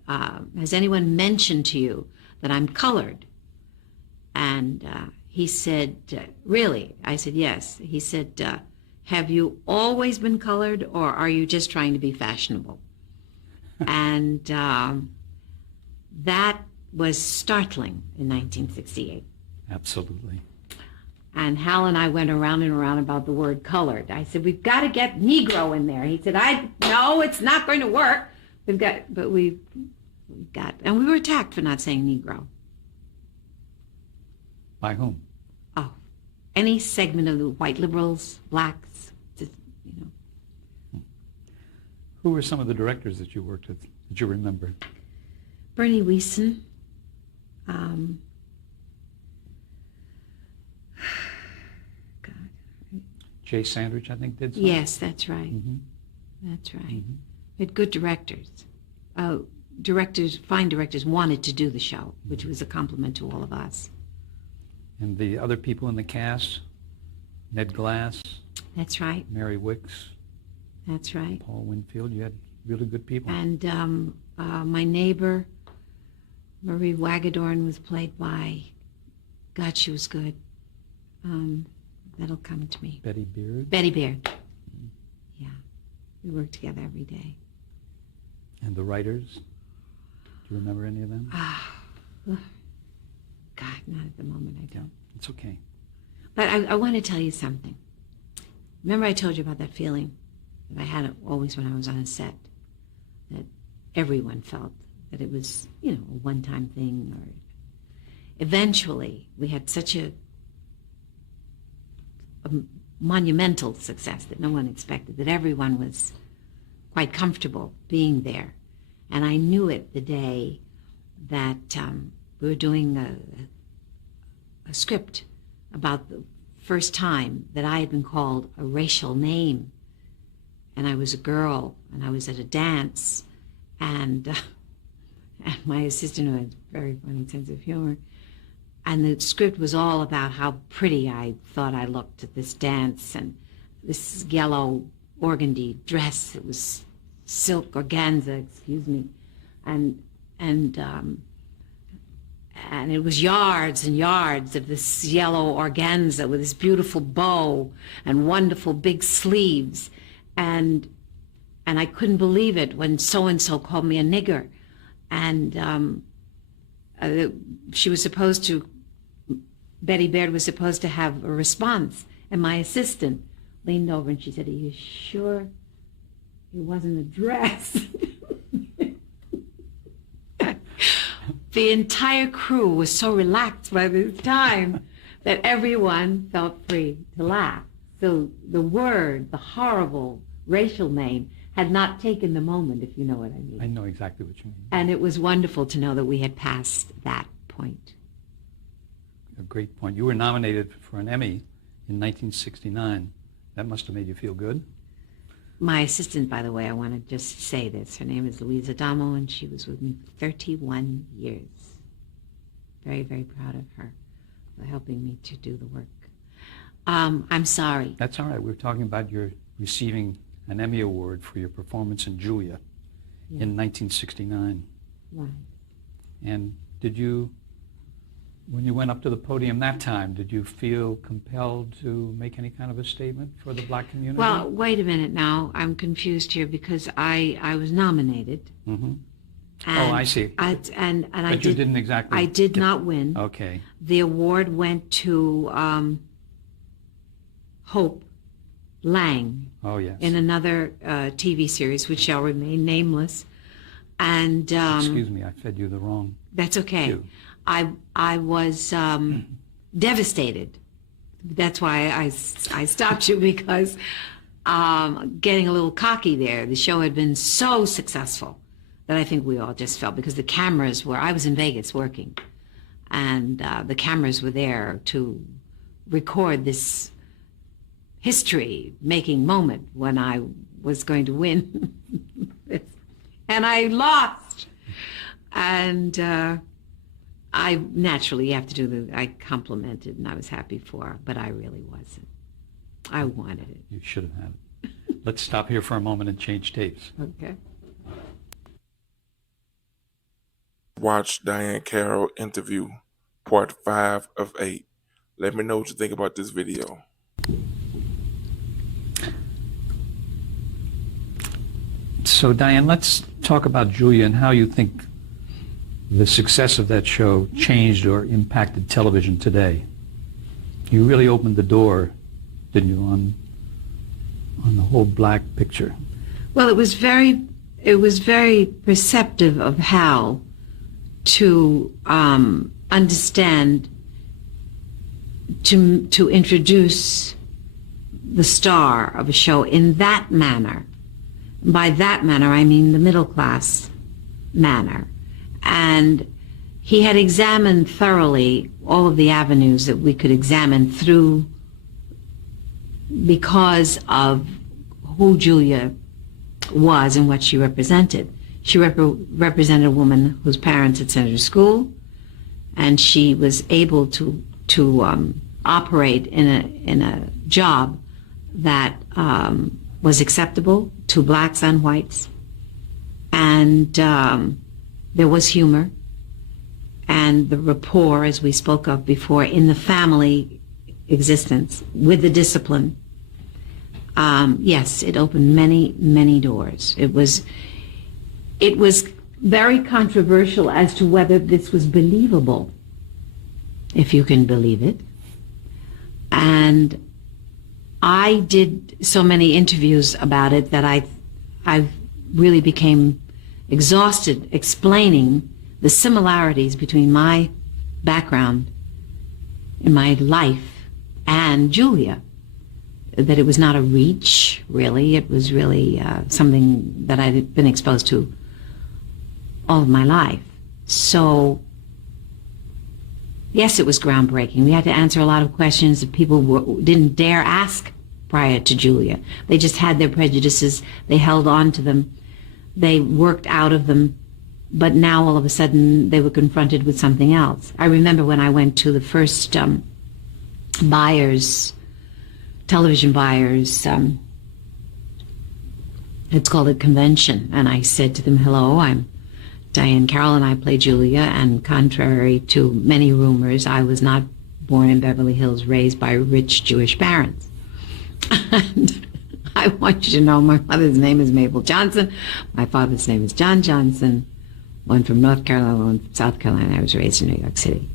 has anyone mentioned to you that I'm colored? And he said, really? I said, yes. He said, have you always been colored, or are you just trying to be fashionable? And that was startling in 1968. Absolutely. And Hal and I went around and around about the word colored. I said, we've got to get Negro in there. He said, no, it's not going to work. And we were attacked for not saying Negro. By whom? Oh, any segment of the white liberals, blacks, just, you know. Who were some of the directors that you worked with, that you remember? Bernie Wiesen. Jay Sandrich, I think, did some? Yes, that's right. Mm-hmm. That's right. Mm-hmm. We had good directors. Fine directors wanted to do the show, which was a compliment to all of us. And the other people in the cast? Ned Glass? That's right. Mary Wicks? That's right. Paul Winfield? You had really good people. And my neighbor, Marie Wagadorn, was played by, God, she was good. That'll come to me. Betty Beard? Betty Beard. Yeah. We worked together every day. And the writers? Do you remember any of them? God, not at the moment, I don't. Yeah, it's okay. But I want to tell you something. Remember I told you about that feeling that I had always when I was on a set? That everyone felt that it was, a one-time thing. Or eventually, we had such a monumental success that no one expected, that everyone was quite comfortable being there. And I knew it the day that we were doing a script about the first time that I had been called a racial name. And I was a girl, and I was at a dance, and my assistant, who had a very funny sense of humor, and the script was all about how pretty I thought I looked at this dance, and this yellow organdy dress. It was silk organza, and it was yards and yards of this yellow organza with this beautiful bow and wonderful big sleeves. And I couldn't believe it when so-and-so called me a nigger. And she was supposed to, Betty Baird was supposed to have a response. And my assistant leaned over and she said, "Are you sure it wasn't a dress?" The entire crew was so relaxed by this time that everyone felt free to laugh. So the word, the horrible racial name, had not taken the moment, if you know what I mean. I know exactly what you mean. And it was wonderful to know that we had passed that point. A great point. You were nominated for an Emmy in 1969. That must have made you feel good. My assistant, by the way, I want to just say this. Her name is Louise Adamo, and she was with me for 31 years. Very, very proud of her for helping me to do the work. I'm sorry. That's all right. We were talking about your receiving an Emmy Award for your performance in Julia in 1969. Right. And did you, when you went up to the podium that time, did you feel compelled to make any kind of a statement for the black community? Well, wait a minute now. I'm confused here because I was nominated. Mm-hmm. And I see. But you didn't exactly. I did not win. Okay. The award went to Hope Lang. Oh, yes. In another TV series, which shall remain nameless. And excuse me, I fed you the wrong. That's okay. cue. I was devastated. That's why I stopped you, because getting a little cocky there. The show had been so successful that I think we all just felt, because the cameras were, I was in Vegas working, and the cameras were there to record this history-making moment when I was going to win. And I lost. And I naturally have to do I complimented, and I was happy for her, but I really wasn't. I wanted it. You should have had it. Let's stop here for a moment and change tapes. Okay. Watch Diahann Carroll interview, part 5 of 8. Let me know what you think about this video. So, Diahann, let's talk about Julia and how you think the success of that show changed or impacted television today. You really opened the door, didn't you, on the whole black picture? Well, it was very perceptive of Hal to understand, to introduce the star of a show in that manner. By that manner, I mean the middle class manner. And he had examined thoroughly all of the avenues that we could examine through, because of who Julia was and what she represented. She represented a woman whose parents had sent her to school, and she was able to operate in a job that was acceptable to blacks and whites, and there was humor and the rapport, as we spoke of before, in the family existence with the discipline. Yes, it opened many, many doors. It was very controversial as to whether this was believable, if you can believe it. And I did so many interviews about it that I really became exhausted explaining the similarities between my background in my life and Julia. That it was not a reach, really. It was really something that I had been exposed to all of my life. So, yes, it was groundbreaking. We had to answer a lot of questions that people didn't dare ask prior to Julia. They just had their prejudices. They held on to them. They worked out of them. But now, all of a sudden, they were confronted with something else. I remember when I went to the first television buyers, it's called a convention, and I said to them, hello, I'm Diahann Carroll, and I play Julia, and contrary to many rumors, I was not born in Beverly Hills, raised by rich Jewish parents. And I want you to know my mother's name is Mabel Johnson, my father's name is John Johnson, one from North Carolina, one from South Carolina. I was raised in New York City.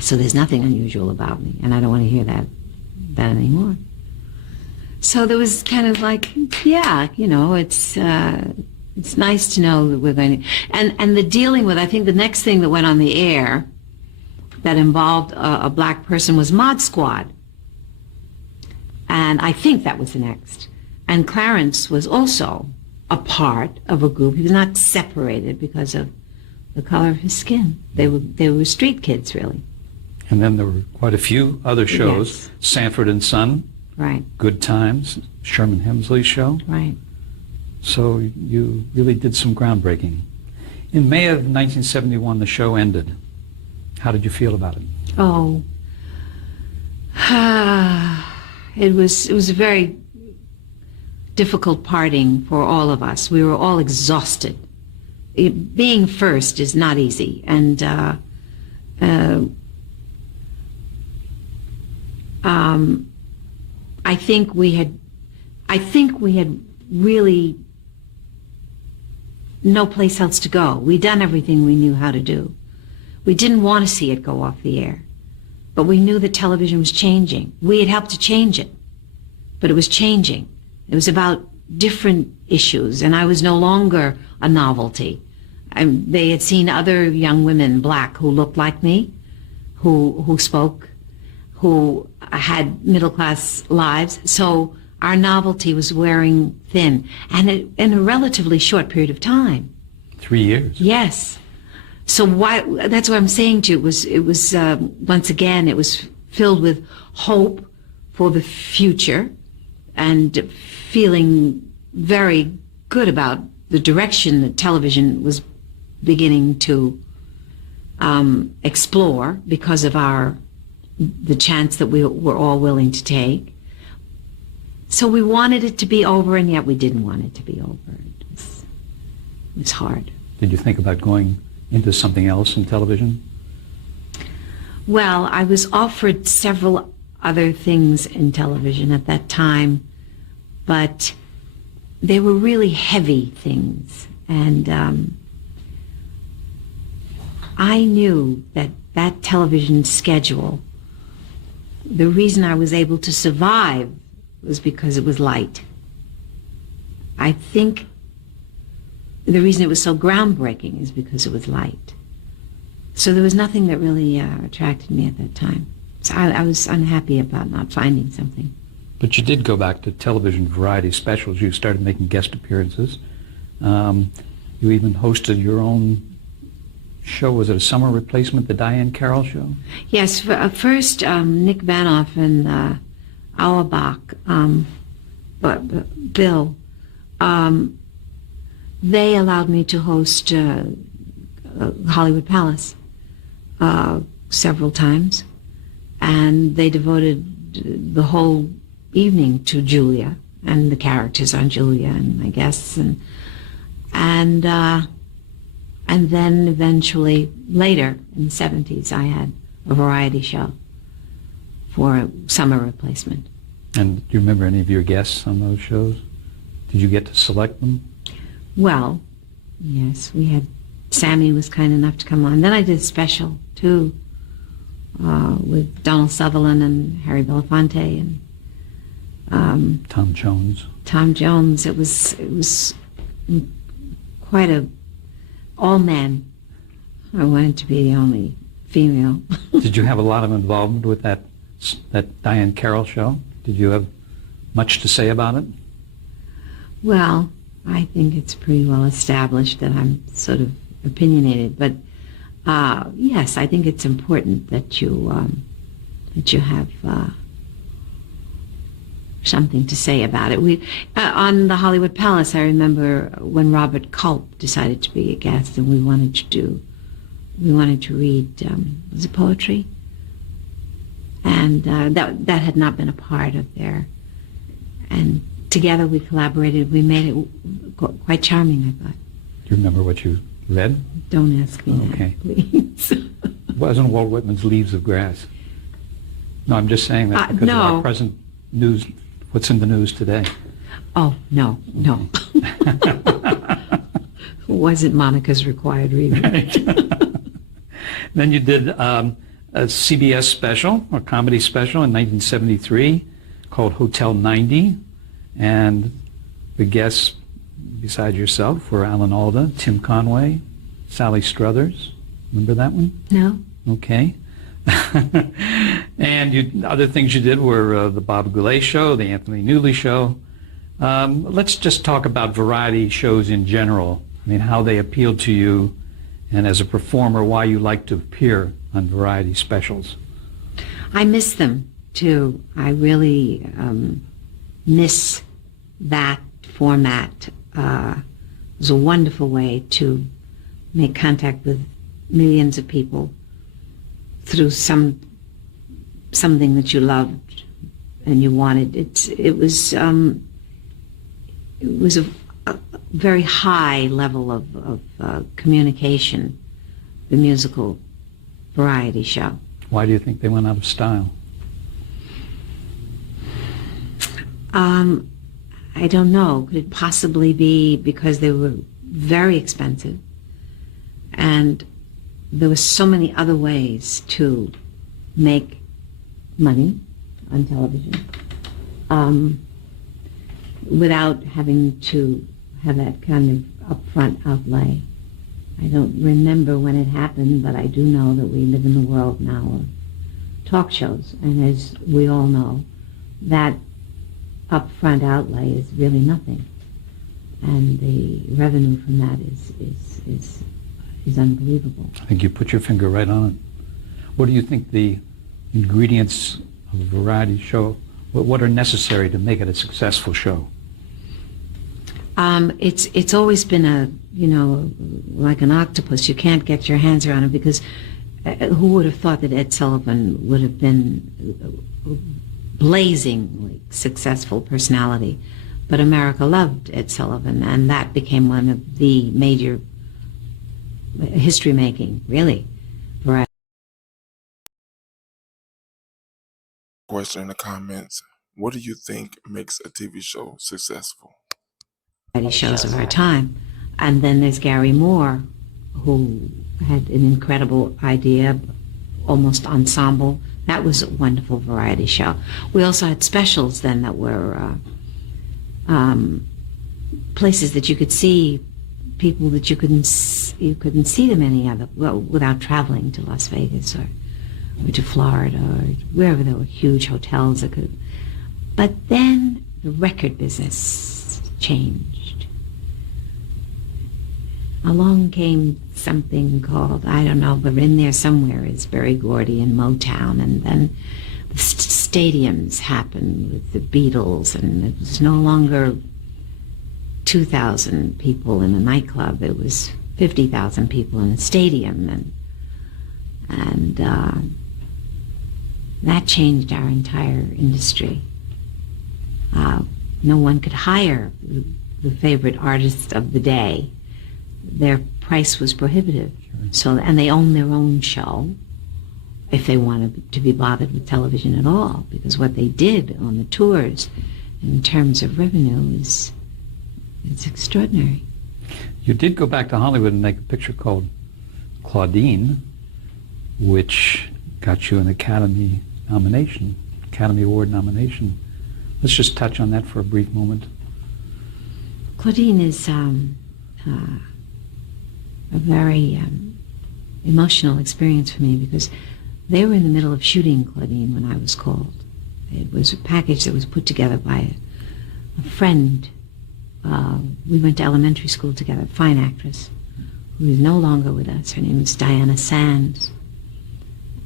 So there's nothing unusual about me, and I don't want to hear that anymore. So there was kind of like, yeah, it's nice to know that we're going to, and the dealing with, I think the next thing that went on the air that involved a black person was Mod Squad. And I think that was the next. And Clarence was also a part of a group. He was not separated because of the color of his skin. They were street kids, really. And then there were quite a few other shows. Yes. Sanford and Son. Right. Good Times. Sherman Hemsley's show. Right. So you really did some groundbreaking. In May of 1971, the show ended. How did you feel about it? Oh. It was a very difficult parting for all of us. We were all exhausted. Being first is not easy. And I think we had really no place else to go. We'd done everything we knew how to do. We didn't want to see it go off the air, but we knew that television was changing. We had helped to change it, but it was changing. It was about different issues, and I was no longer a novelty. They had seen other young women, black, who looked like me, who spoke, who had middle-class lives. So our novelty was wearing thin, and in a relatively short period of time. 3 years. Yes. So that's what I'm saying to you. It was once again, it was filled with hope for the future and feeling very good about the direction that television was beginning to explore because of the chance that we were all willing to take. So we wanted it to be over, and yet we didn't want it to be over. It was hard. Did you think about going into something else in television? Well, I was offered several other things in television at that time, but they were really heavy things. And I knew that television schedule, the reason I was able to survive was because it was light. I think the reason it was so groundbreaking is because it was light. So there was nothing that really attracted me at that time. So I was unhappy about not finding something. But you did go back to television variety specials. You started making guest appearances. You even hosted your own show. Was it a summer replacement, the Diahann Carroll show? Yes, first Nick Vanoff and Auerbach, Bill, they allowed me to host Hollywood Palace several times, and they devoted the whole evening to Julia and the characters on Julia and my guests, and then eventually later in the 70s I had a variety show for a summer replacement. And do you remember any of your guests on those shows? Did you get to select them? Well, yes, we had, Sammy was kind enough to come on. Then I did a special, too, with Donald Sutherland and Harry Belafonte and Tom Jones. Tom Jones. It was quite a all men. I wanted to be the only female. Did you have a lot of involvement with that Diahann Carroll show? Did you have much to say about it? Well, I think it's pretty well established that I'm sort of opinionated, but yes, I think it's important that you have something to say about it. We on the Hollywood Palace, I remember when Robert Culp decided to be a guest, and we wanted to read was it poetry, and that had not been a part of their, and together we collaborated. We made it quite charming, I thought. Do you remember what you read? Don't ask me Okay. that, please. It wasn't Walt Whitman's Leaves of Grass. No, I'm just saying that because of no. our present news, what's in the news today. Oh, no. Wasn't Monica's required reading. Then you did a CBS special, or comedy special in 1973 called Hotel 90, and the guests besides yourself were Alan Alda, Tim Conway, Sally Struthers. Remember that one? No? Okay. And other things you did were the Bob Goulet Show, the Anthony Newley Show. Let's just talk about variety shows in general. I mean, how they appealed to you, and as a performer, why you like to appear on variety specials. I miss them, too. I really miss that format. It was a wonderful way to make contact with millions of people through something that you loved and you wanted. It was a very high level of communication, the musical variety show. Why do you think they went out of style? I don't know. Could it possibly be because they were very expensive and there were so many other ways to make money on television without having to have that kind of upfront outlay. I don't remember when it happened, but I do know that we live in the world now of talk shows, and as we all know, that upfront outlay is really nothing, and the revenue from that is unbelievable. I think you put your finger right on it. What do you think the ingredients of a variety show, what are necessary to make it a successful show? It's always been like an octopus. You can't get your hands around it because who would have thought that Ed Sullivan would have been blazingly successful personality? But America loved Ed Sullivan, and that became one of the major history-making, really, variety. Question in the comments: what do you think makes a TV show successful? Shows of our time. And then there's Gary Moore, who had an incredible idea, almost ensemble. That was a wonderful variety show. We also had specials then that were places that you could see people that you couldn't see them any other, well, without traveling to Las Vegas or to Florida or wherever there were huge hotels that could. But then the record business changed. Along came something called, I don't know, but in there somewhere is Berry Gordy and Motown, and then the stadiums happened with the Beatles, and it was no longer 2,000 people in a nightclub, it was 50,000 people in a stadium, and that changed our entire industry. No one could hire the favorite artist of the day. Their price was prohibitive. Sure. So, and they owned their own show if they wanted to be bothered with television at all, because what they did on the tours in terms of revenue it's extraordinary. You did go back to Hollywood and make a picture called Claudine, which got you an Academy Award nomination. Let's just touch on that for a brief moment. Claudine is a very emotional experience for me, because they were in the middle of shooting Claudine when I was called. It was a package that was put together by a friend. We went to elementary school together, a fine actress, who is no longer with us. Her name is Diana Sands.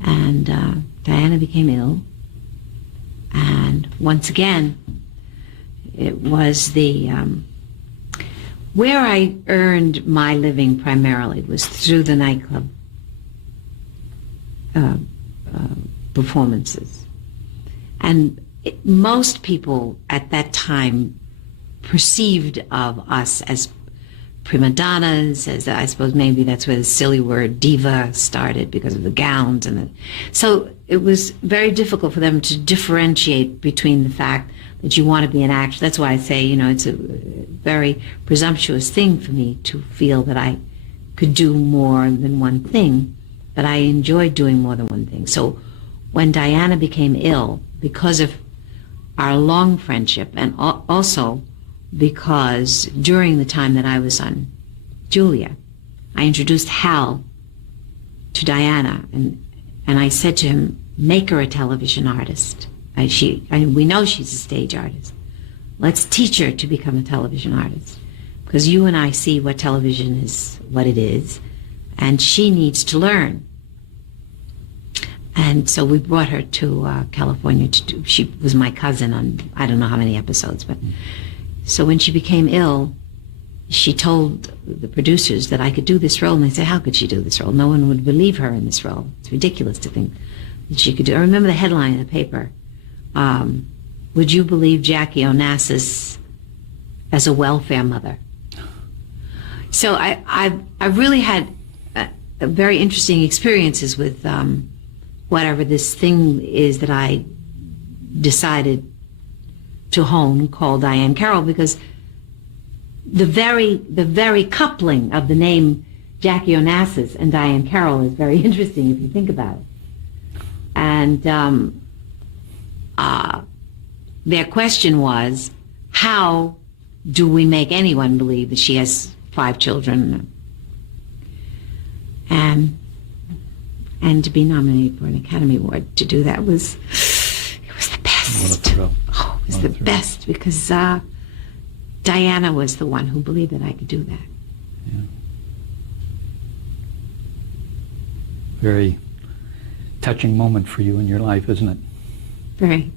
And Diana became ill. And once again, it was the... where I earned my living primarily was through the nightclub performances. And most people at that time perceived of us as prima donnas, as I suppose maybe that's where the silly word diva started, because of the gowns. So it was very difficult for them to differentiate between the fact that you want to be an actor. That's why I say, it's a very presumptuous thing for me to feel that I could do more than one thing, but I enjoyed doing more than one thing. So when Diana became ill, because of our long friendship, and also because during the time that I was on Julia, I introduced Hal to Diana, and I said to him, make her a television artist. We know she's a stage artist. Let's teach her to become a television artist, because you and I see what television is, what it is, and she needs to learn. And so we brought her to California she was my cousin on I don't know how many episodes, but so when she became ill, she told the producers that I could do this role, and they said, how could she do this role? No one would believe her in this role. It's ridiculous to think that she could do. I remember the headline in the paper, would you believe Jackie Onassis as a welfare mother? So I really had very interesting experiences with whatever this thing is that I decided to hone, called Diahann Carroll, because the very coupling of the name Jackie Onassis and Diahann Carroll is very interesting if you think about it. And their question was, how do we make anyone believe that she has 5 children? And to be nominated for an Academy Award to do that it was the best. It was the best, because Diana was the one who believed that I could do that. Yeah. Very touching moment for you in your life, isn't it? Very.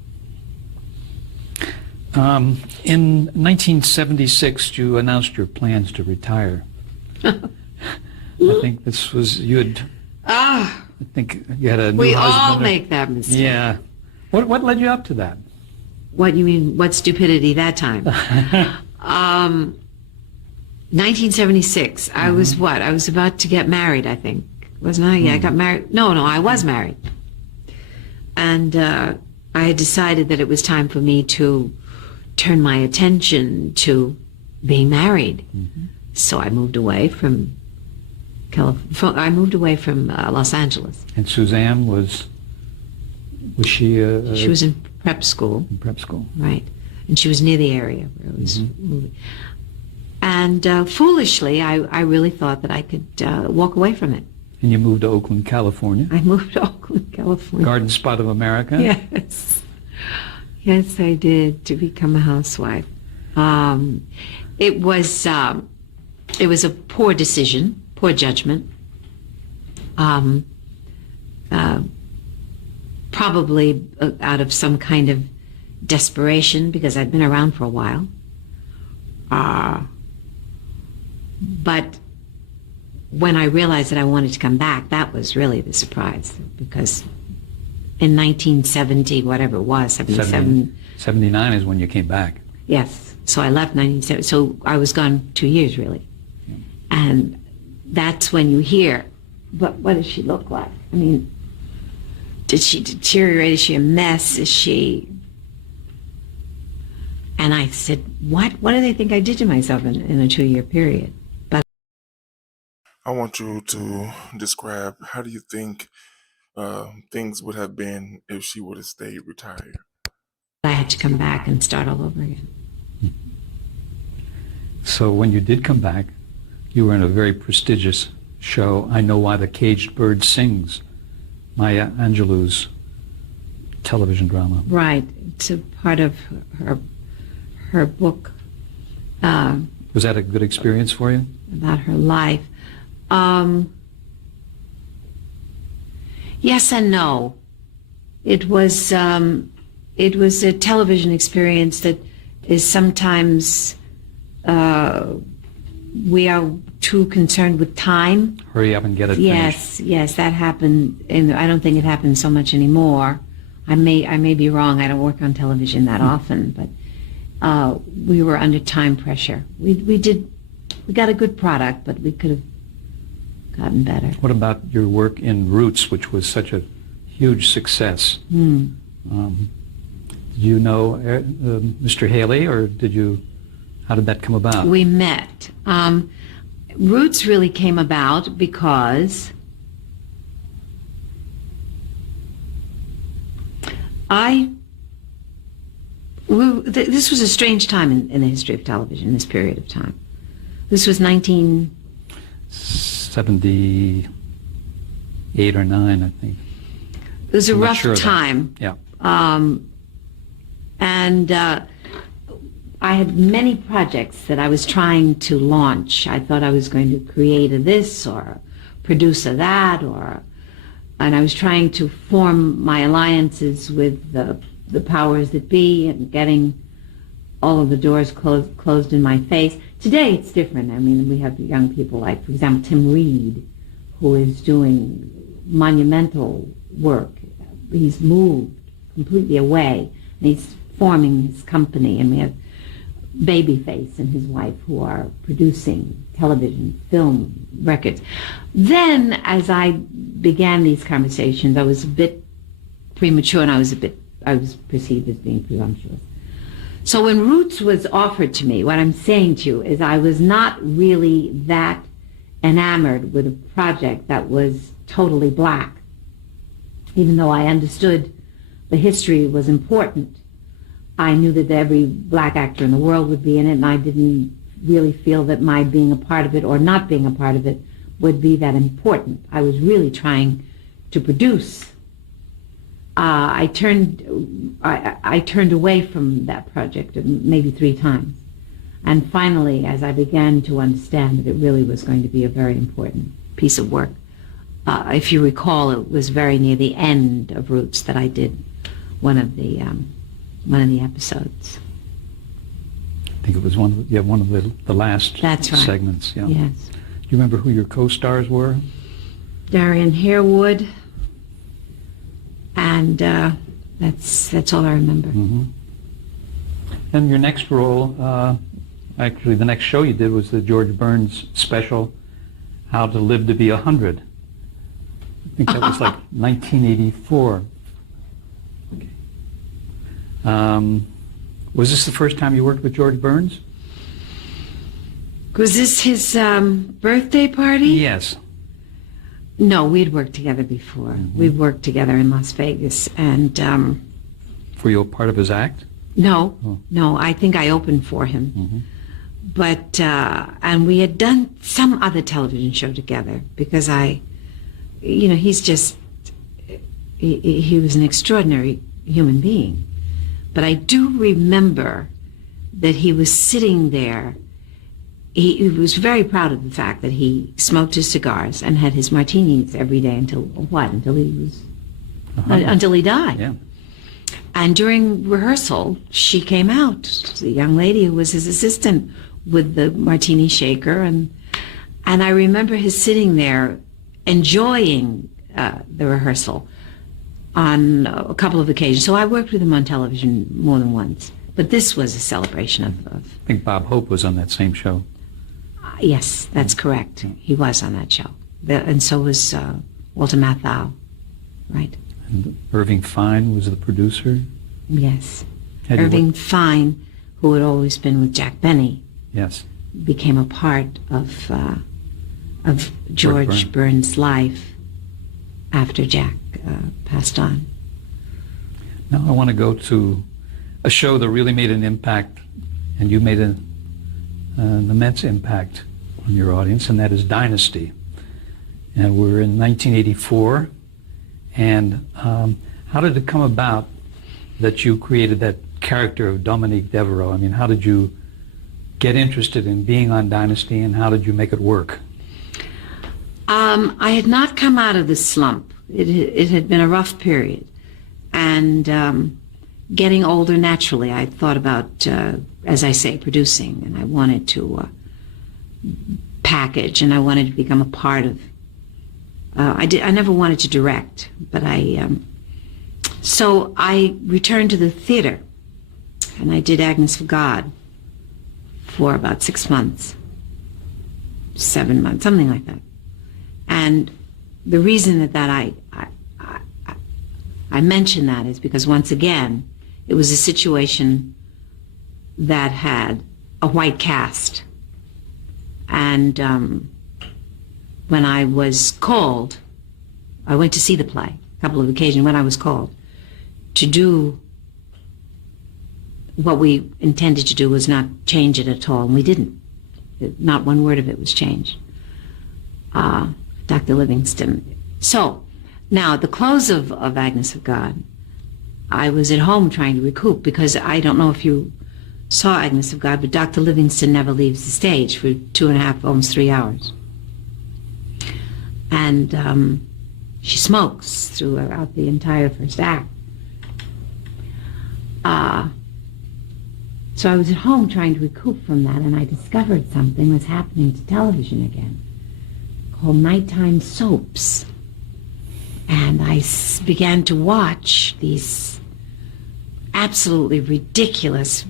In 1976, you announced your plans to retire. I think this was, I think you had a new we husband. all make that mistake. Yeah. What led you up to that? What you mean? What stupidity that time? 1976. I was what? I was about to get married, I think. Wasn't I? Yeah, I got married. No, I was married. And I had decided that it was time for me to turn my attention to being married. Mm-hmm. So I moved away from Los Angeles. And Suzanne was she? She was in prep school. In prep school, right? And she was near the area where I was moving. And foolishly, I really thought that I could walk away from it. And you moved to Oakland, California. I moved to Oakland, California. Garden spot of America. Yes, yes, I did, to become a housewife. It was a poor decision. Poor judgment. Probably out of some kind of desperation, because I'd been around for a while. But when I realized that I wanted to come back, that was really the surprise, because in 1970, whatever it was, 77. 79 is when you came back. Yes. So I left 1970. So I was gone 2 years, really. Yeah. And that's when you hear, but what does she look like? I mean, did she deteriorate? Is she a mess? Is she... And I said, what do they think I did to myself in a 2-year period? But I want you to describe, how do you think things would have been if she would have stayed retired? I had to come back and start all over again. So when you did come back, You were in a very prestigious show, I Know Why the Caged Bird Sings, Maya Angelou's television drama. Right. It's a part of her book Was that a good experience for you? about her life. Yes and no. It was a television experience that is sometimes we are too concerned with time. Hurry up and get it finished. Yes, that happened, and I don't think it happens so much anymore. I may be wrong. I don't work on television that often, but we were under time pressure. We got a good product, but we could have gotten better. What about your work in Roots, which was such a huge success? Did you know Mr. Haley, or how did that come about? We met. Roots really came about because this was a strange time in the history of television, this period of time. This was 1978 or 9, I think. It was a I'm not rough sure of that. time. Yeah. And I had many projects that I was trying to launch. I thought I was going to create a this or produce a that, and I was trying to form my alliances with the powers that be and getting all of the doors closed in my face. Today it's different. I mean, we have young people like, for example, Tim Reed, who is doing monumental work. He's moved completely away, and he's forming his company, and we have Babyface and his wife who are producing television, film, records. Then, as I began these conversations, I was a bit premature, and I was perceived as being presumptuous. So when Roots was offered to me, what I'm saying to you is I was not really that enamored with a project that was totally black, even though I understood the history was important. I knew that every black actor in the world would be in it, and I didn't really feel that my being a part of it or not being a part of it would be that important. I was really trying to produce. I turned away from that project maybe 3 times. And finally, as I began to understand that it really was going to be a very important piece of work, if you recall, it was very near the end of Roots that I did one of the episodes. I think it was one of the last That's right. segments. Yeah. Yes. Do you remember who your co-stars were? Diahann Carroll, and that's all I remember. Mm-hmm. And your next role, actually the next show you did was the George Burns special, How to Live to Be 100. I think that was like 1984. Okay. Was this the first time you worked with George Burns? Was this his birthday party? Yes. No, we'd worked together before. Mm-hmm. We'd worked together in Las Vegas, and Were you a part of his act? no, Oh. no, I think I opened for him. Mm-hmm. But and we had done some other television show together because he's just he was an extraordinary human being. But I do remember that he was sitting there. He was very proud of the fact that he smoked his cigars and had his martinis every day until he died. Yeah. And during rehearsal, she came out, the young lady who was his assistant, with the martini shaker, and I remember his sitting there enjoying the rehearsal on a couple of occasions. So I worked with him on television more than once, but this was a celebration of I think Bob Hope was on that same show. yes, that's correct. He was on that show, and so was Walter Matthau, right? And Irving Fine was the producer. Yes. Had you Irving Fine, who had always been with Jack Benny, Yes. became a part of George Burns' life after Jack passed on. Now I want to go to a show that really made an impact, and you made an immense impact on your audience, and that is Dynasty. And we're in 1984. And how did it come about that you created that character of Dominique Devereaux? I mean, how did you get interested in being on Dynasty, and how did you make it work? I had not come out of the slump. It had been a rough period. And getting older naturally, I thought about, as I say, producing, and I wanted to package, and I wanted to become a part of. I never wanted to direct, but so I returned to the theater, and I did Agnes of God for about 6 months, 7 months, something like that. And the reason that I mention that is because, once again, it was a situation that had a white cast. And when I was called, I went to see the play a couple of occasions when I was called to do what we intended to do was not change it at all, and we didn't. Not one word of it was changed. Dr. Livingston. So, now, at the close of Agnes of God, I was at home trying to recoup, because I don't know if you saw Agnes of God, but Dr. Livingston never leaves the stage for 2.5, almost 3 hours. And she smokes throughout the entire first act. So I was at home trying to recoup from that, and I discovered something was happening to television again, called nighttime soaps. And I began to watch these absolutely ridiculous,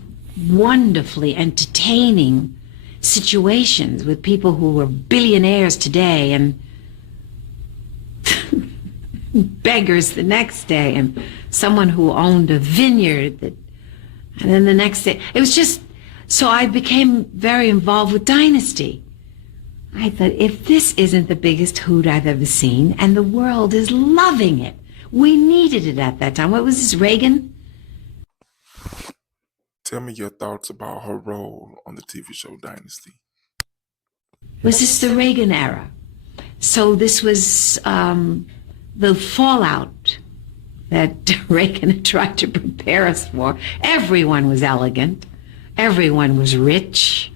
wonderfully entertaining situations with people who were billionaires today and beggars the next day, and someone who owned a vineyard and then the next day. It was just, so I became very involved with Dynasty. I thought, if this isn't the biggest hoot I've ever seen, and the world is loving it. We needed it at that time. What was this, Reagan? Tell me your thoughts about her role on the TV show Dynasty. Was this the Reagan era? So this was the fallout that Reagan had tried to prepare us for. Everyone was elegant. Everyone was rich.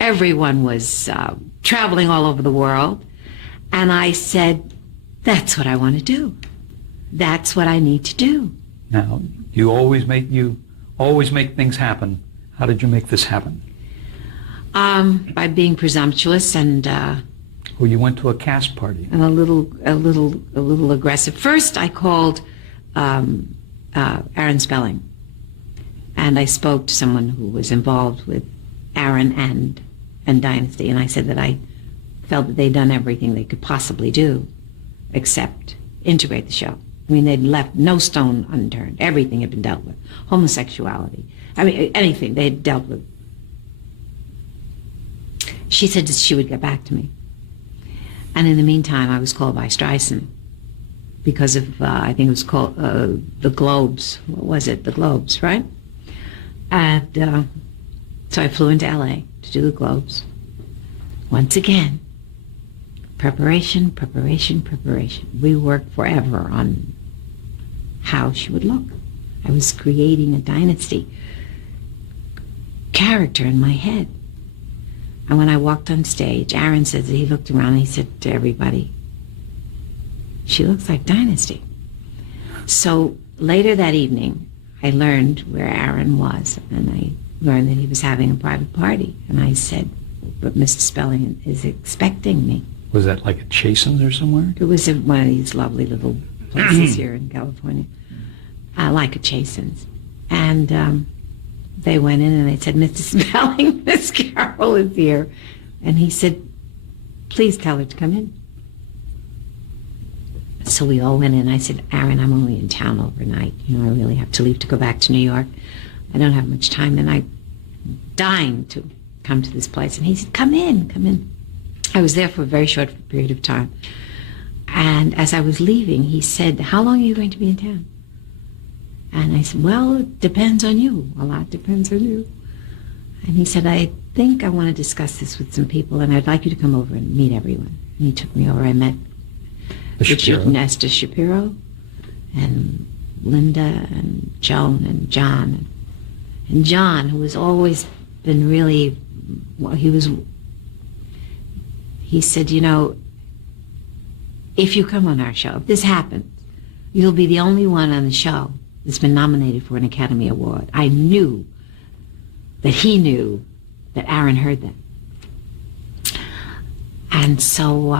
Everyone was traveling all over the world. And I said, that's what I want to do. That's what I need to do. Now, you always make things happen. How did you make this happen? By being presumptuous and Well, you went to a cast party. and a little aggressive. First, I called Aaron Spelling, and I spoke to someone who was involved with Aaron and Dynasty, and I said that I felt that they'd done everything they could possibly do except integrate the show. I mean, they'd left no stone unturned. Everything had been dealt with. Homosexuality. I mean, anything they had dealt with. She said that she would get back to me. And in the meantime, I was called by Streisand because of, I think it was called the Globes. What was it? The Globes, right? And so I flew into LA to do the Globes. Once again, preparation, preparation, preparation. We worked forever on how she would look. I was creating a Dynasty character in my head. And when I walked on stage, Aaron said that he looked around and he said to everybody, she looks like Dynasty. So later that evening, I learned where Aaron was, and I learned that he was having a private party. And I said, but Mr. Spelling is expecting me. Was that like a Chasen's or somewhere? It was in one of these lovely little places here in California, like a Chasen's. And they went in and they said, Mr. Spelling, Miss Carroll is here. And he said, please tell her to come in. So we all went in. I said, Aaron, I'm only in town overnight. You know, I really have to leave to go back to New York. I don't have much time. And I'm dying to come to this place. And he said, come in, come in. I was there for a very short period of time. And as I was leaving, he said, how long are you going to be in town? And I said, well, it depends on you. A lot depends on you. And he said, I think I want to discuss this with some people, and I'd like you to come over and meet everyone. And he took me over. I met Richard and Esther Shapiro, and Linda, and Joan, and John. And John, who has always been really, well, he said, you know, if you come on our show, if this happens, you'll be the only one on the show that's been nominated for an Academy Award. I knew that he knew that Aaron heard that. And so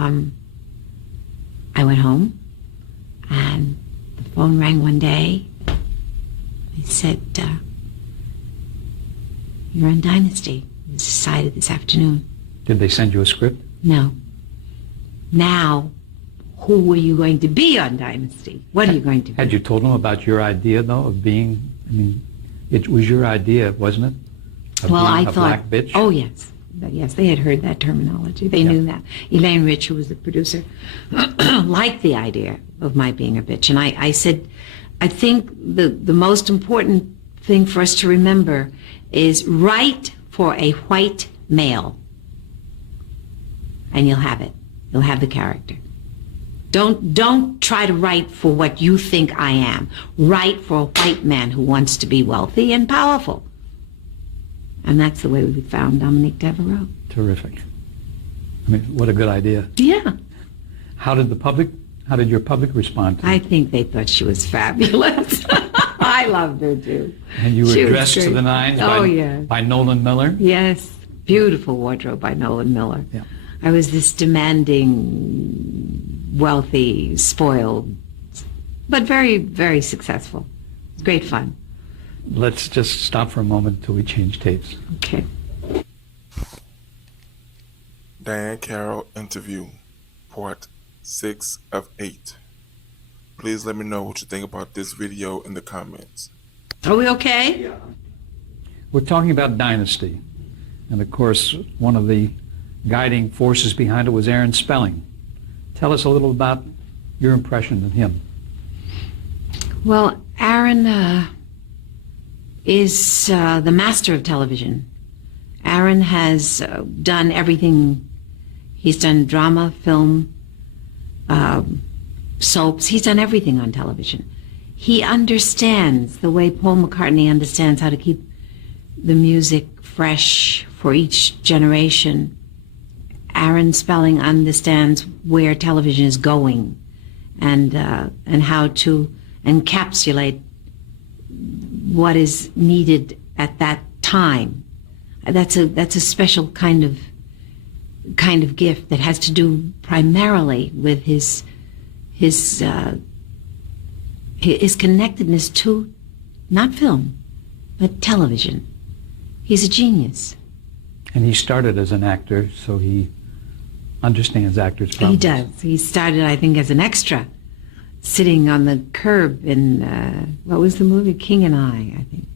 I went home, and the phone rang one day. He said, you're on Dynasty. It was decided this afternoon. Did they send you a script? No. Now, who are you going to be on Dynasty? What are you going to be? Had you told them about your idea, though, of being, I mean, it was your idea, wasn't it? Of well, being I a thought, black bitch? Oh, yes. Yes, they had heard that terminology. They knew that. Elaine Rich, who was the producer, liked the idea of my being a bitch. And I said, I think the most important thing for us to remember is write for a white male, and you'll have it. You'll have the character. Don't try to write for what you think I am. Write for a white man who wants to be wealthy and powerful. And that's the way we found Dominique Devereaux. Terrific. I mean, what a good idea. Yeah. How did your public respond to it? I think they thought she was fabulous. I loved her too. And you She were was dressed to great. the nines by Nolan Miller? Yes. Beautiful wardrobe by Nolan Miller. Yeah. I was this demanding, wealthy, spoiled, but very, very successful. Great fun. Let's just stop for a moment until we change tapes. Okay. Diahann Carroll interview, part 6 of 8. Please let me know what you think about this video in the comments. Are we okay? Yeah. We're talking about Dynasty. And of course, one of the guiding forces behind it was Aaron Spelling. Tell us a little about your impression of him. Well, Aaron is the master of television. Aaron has done everything. He's done drama, film, soaps. He's done everything on television. He understands the way Paul McCartney understands how to keep the music fresh for each generation. Aaron Spelling understands where television is going and how to encapsulate what is needed at that time. That's a special kind of gift that has to do primarily with his connectedness to not film but television. He's a genius. And he started as an actor, so he understands actors' problems. He does. He started, I think, as an extra, sitting on the curb in what was the movie? King and I think.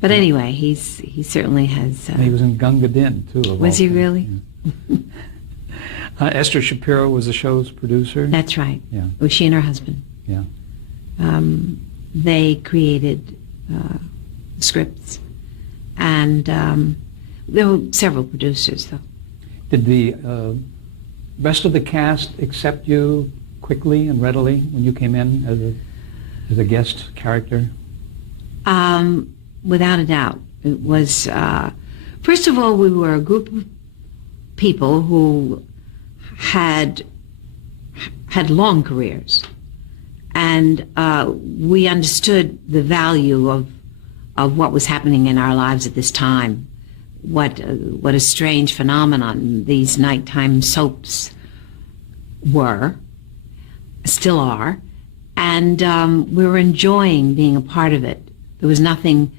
But anyway, he certainly has. And he was in Gunga Din too. Was he really? Yeah. Esther Shapiro was the show's producer. That's right. Yeah. It was she and her husband. Yeah. They created scripts, and there were several producers, though. Did the rest of the cast accept you quickly and readily when you came in as a guest character? Without a doubt. It was, first of all, we were a group of people who had long careers, and we understood the value of what was happening in our lives at this time. What a strange phenomenon these nighttime soaps were, still are, and we were enjoying being a part of it. There was nothing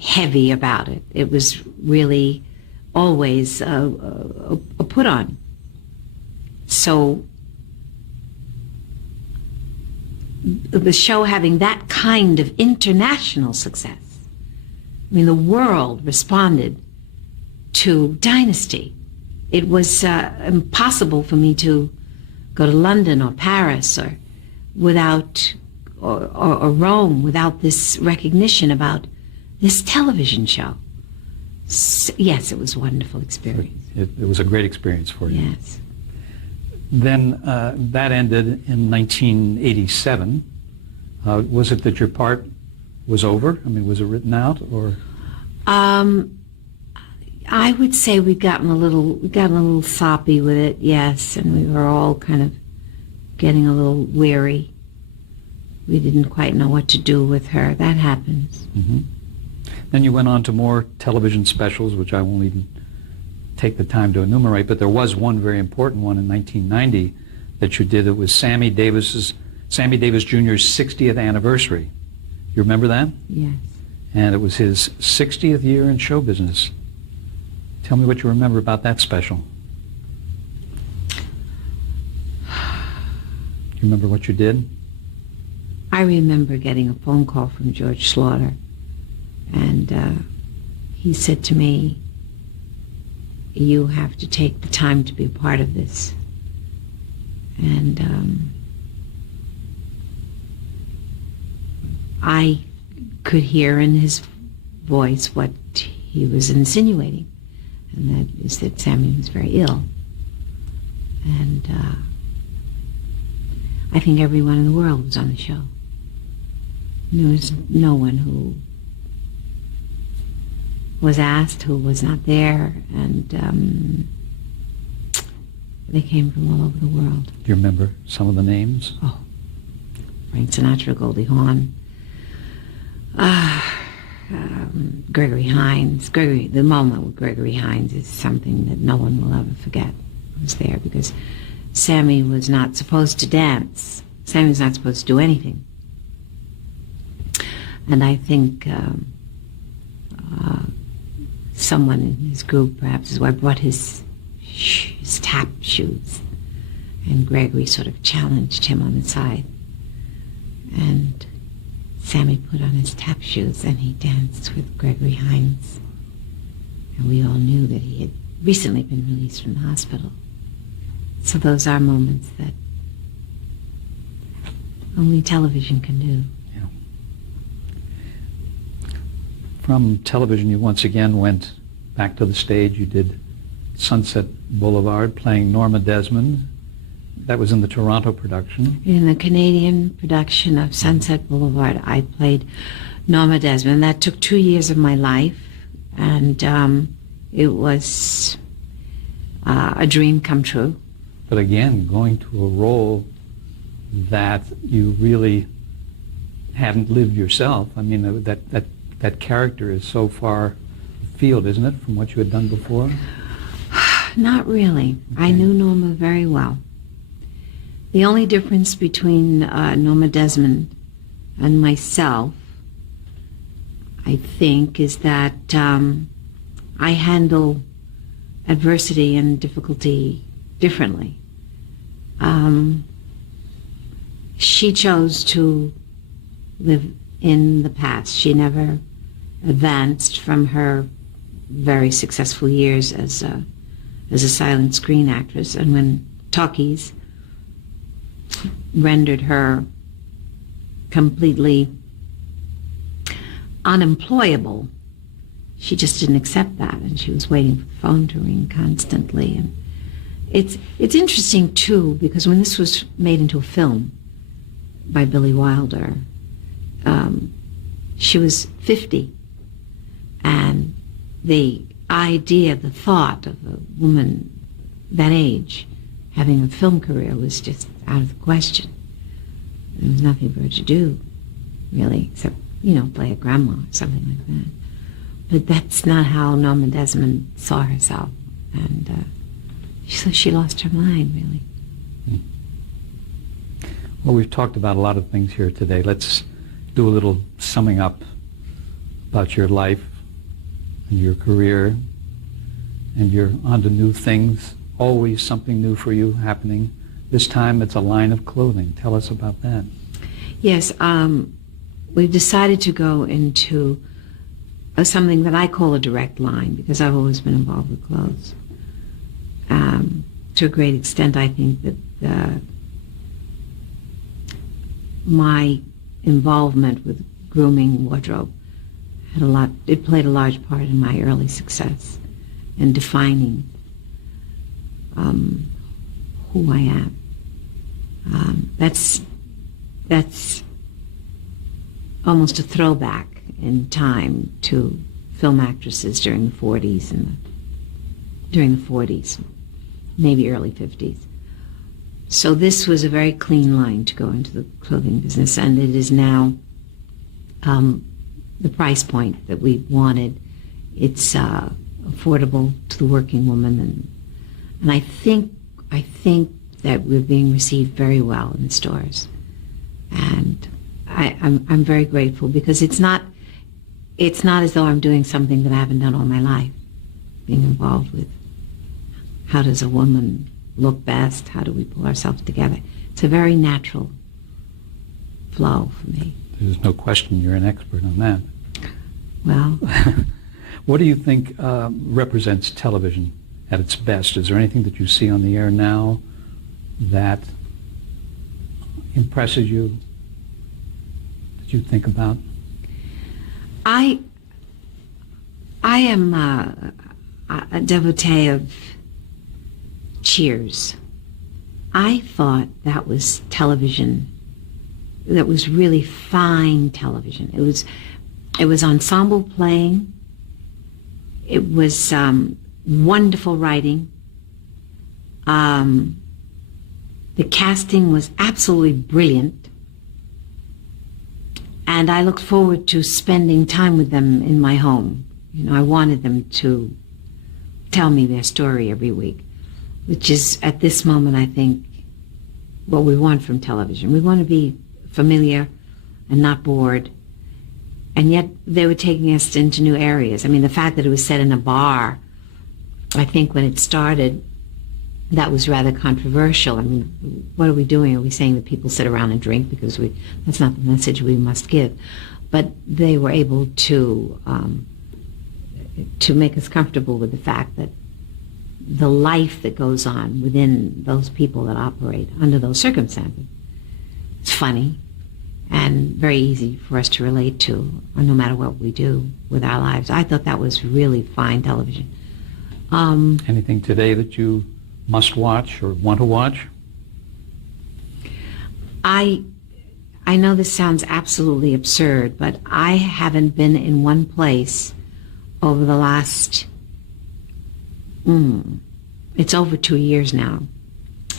heavy about it. It was really always a put on. So the show having that kind of international success, I mean, the world responded to Dynasty. It was impossible for me to go to London or Paris or Rome without this recognition about this television show. Yes, it was a wonderful experience. It was a great experience for you. Yes. Then that ended in 1987. Was it that your part was over? I mean, was it written out, or? I would say we got a little soppy with it, yes, and we were all kind of getting a little weary. We didn't quite know what to do with her. That happens. Mm-hmm. Then you went on to more television specials, which I won't even take the time to enumerate, but there was one very important one in 1990 that you did. It was Sammy Davis Jr.'s 60th anniversary. You remember that? Yes. And it was his 60th year in show business. Tell me what you remember about that special. You remember what you did? I remember getting a phone call from George Slaughter, and he said to me, "You have to take the time to be a part of this." And I could hear in his voice what he was insinuating, and that is that Sammy was very ill. And I think everyone in the world was on the show. There was no one who was asked who was not there, and they came from all over the world. Do you remember some of the names? Oh, Frank Sinatra, Goldie Hawn, Gregory Hines. The moment with Gregory Hines is something that no one will ever forget. I was there because Sammy was not supposed to dance. Sammy was not supposed to do anything. And I think someone in his group, perhaps his wife, brought his tap shoes. And Gregory sort of challenged him on the side. And Sammy put on his tap shoes and he danced with Gregory Hines. And we all knew that he had recently been released from the hospital. So those are moments that only television can do. Yeah. From television, you once again went back to the stage. You did Sunset Boulevard, playing Norma Desmond. That was in the Toronto production. In the Canadian production of Sunset Boulevard, I played Norma Desmond. That took 2 years of my life, and it was a dream come true. But again, going to a role that you really hadn't lived yourself. I mean, that character is so far afield, isn't it, from what you had done before? Not really. Okay. I knew Norma very well. The only difference between Norma Desmond and myself, I think, is that I handle adversity and difficulty differently. She chose to live in the past. She never advanced from her very successful years as a silent screen actress, and when talkies rendered her completely unemployable, she just didn't accept that, and she was waiting for the phone to ring constantly. And it's interesting too, because when this was made into a film by Billy Wilder, she was 50, and the idea, the thought of a woman that age having a film career was just out of the question. There was nothing for her to do, really, except, play a grandma or something like that. But that's not how Norma Desmond saw herself, and so she lost her mind, really. Well, we've talked about a lot of things here today. Let's do a little summing up about your life and your career, and you're on to new things, always something new for you happening. This time it's a line of clothing. Tell us about that. Yes, we've decided to go into something that I call a direct line, because I've always been involved with clothes. To a great extent, I think that my involvement with grooming, wardrobe, It played a large part in my early success and defining who I am. That's almost a throwback in time to film actresses during the 40s maybe early 50s. So this was a very clean line to go into the clothing business, and it is now the price point that we wanted. It's affordable to the working woman, and I think that we're being received very well in the stores, and I'm very grateful, because it's not as though I'm doing something that I haven't done all my life, being involved with how does a woman look best, how do we pull ourselves together. It's a very natural flow for me. There's no question you're an expert on that. Well, what do you think represents television at its best? Is there anything that you see on the air now that impresses you, that you think about? I am a devotee of Cheers. I thought that was television that was really fine television. It was ensemble playing. It was wonderful writing. The casting was absolutely brilliant. And I looked forward to spending time with them in my home. I wanted them to tell me their story every week, which is, at this moment, I think, what we want from television. We want to be familiar and not bored. And yet they were taking us into new areas. I mean, the fact that it was set in a bar, I think when it started, that was rather controversial. I mean, what are we doing? Are we saying that people sit around and drink? Because that's not the message we must give. But they were able to make us comfortable with the fact that the life that goes on within those people that operate under those circumstances, it's funny and very easy for us to relate to, no matter what we do with our lives. I thought that was really fine television. Anything today that you must watch or want to watch? I know this sounds absolutely absurd, but I haven't been in one place over the last, it's over 2 years now,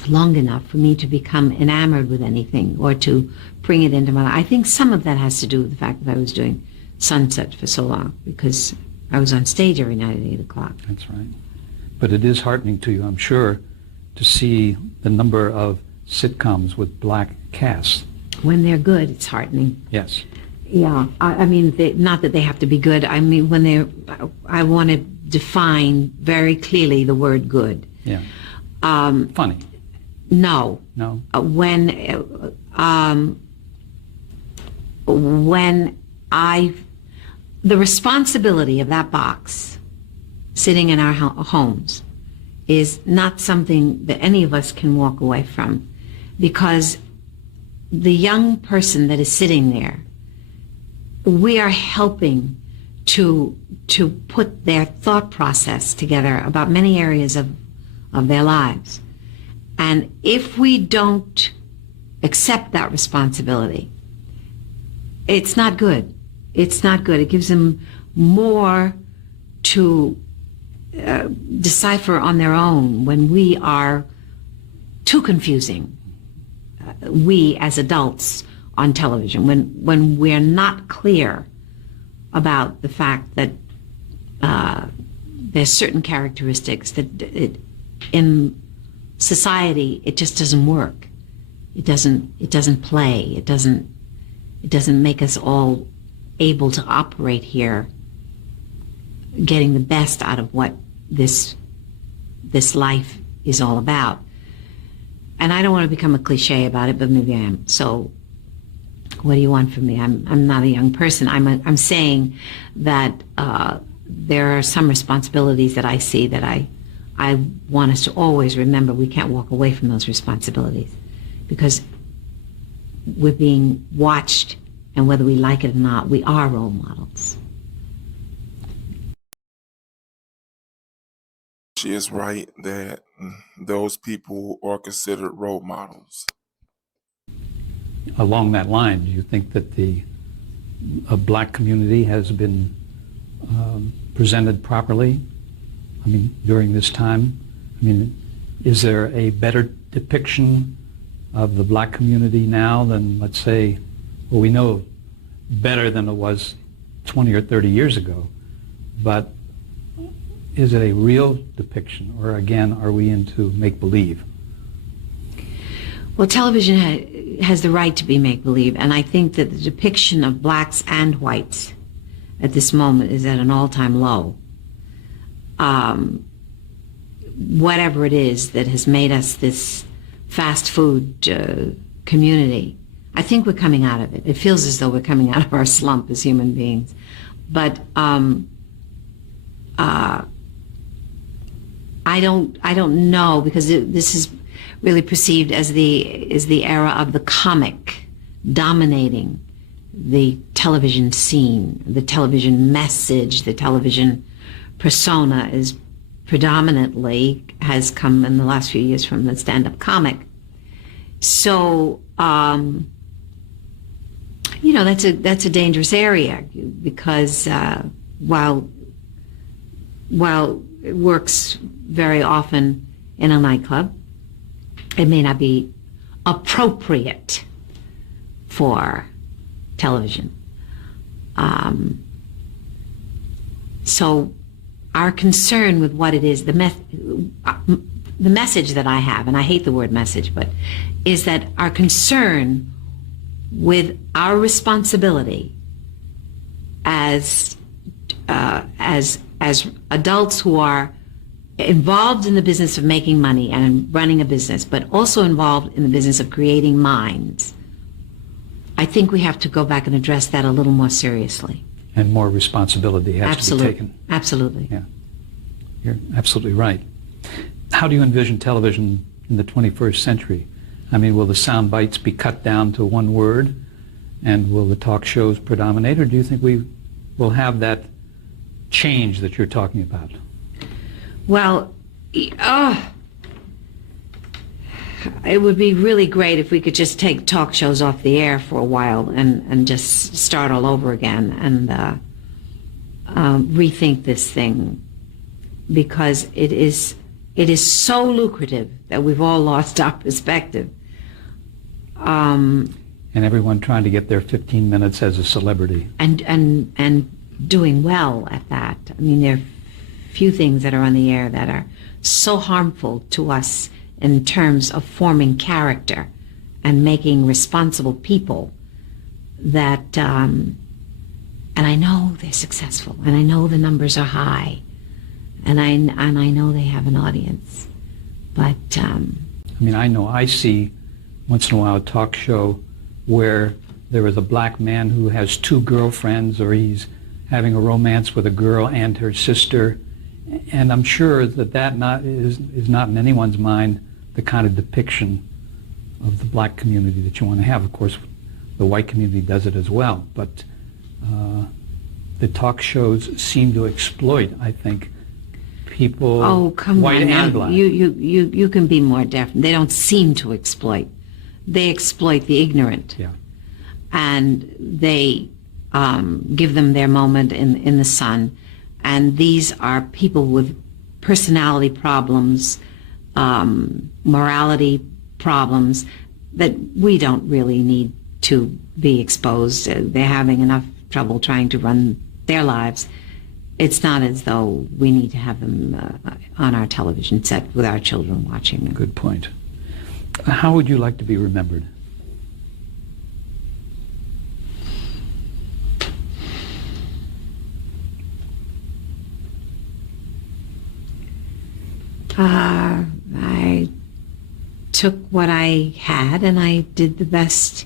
long enough for me to become enamored with anything or to bring it into my life. I think some of that has to do with the fact that I was doing Sunset for so long, because I was on stage every night at 8 o'clock. That's right. But it is heartening to you, I'm sure, to see the number of sitcoms with black casts. When they're good, it's heartening. Yes. Yeah, I mean, not that they have to be good. I mean, I want to define very clearly the word good. Yeah. Funny. No. No. The responsibility of that box sitting in our homes is not something that any of us can walk away from, because the young person that is sitting there, we are helping to put their thought process together about many areas of their lives. And if we don't accept that responsibility, it's not good. It's not good. It gives them more to decipher on their own when we are too confusing. We as adults on television, when we're not clear about the fact that there's certain characteristics that in society it just doesn't work. It doesn't play. It doesn't make us all able to operate here, getting the best out of what this life is all about. And I don't want to become a cliche about it, but maybe I am. So what do you want from me? I'm not a young person. I'm saying that there are some responsibilities that I see that I want us to always remember. We can't walk away from those responsibilities, because we're being watched, and whether we like it or not, we are role models. She is right that those people are considered role models. Along that line, do you think that the black community has been presented properly? I mean, during this time? I mean, is there a better depiction of the black community now than, let's say, well, we know better than it was 20 or 30 years ago, but is it a real depiction, or again, are we into make-believe? Well, television has the right to be make-believe, and I think that the depiction of blacks and whites at this moment is at an all-time low. Whatever it is that has made us this fast food community, I think we're coming out of it. It feels as though we're coming out of our slump as human beings. But I don't know, because this is really perceived as the era of the comic dominating the television scene. The television message, the television persona is predominantly has come in the last few years from the stand-up comic. So that's a dangerous area, because while it works very often in a nightclub, it may not be appropriate for television. So our concern with what it is, the message that I have, and I hate the word message, but is that our concern with our responsibility as adults who are involved in the business of making money and running a business, but also involved in the business of creating minds. I think we have to go back and address that a little more seriously. And more responsibility has to be taken. Absolutely. Yeah, you're absolutely right. How do you envision television in the 21st century? I mean, will the sound bites be cut down to one word, and will the talk shows predominate, or do you think we will have that change that you're talking about? Well, it would be really great if we could just take talk shows off the air for a while and just start all over again and rethink this thing, because it is so lucrative that we've all lost our perspective. And everyone trying to get their 15 minutes as a celebrity. And doing well at that. I mean, there are few things that are on the air that are so harmful to us in terms of forming character and making responsible people that, and I know they're successful, and I know the numbers are high, and I know they have an audience, but I mean, I know I see once in a while a talk show where there is a black man who has two girlfriends, or he's having a romance with a girl and her sister, and I'm sure that is not in anyone's mind the kind of depiction of the black community that you want to have. Of course, the white community does it as well, but the talk shows seem to exploit, I think, people, white and black. You can be more definite. They don't seem to exploit. They exploit the ignorant. Yeah. And they give them their moment in the sun. And these are people with personality problems, morality problems that we don't really need to be exposed. They're having enough trouble trying to run their lives. It's not as though we need to have them on our television set with our children watching them. Good point. How would you like to be remembered? I took what I had and I did the best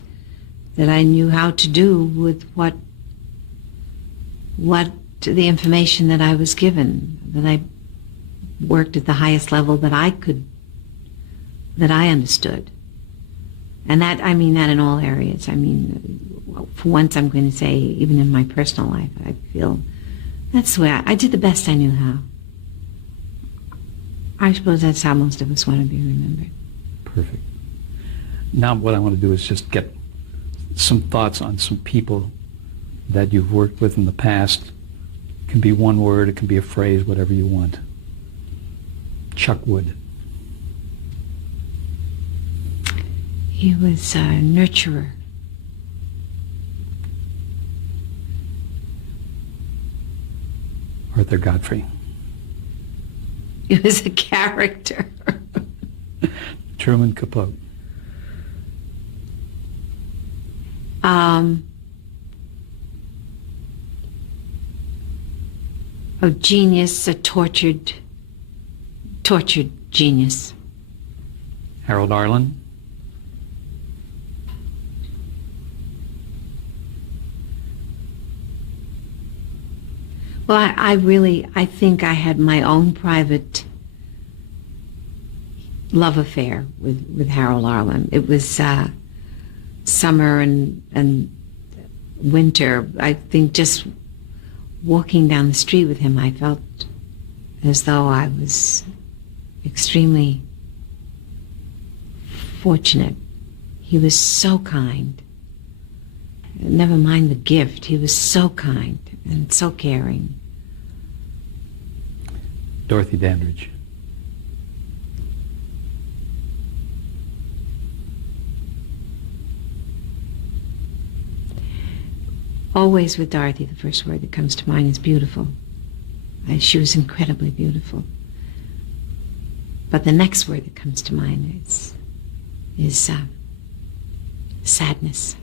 that I knew how to do with what the information that I was given, that I worked at the highest level that I understood. And that, I mean that in all areas. I mean, for once I'm going to say, even in my personal life, I feel that's the way I did the best I knew how. I suppose that's how most of us want to be remembered. Perfect. Now what I want to do is just get some thoughts on some people that you've worked with in the past. It can be one word, it can be a phrase, whatever you want. Chuck Wood. He was a nurturer. Arthur Godfrey. He was a character. Truman Capote. A genius, a tortured genius. Harold Arlen. Well, I think I had my own private love affair with Harold Arlen. It was summer and winter. I think just walking down the street with him, I felt as though I was extremely fortunate. He was so kind. Never mind the gift, he was so kind and so caring. Dorothy Dandridge. Always with Dorothy, the first word that comes to mind is beautiful. She was incredibly beautiful. But the next word that comes to mind is sadness,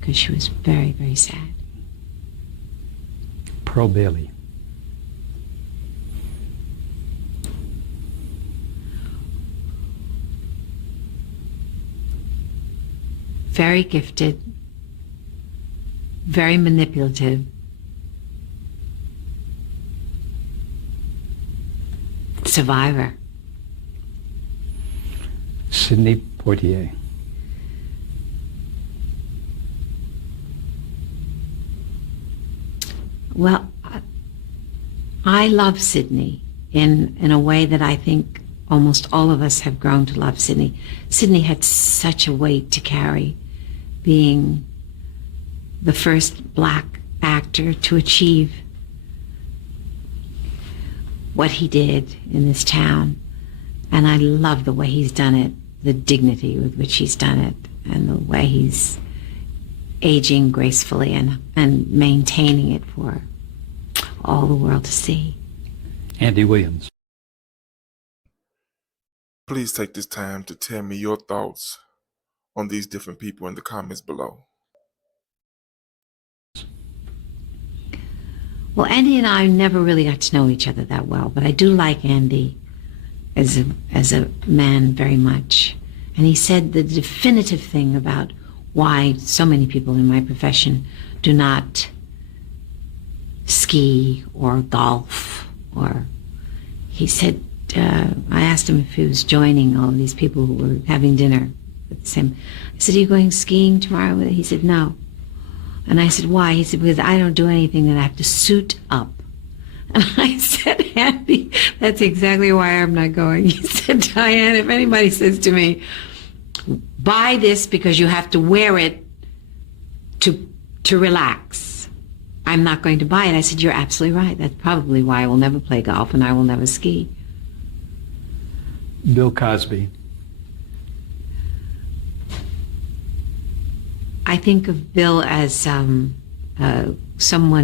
because she was very, very sad. Pearl Bailey. Very gifted, very manipulative, survivor. Sidney Poitier. Well, I love Sidney in a way that I think almost all of us have grown to love Sidney. Sidney had such a weight to carry, being the first black actor to achieve what he did in this town. And I love the way he's done it, the dignity with which he's done it, and the way he's aging gracefully and maintaining it for all the world to see. Andy Williams. Please take this time to tell me your thoughts on these different people in the comments below. Well, Andy and I never really got to know each other that well, but I do like Andy as a man very much. And he said the definitive thing about why so many people in my profession do not ski or golf, or he said, I asked him if he was joining all of these people who were having dinner with the same. I said, are you going skiing tomorrow? He said, no. And I said, why? He said, because I don't do anything that I have to suit up. And I said, Andy, that's exactly why I'm not going. He said, Diane, if anybody says to me, buy this because you have to wear it to relax, I'm not going to buy it. I said, you're absolutely right. That's probably why I will never play golf and I will never ski. Bill Cosby. I think of Bill as someone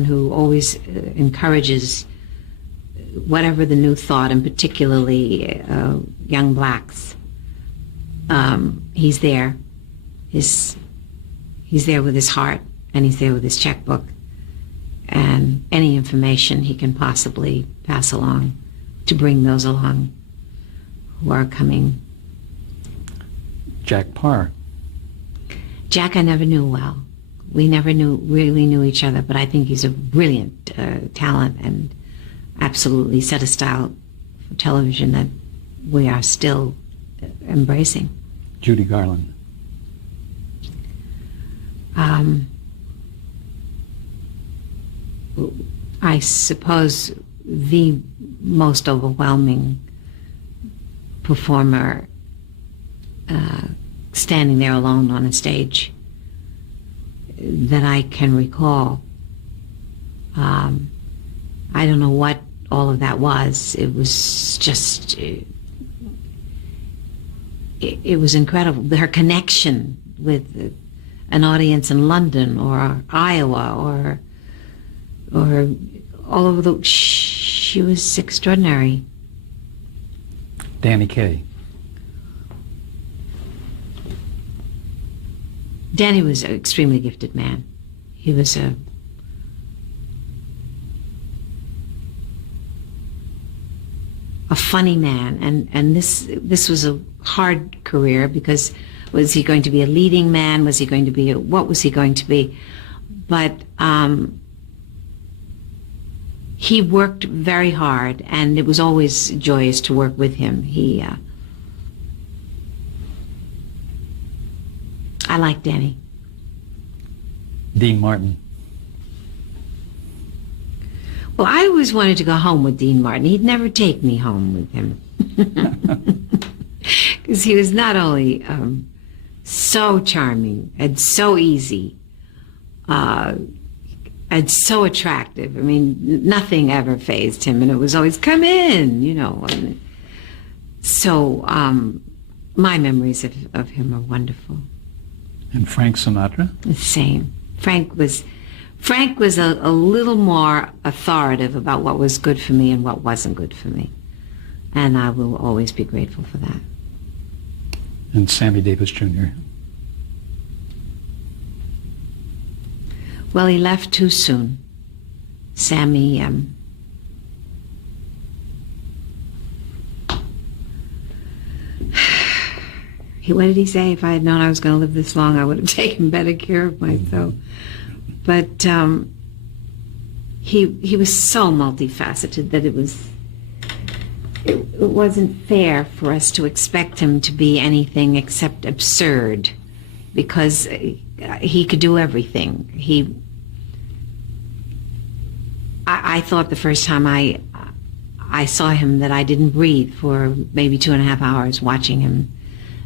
who always encourages whatever the new thought, and particularly young blacks. He's there. He's there with his heart, and he's there with his checkbook, and any information he can possibly pass along to bring those along who are coming. Jack Parr. Jack I never knew well. We never really knew each other, but I think he's a brilliant talent and absolutely set a style for television that we are still embracing. Judy Garland. I suppose the most overwhelming performer standing there alone on a stage that I can recall. I don't know what all of that was. It was just, it was incredible. Her connection with an audience in London or Iowa or all over the, she was extraordinary. Danny Kaye. Danny was an extremely gifted man. He was a funny man, and this was a hard career, because was he going to be a leading man? Was he going to be what was he going to be? But he worked very hard, and it was always joyous to work with him. I like Danny. Dean Martin. Well, I always wanted to go home with Dean Martin. He'd never take me home with him. Because he was not only so charming and so easy and so attractive. I mean, nothing ever fazed him, and it was always, come in, you know. And so my memories of him are wonderful. And Frank Sinatra? The same. Frank was a little more authoritative about what was good for me and what wasn't good for me. And I will always be grateful for that. And Sammy Davis Jr. Well, he left too soon. Sammy, what did he say? If I had known I was going to live this long, I would have taken better care of myself. But he was so multifaceted that it wasn't fair for us to expect him to be anything except absurd, because he could do everything. I thought the first time I saw him that I didn't breathe for maybe 2.5 hours watching him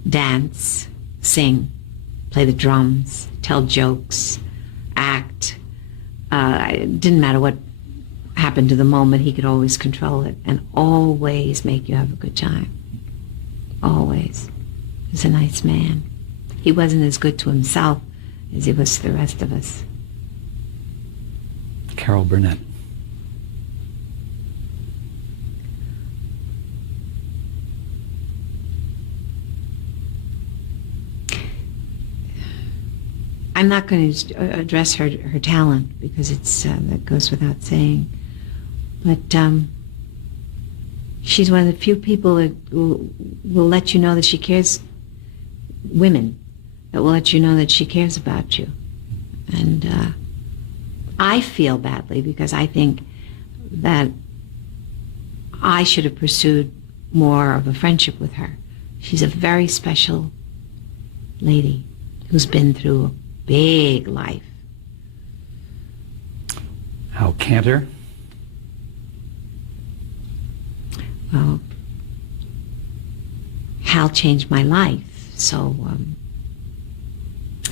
dance, sing, play the drums, tell jokes, act. It didn't matter what happened to the moment, he could always control it and always make you have a good time. Always. He was a nice man. He wasn't as good to himself as he was to the rest of us. Carol Burnett. I'm not going to address her talent, because it's that goes without saying. But she's one of the few people that will let you know that she cares, women, that will let you know that she cares about you. And I feel badly, because I think that I should have pursued more of a friendship with her. She's a very special lady who's been through a big life. Hal Cantor. Well, Hal changed my life, so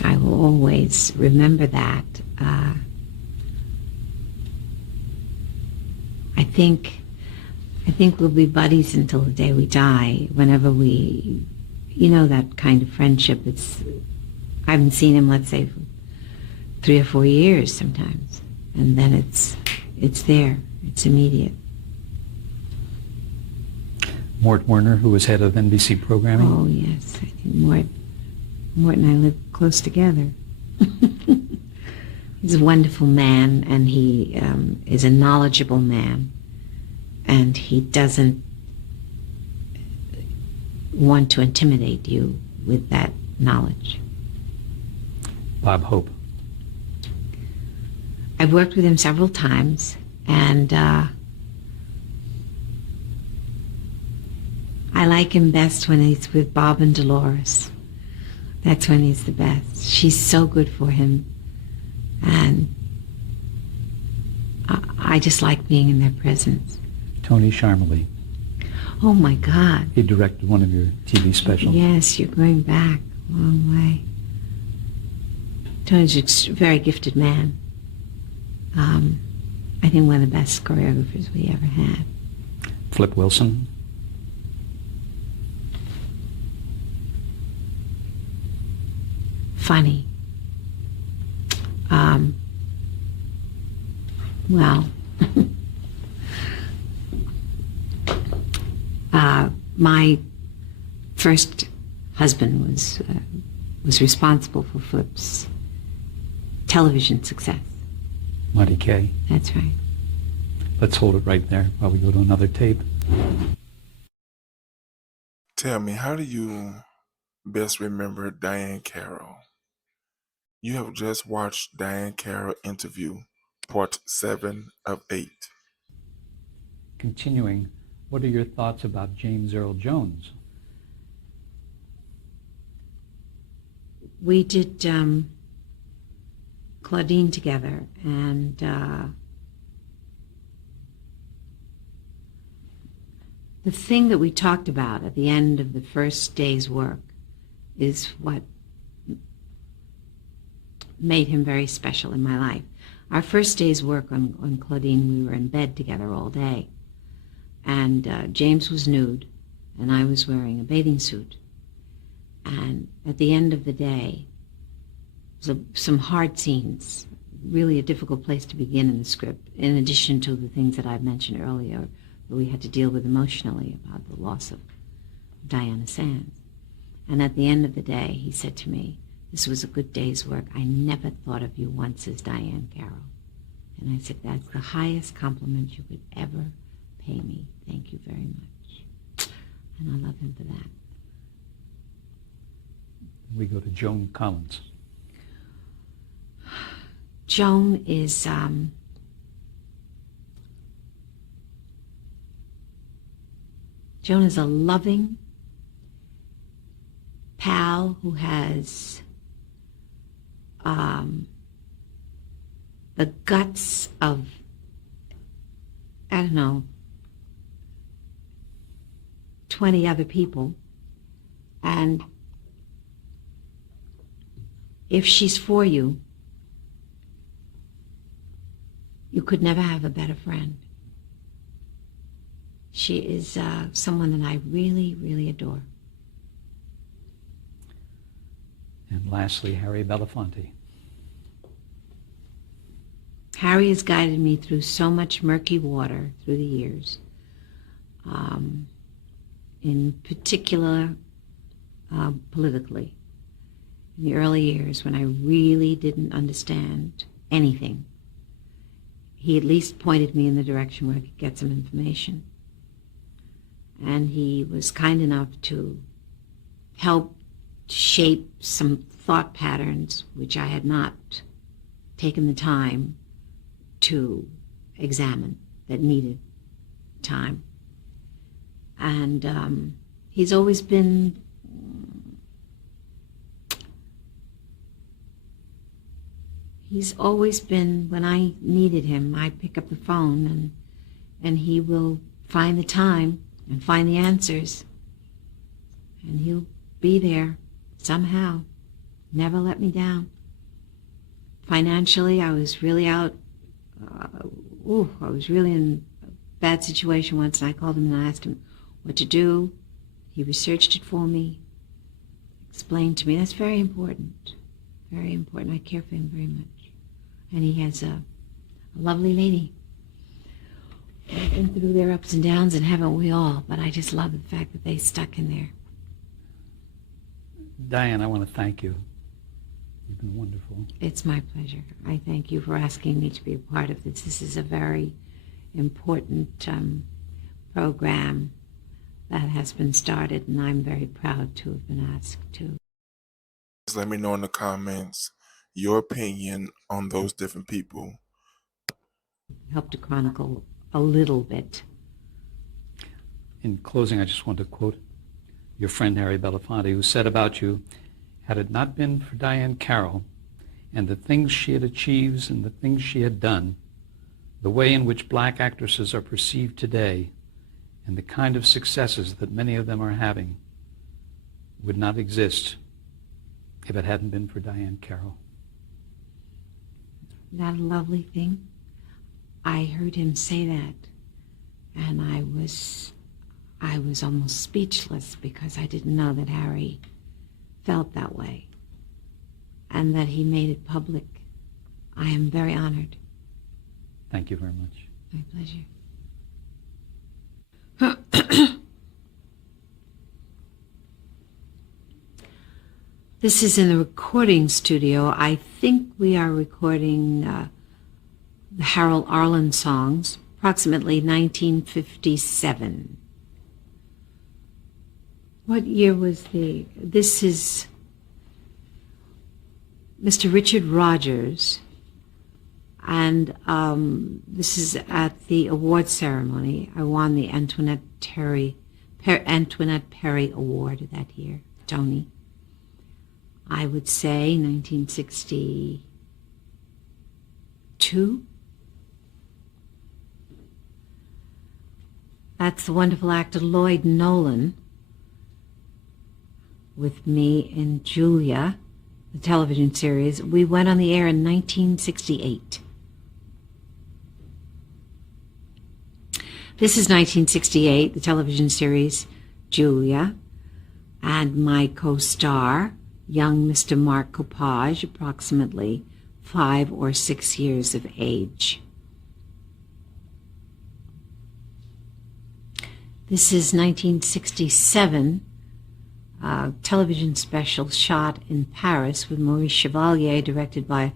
I will always remember that. I think we'll be buddies until the day we die. Whenever we, that kind of friendship. I haven't seen him, let's say, for 3 or 4 years sometimes, and then it's there. It's immediate. Mort Werner, who was head of NBC programming. Oh yes, I think Mort and I live close together. He's a wonderful man, and he is a knowledgeable man, and he doesn't want to intimidate you with that knowledge. Bob Hope. I've worked with him several times, and I like him best when he's with Bob and Dolores. That's when he's the best. She's so good for him, and I just like being in their presence. Tony Sharmley. Oh, my God. He directed one of your TV specials. Yes, you're going back a long way. Tony's a very gifted man. I think one of the best choreographers we ever had. Flip Wilson. Funny. Well, my first husband was responsible for Flip's television success. Monty Kay. That's right. Let's hold it right there while we go to another tape. Tell me, how do you best remember Diahann Carroll? You have just watched Diahann Carroll interview, part 7 of 8. Continuing, what are your thoughts about James Earl Jones? We did Claudine together, and the thing that we talked about at the end of the first day's work is what made him very special in my life. Our first day's work on Claudine, we were in bed together all day. And James was nude, and I was wearing a bathing suit. And at the end of the day, some hard scenes, really a difficult place to begin in the script, in addition to the things that I've mentioned earlier that we had to deal with emotionally about the loss of Diana Sands. And at the end of the day, he said to me, "This was a good day's work. I never thought of you once as Diahann Carroll." And I said, "That's the highest compliment you could ever pay me. Thank you very much." And I love him for that. We go to Joan Collins. Joan is a loving pal who has the guts of, I don't know, 20 other people. And if she's for you, you could never have a better friend. She is someone that I really, really adore. And lastly, Harry Belafonte. Harry has guided me through so much murky water through the years. In particular, politically. In the early years when I really didn't understand anything, he at least pointed me in the direction where I could get some information. And he was kind enough to help shape some thought patterns which I had not taken the time to examine, that needed time. And he's always been when I needed him, I pick up the phone and he will find the time and find the answers. And he'll be there somehow, never let me down. Financially, I was really out. I was really in a bad situation once, and I called him and I asked him what to do. He researched it for me, explained to me. That's very important, very important. I care for him very much. And he has a lovely lady. I've been through their ups and downs, and haven't we all? But I just love the fact that they stuck in there. Diahann, I want to thank you. You've been wonderful. It's my pleasure. I thank you for asking me to be a part of this. This is a very important program that has been started, and I'm very proud to have been asked to. Just let me know in the comments your opinion on those different people. Help to chronicle a little bit. In closing, I just want to quote your friend Harry Belafonte, who said about you, "Had it not been for Diahann Carroll and the things she had achieved and the things she had done, The way in which black actresses are perceived today and the kind of successes that many of them are having would not exist if it hadn't been for Diahann Carroll. Isn't that a lovely thing? I heard him say that, and I was almost speechless because I didn't know that Harry felt that way and that he made it public. I am very honored. Thank you very much. My pleasure. This is in the recording studio. I think we are recording the Harold Arlen songs, approximately 1957. What year was this is Mr. Richard Rogers, and this is at the award ceremony. I won the Antoinette Perry Award that year, Tony. I would say 1962. That's the wonderful actor Lloyd Nolan with me in Julia, the television series. We went on the air in 1968. This is 1968, the television series Julia, and my co-star, young Mr. Mark Coppage, approximately 5 or 6 years of age. This is 1967, a television special shot in Paris with Maurice Chevalier, directed by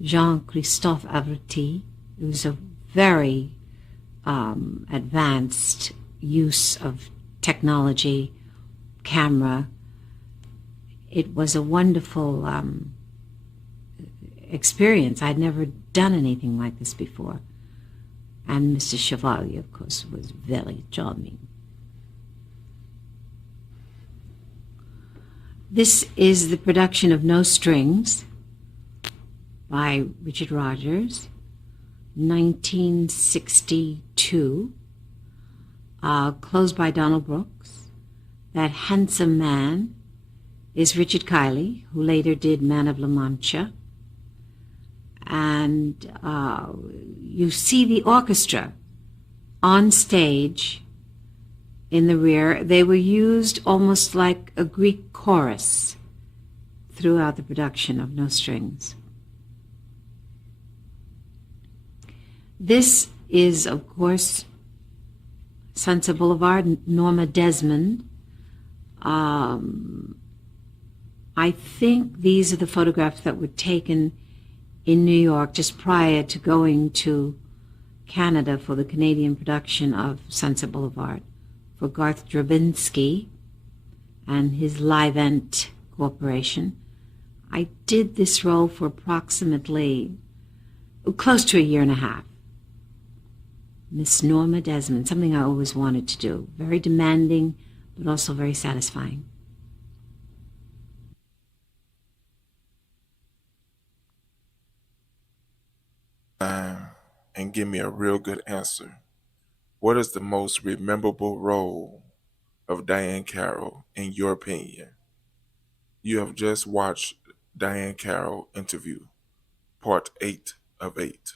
Jean-Christophe Averty. It was a very advanced use of technology, camera. It was a wonderful experience. I'd never done anything like this before. And Mr. Chevalier, of course, was very charming. This is the production of No Strings by Richard Rogers, 1962, closed by Donald Brooks. That handsome man is Richard Kiley, who later did Man of La Mancha. And you see the orchestra on stage in the rear. They were used almost like a Greek chorus throughout the production of No Strings. This is, of course, Sunset Boulevard, Norma Desmond. I think these are the photographs that were taken in New York just prior to going to Canada for the Canadian production of Sunset Boulevard for Garth Drabinsky and his Livent Corporation. I did this role for approximately close to a year and a half. Miss Norma Desmond, something I always wanted to do. Very demanding, but also very satisfying. And give me a real good answer. What is the most memorable role of Diahann Carroll in your opinion? You have just watched Diahann Carroll interview, part 8 of 8.